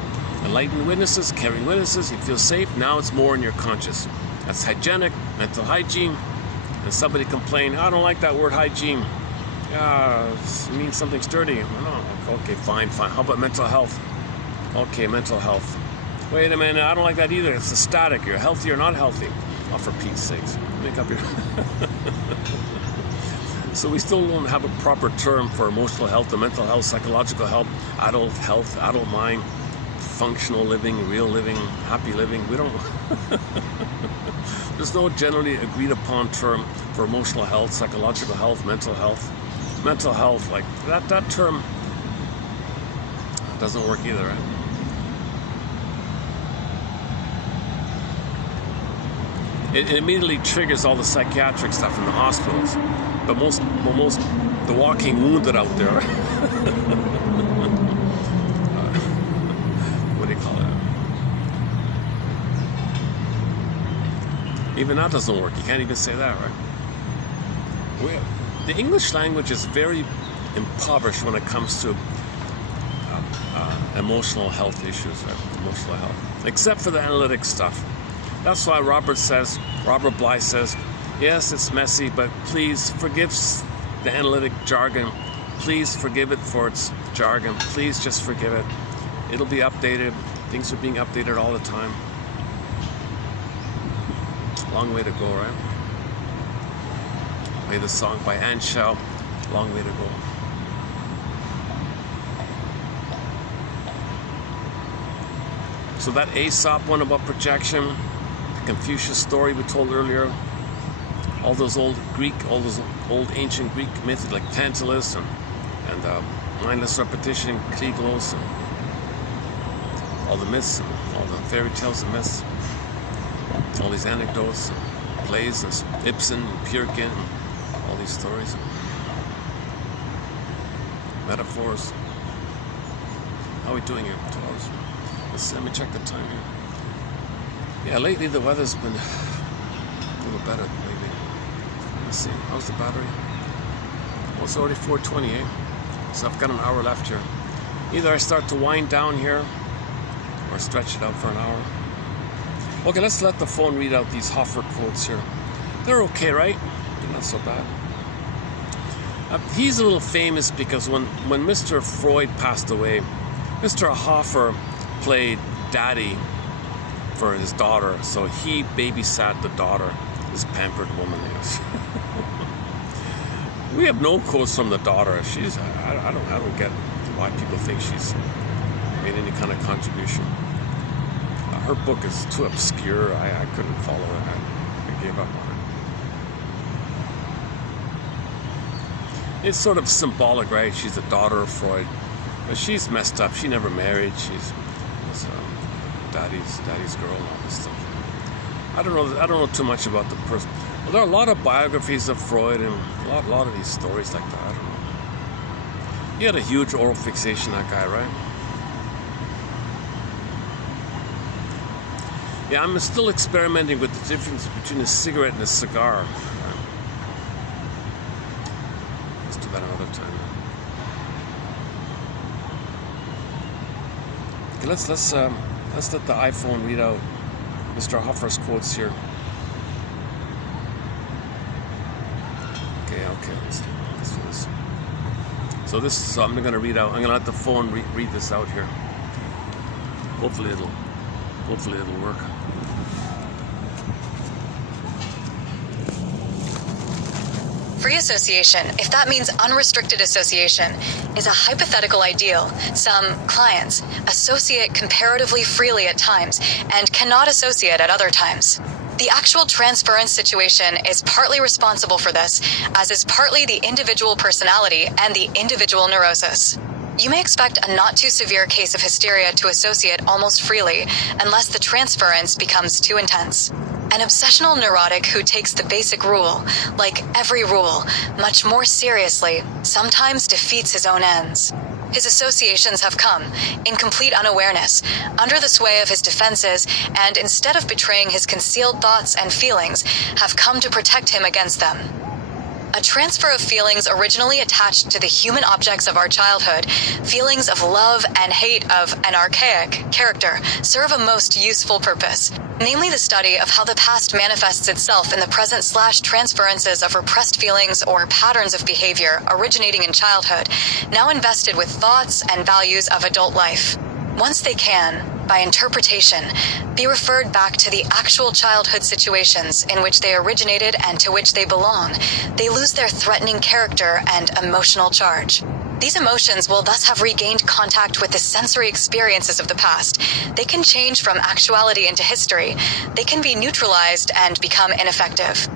enlightened witnesses, carrying witnesses, you feel safe, now it's more in your conscious. That's hygienic, mental hygiene. And somebody complained, I don't like that word hygiene. It means something sturdy. Okay, fine. How about mental health? Okay, mental health. Wait a minute, I don't like that either. It's a static. You're healthy or not healthy. Oh, for Pete's sakes. Make up your... So we still don't have a proper term for emotional health, the mental health, psychological health, adult mind, functional living, real living, happy living. We don't... There's no generally agreed upon term for emotional health, psychological health, mental health. Mental health, like that term doesn't work either, right? It immediately triggers all the psychiatric stuff in the hospitals. But most the walking wounded out there. What do you call it? Even that doesn't work. You can't even say that, right? The English language is very impoverished when it comes to emotional health issues, right? Emotional health, except for the analytic stuff. That's why Robert Bly says, yes, it's messy, but please forgive the analytic jargon. Please forgive it for its jargon. Please just forgive it. It'll be updated. Things are being updated all the time. Long way to go, right? Play the song by Ann Shell, Long Way to Go. So that Aesop one about projection, the Confucius story we told earlier, all those old ancient Greek myths like Tantalus and mindless repetition, Krieglos, and all the myths, all the fairy tales and myths, all these anecdotes, plays, and Ibsen, and Pirkin, and all these stories, metaphors. How are we doing here? 2 hours. Let me check the time here. Yeah, lately the weather's been a little better lately. Let's see, how's the battery? Well, it's already 4:28, so I've got an hour left here. Either I start to wind down here or stretch it out for an hour. Okay, let's let the phone read out these Hoffer quotes here. They're okay, right? They're not so bad. He's a little famous because when Mr. Freud passed away, Mr. Hoffer played daddy for his daughter, so he babysat the daughter, this pampered woman is. We have no quotes from the daughter. She's I don't get why people think she's made any kind of contribution. Her book is too obscure. I couldn't follow it. I gave up on it. It's sort of symbolic, right? She's the daughter of Freud, but she's messed up. She never married. She's daddy's girl and all this stuff. I don't know too much about the person. Well, there are a lot of biographies of Freud and a lot of these stories like that. I don't know. He had a huge oral fixation, that guy, right? Yeah, I'm still experimenting with the difference between a cigarette and a cigar. Let's do that another time. Okay, let's let the iPhone read out Mr. Hoffer's quotes here. Okay, let's do this. So I'm gonna let the phone read this out here. Hopefully it'll work. Free association, if that means unrestricted association, is a hypothetical ideal. Some clients associate comparatively freely at times and cannot associate at other times. The actual transference situation is partly responsible for this, as is partly the individual personality and the individual neurosis. You may expect a not too severe case of hysteria to associate almost freely, unless the transference becomes too intense. An obsessional neurotic who takes the basic rule, like every rule, much more seriously, sometimes defeats his own ends. His associations have come, in complete unawareness, under the sway of his defenses, and instead of betraying his concealed thoughts and feelings, have come to protect him against them. A transfer of feelings originally attached to the human objects of our childhood, feelings of love and hate of an archaic character, serve a most useful purpose, namely the study of how the past manifests itself in the present/transferences of repressed feelings or patterns of behavior originating in childhood, now invested with thoughts and values of adult life. Once they can, by interpretation, be referred back to the actual childhood situations in which they originated and to which they belong, they lose their threatening character and emotional charge. These emotions will thus have regained contact with the sensory experiences of the past. They can change from actuality into history. They can be neutralized and become ineffective.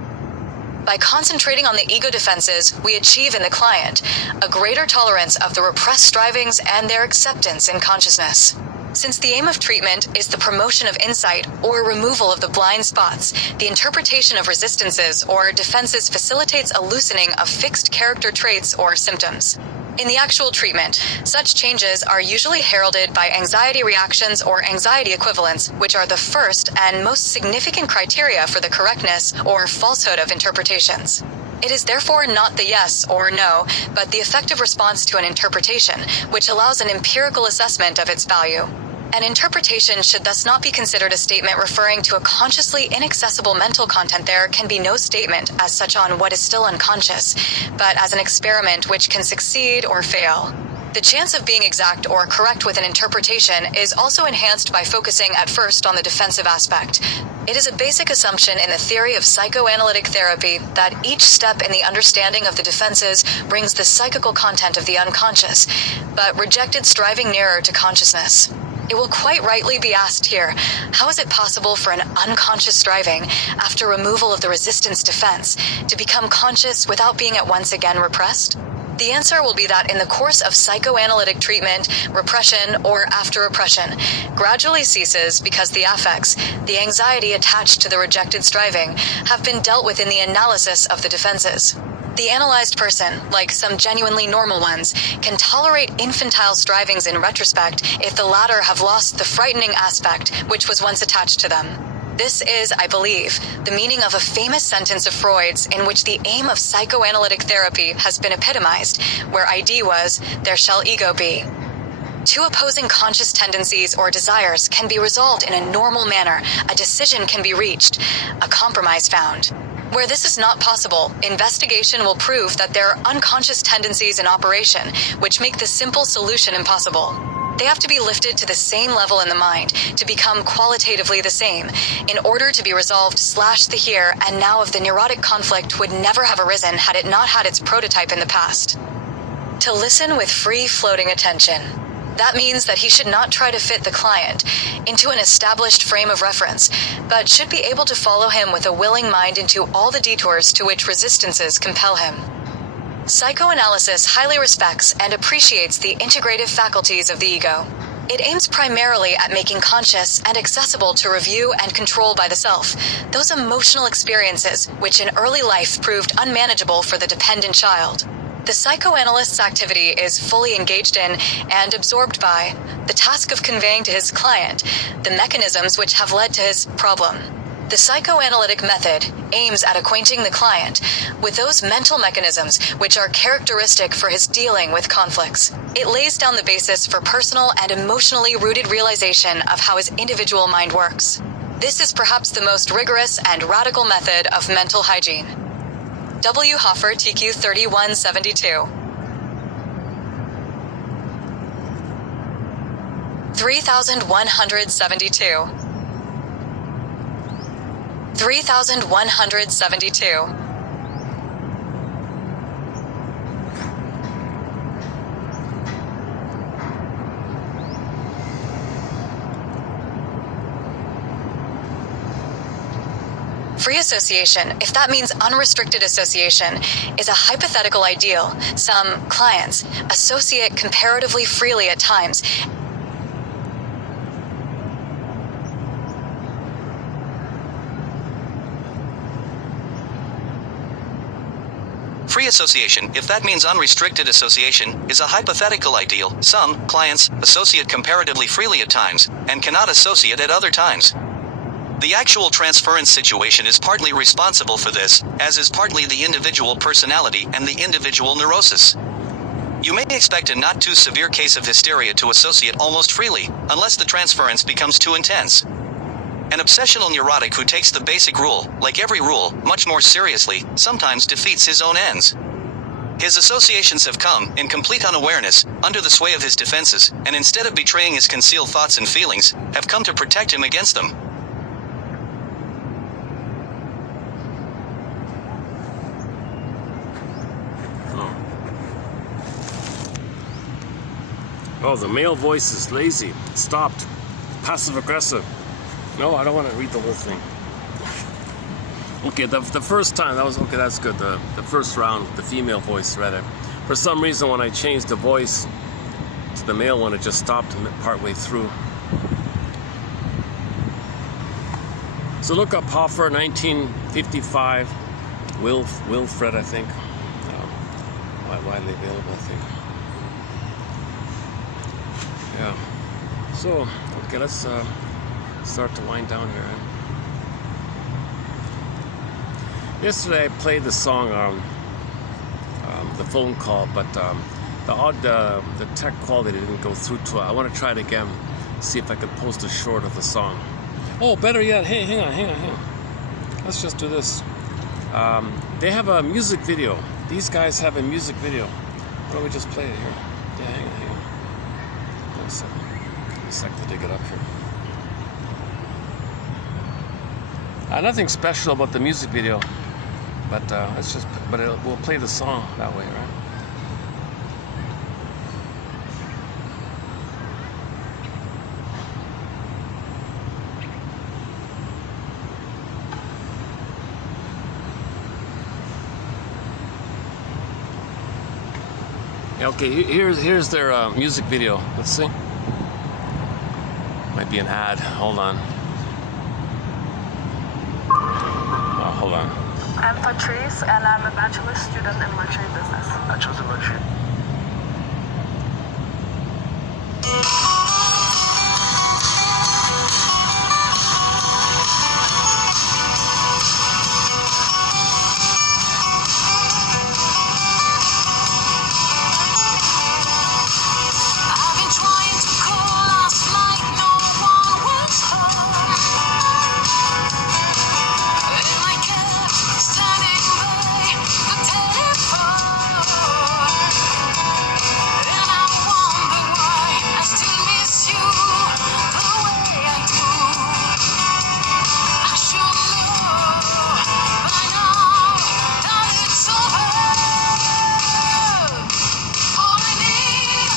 By concentrating on the ego defenses, we achieve in the client a greater tolerance of the repressed strivings and their acceptance in consciousness. Since the aim of treatment is the promotion of insight or removal of the blind spots, the interpretation of resistances or defenses facilitates a loosening of fixed character traits or symptoms. In the actual treatment, such changes are usually heralded by anxiety reactions or anxiety equivalents, which are the first and most significant criteria for the correctness or falsehood of interpretations. It is therefore not the yes or no, but the effective response to an interpretation, which allows an empirical assessment of its value. An interpretation should thus not be considered a statement referring to a consciously inaccessible mental content. There can be no statement as such on what is still unconscious, but as an experiment which can succeed or fail. The chance of being exact or correct with an interpretation is also enhanced by focusing at first on the defensive aspect. It is a basic assumption in the theory of psychoanalytic therapy that each step in the understanding of the defenses brings the psychical content of the unconscious, but rejected striving nearer to consciousness. It will quite rightly be asked here, how is it possible for an unconscious striving, after removal of the resistance defense, to become conscious without being at once again repressed? The answer will be that in the course of psychoanalytic treatment, repression, or after repression gradually ceases because the affects, the anxiety attached to the rejected striving, have been dealt with in the analysis of the defenses. The analyzed person, like some genuinely normal ones, can tolerate infantile strivings in retrospect if the latter have lost the frightening aspect which was once attached to them. This is, I believe, the meaning of a famous sentence of Freud's in which the aim of psychoanalytic therapy has been epitomized, where ID was, there shall ego be. Two opposing conscious tendencies or desires can be resolved in a normal manner, a decision can be reached, a compromise found. Where this is not possible, investigation will prove that there are unconscious tendencies in operation which make the simple solution impossible. They have to be lifted to the same level in the mind to become qualitatively the same in order to be resolved. The here and now of the neurotic conflict would never have arisen had it not had its prototype in the past. To listen with free-floating attention. That means that he should not try to fit the client into an established frame of reference, but should be able to follow him with a willing mind into all the detours to which resistances compel him. Psychoanalysis highly respects and appreciates the integrative faculties of the ego. It aims primarily at making conscious and accessible to review and control by the self those emotional experiences which in early life proved unmanageable for the dependent child. The psychoanalyst's activity is fully engaged in and absorbed by the task of conveying to his client the mechanisms which have led to his problem. The psychoanalytic method aims at acquainting the client with those mental mechanisms which are characteristic for his dealing with conflicts. It lays down the basis for personal and emotionally rooted realization of how his individual mind works. This is perhaps the most rigorous and radical method of mental hygiene. W. Hoffer, TQ 3172. 3172. 3172. Free association, if that means unrestricted association, is a hypothetical ideal some clients associate comparatively freely at times. Free association, if that means unrestricted association, is a hypothetical ideal some clients associate comparatively freely at times, and cannot associate at other times. The actual transference situation is partly responsible for this, as is partly the individual personality and the individual neurosis. You may expect a not too severe case of hysteria to associate almost freely, unless the transference becomes too intense. An obsessional neurotic who takes the basic rule, like every rule, much more seriously, sometimes defeats his own ends. His associations have come, in complete unawareness, under the sway of his defenses, and instead of betraying his concealed thoughts and feelings, have come to protect him against them. Oh, the male voice is lazy. It stopped. Passive aggressive. No, I don't want to read the whole thing. Okay, the first time, that was okay, that's good. The first round, the female voice read it. For some reason, when I changed the voice to the male one, it just stopped partway through. So look up Hoffer, 1955, Wilfred, I think. Widely available, I think. Yeah. So, okay, let's start to wind down here. Yesterday I played the song the phone call, but the tech quality didn't go through to it. I want to try it again, see if I could post a short of the song. Oh, better yet, hey, hang on. Let's just do this. They have a music video. These guys have a music video. Why don't we just play it here? Yeah, hang on. Give me a sec to dig it up here. Nothing special about the music video, but we'll play the song that way, right? Okay, here's their music video. Let's see. Might be an ad. Hold on. Oh, hold on. I'm Patrice, and I'm a bachelor student in luxury business. I chose a luxury. I've been trying to call last night, no one was home. And I kept standing by the telephone. And I wonder why I still miss you the way I do. I should know by now that it's over. All I need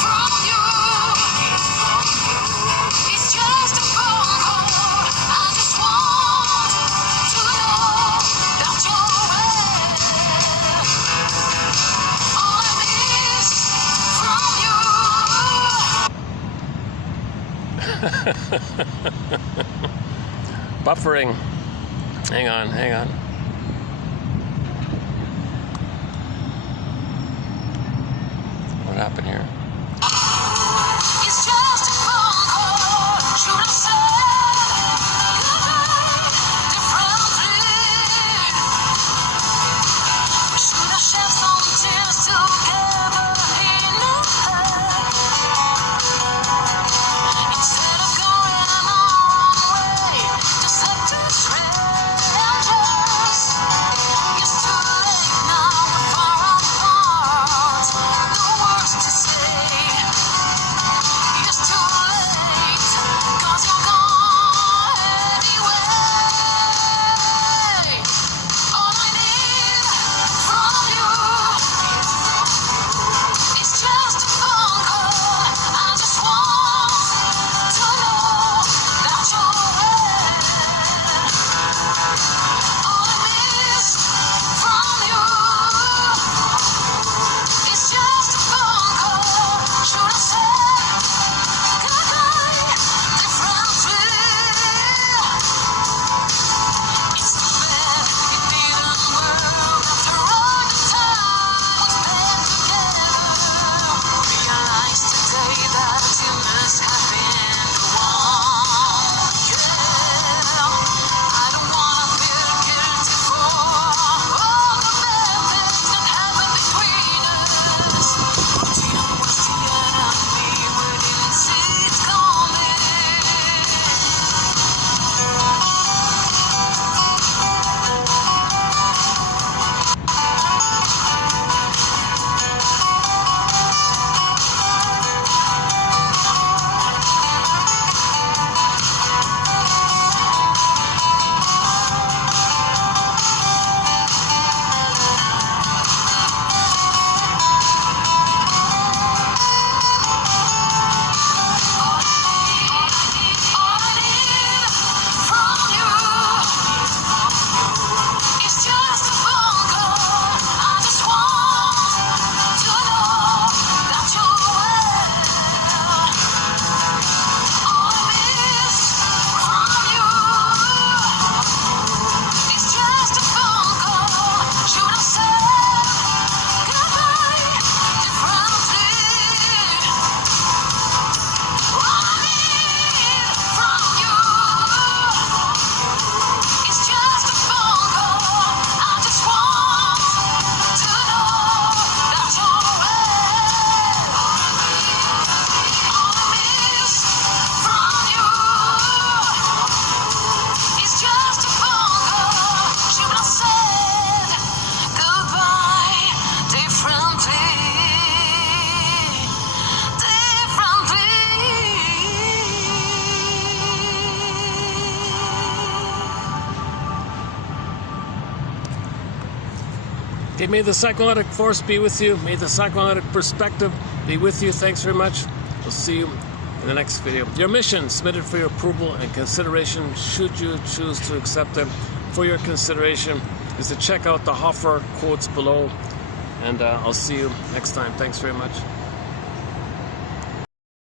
from you is just a phone call. I just want to know that you're well. All I miss from you. Buffering. Hang on. What happened here? It's just a phone call. Should have said goodbye differently. We should have shared some tears together in a hug. Instead of going our own way, just like two strangers. It's too late now, we're far apart. No words to say. It's too late, 'cause you're gone anyway. All I need from you is just a phone call. I just want to know that you're well. All I miss from you is just a phone call. Should have said goodbye differently. It's too bad it didn't work after all the time we spent together. Realize today that you must have been the one. Yeah, I don't wanna feel guilty for all the bad things that happened between us. Routine was the enemy, we didn't see it coming. All I need from you is just a phone call. I just want to know that you're well. All I miss from you is just a phone call. Should have said goodbye differently. All I need from you is just a phone call. I just want to know that you're well. All I miss from you is just a phone call. Should have said goodbye differently. Okay, may the psychoanalytic force be with you. May the psychoanalytic perspective be with you. Thanks very much. We'll see you in the next video. Your mission submitted for your approval and consideration, should you choose to accept it. For your consideration is to check out the Hoffer quotes below and I'll see you next time. Thanks very much.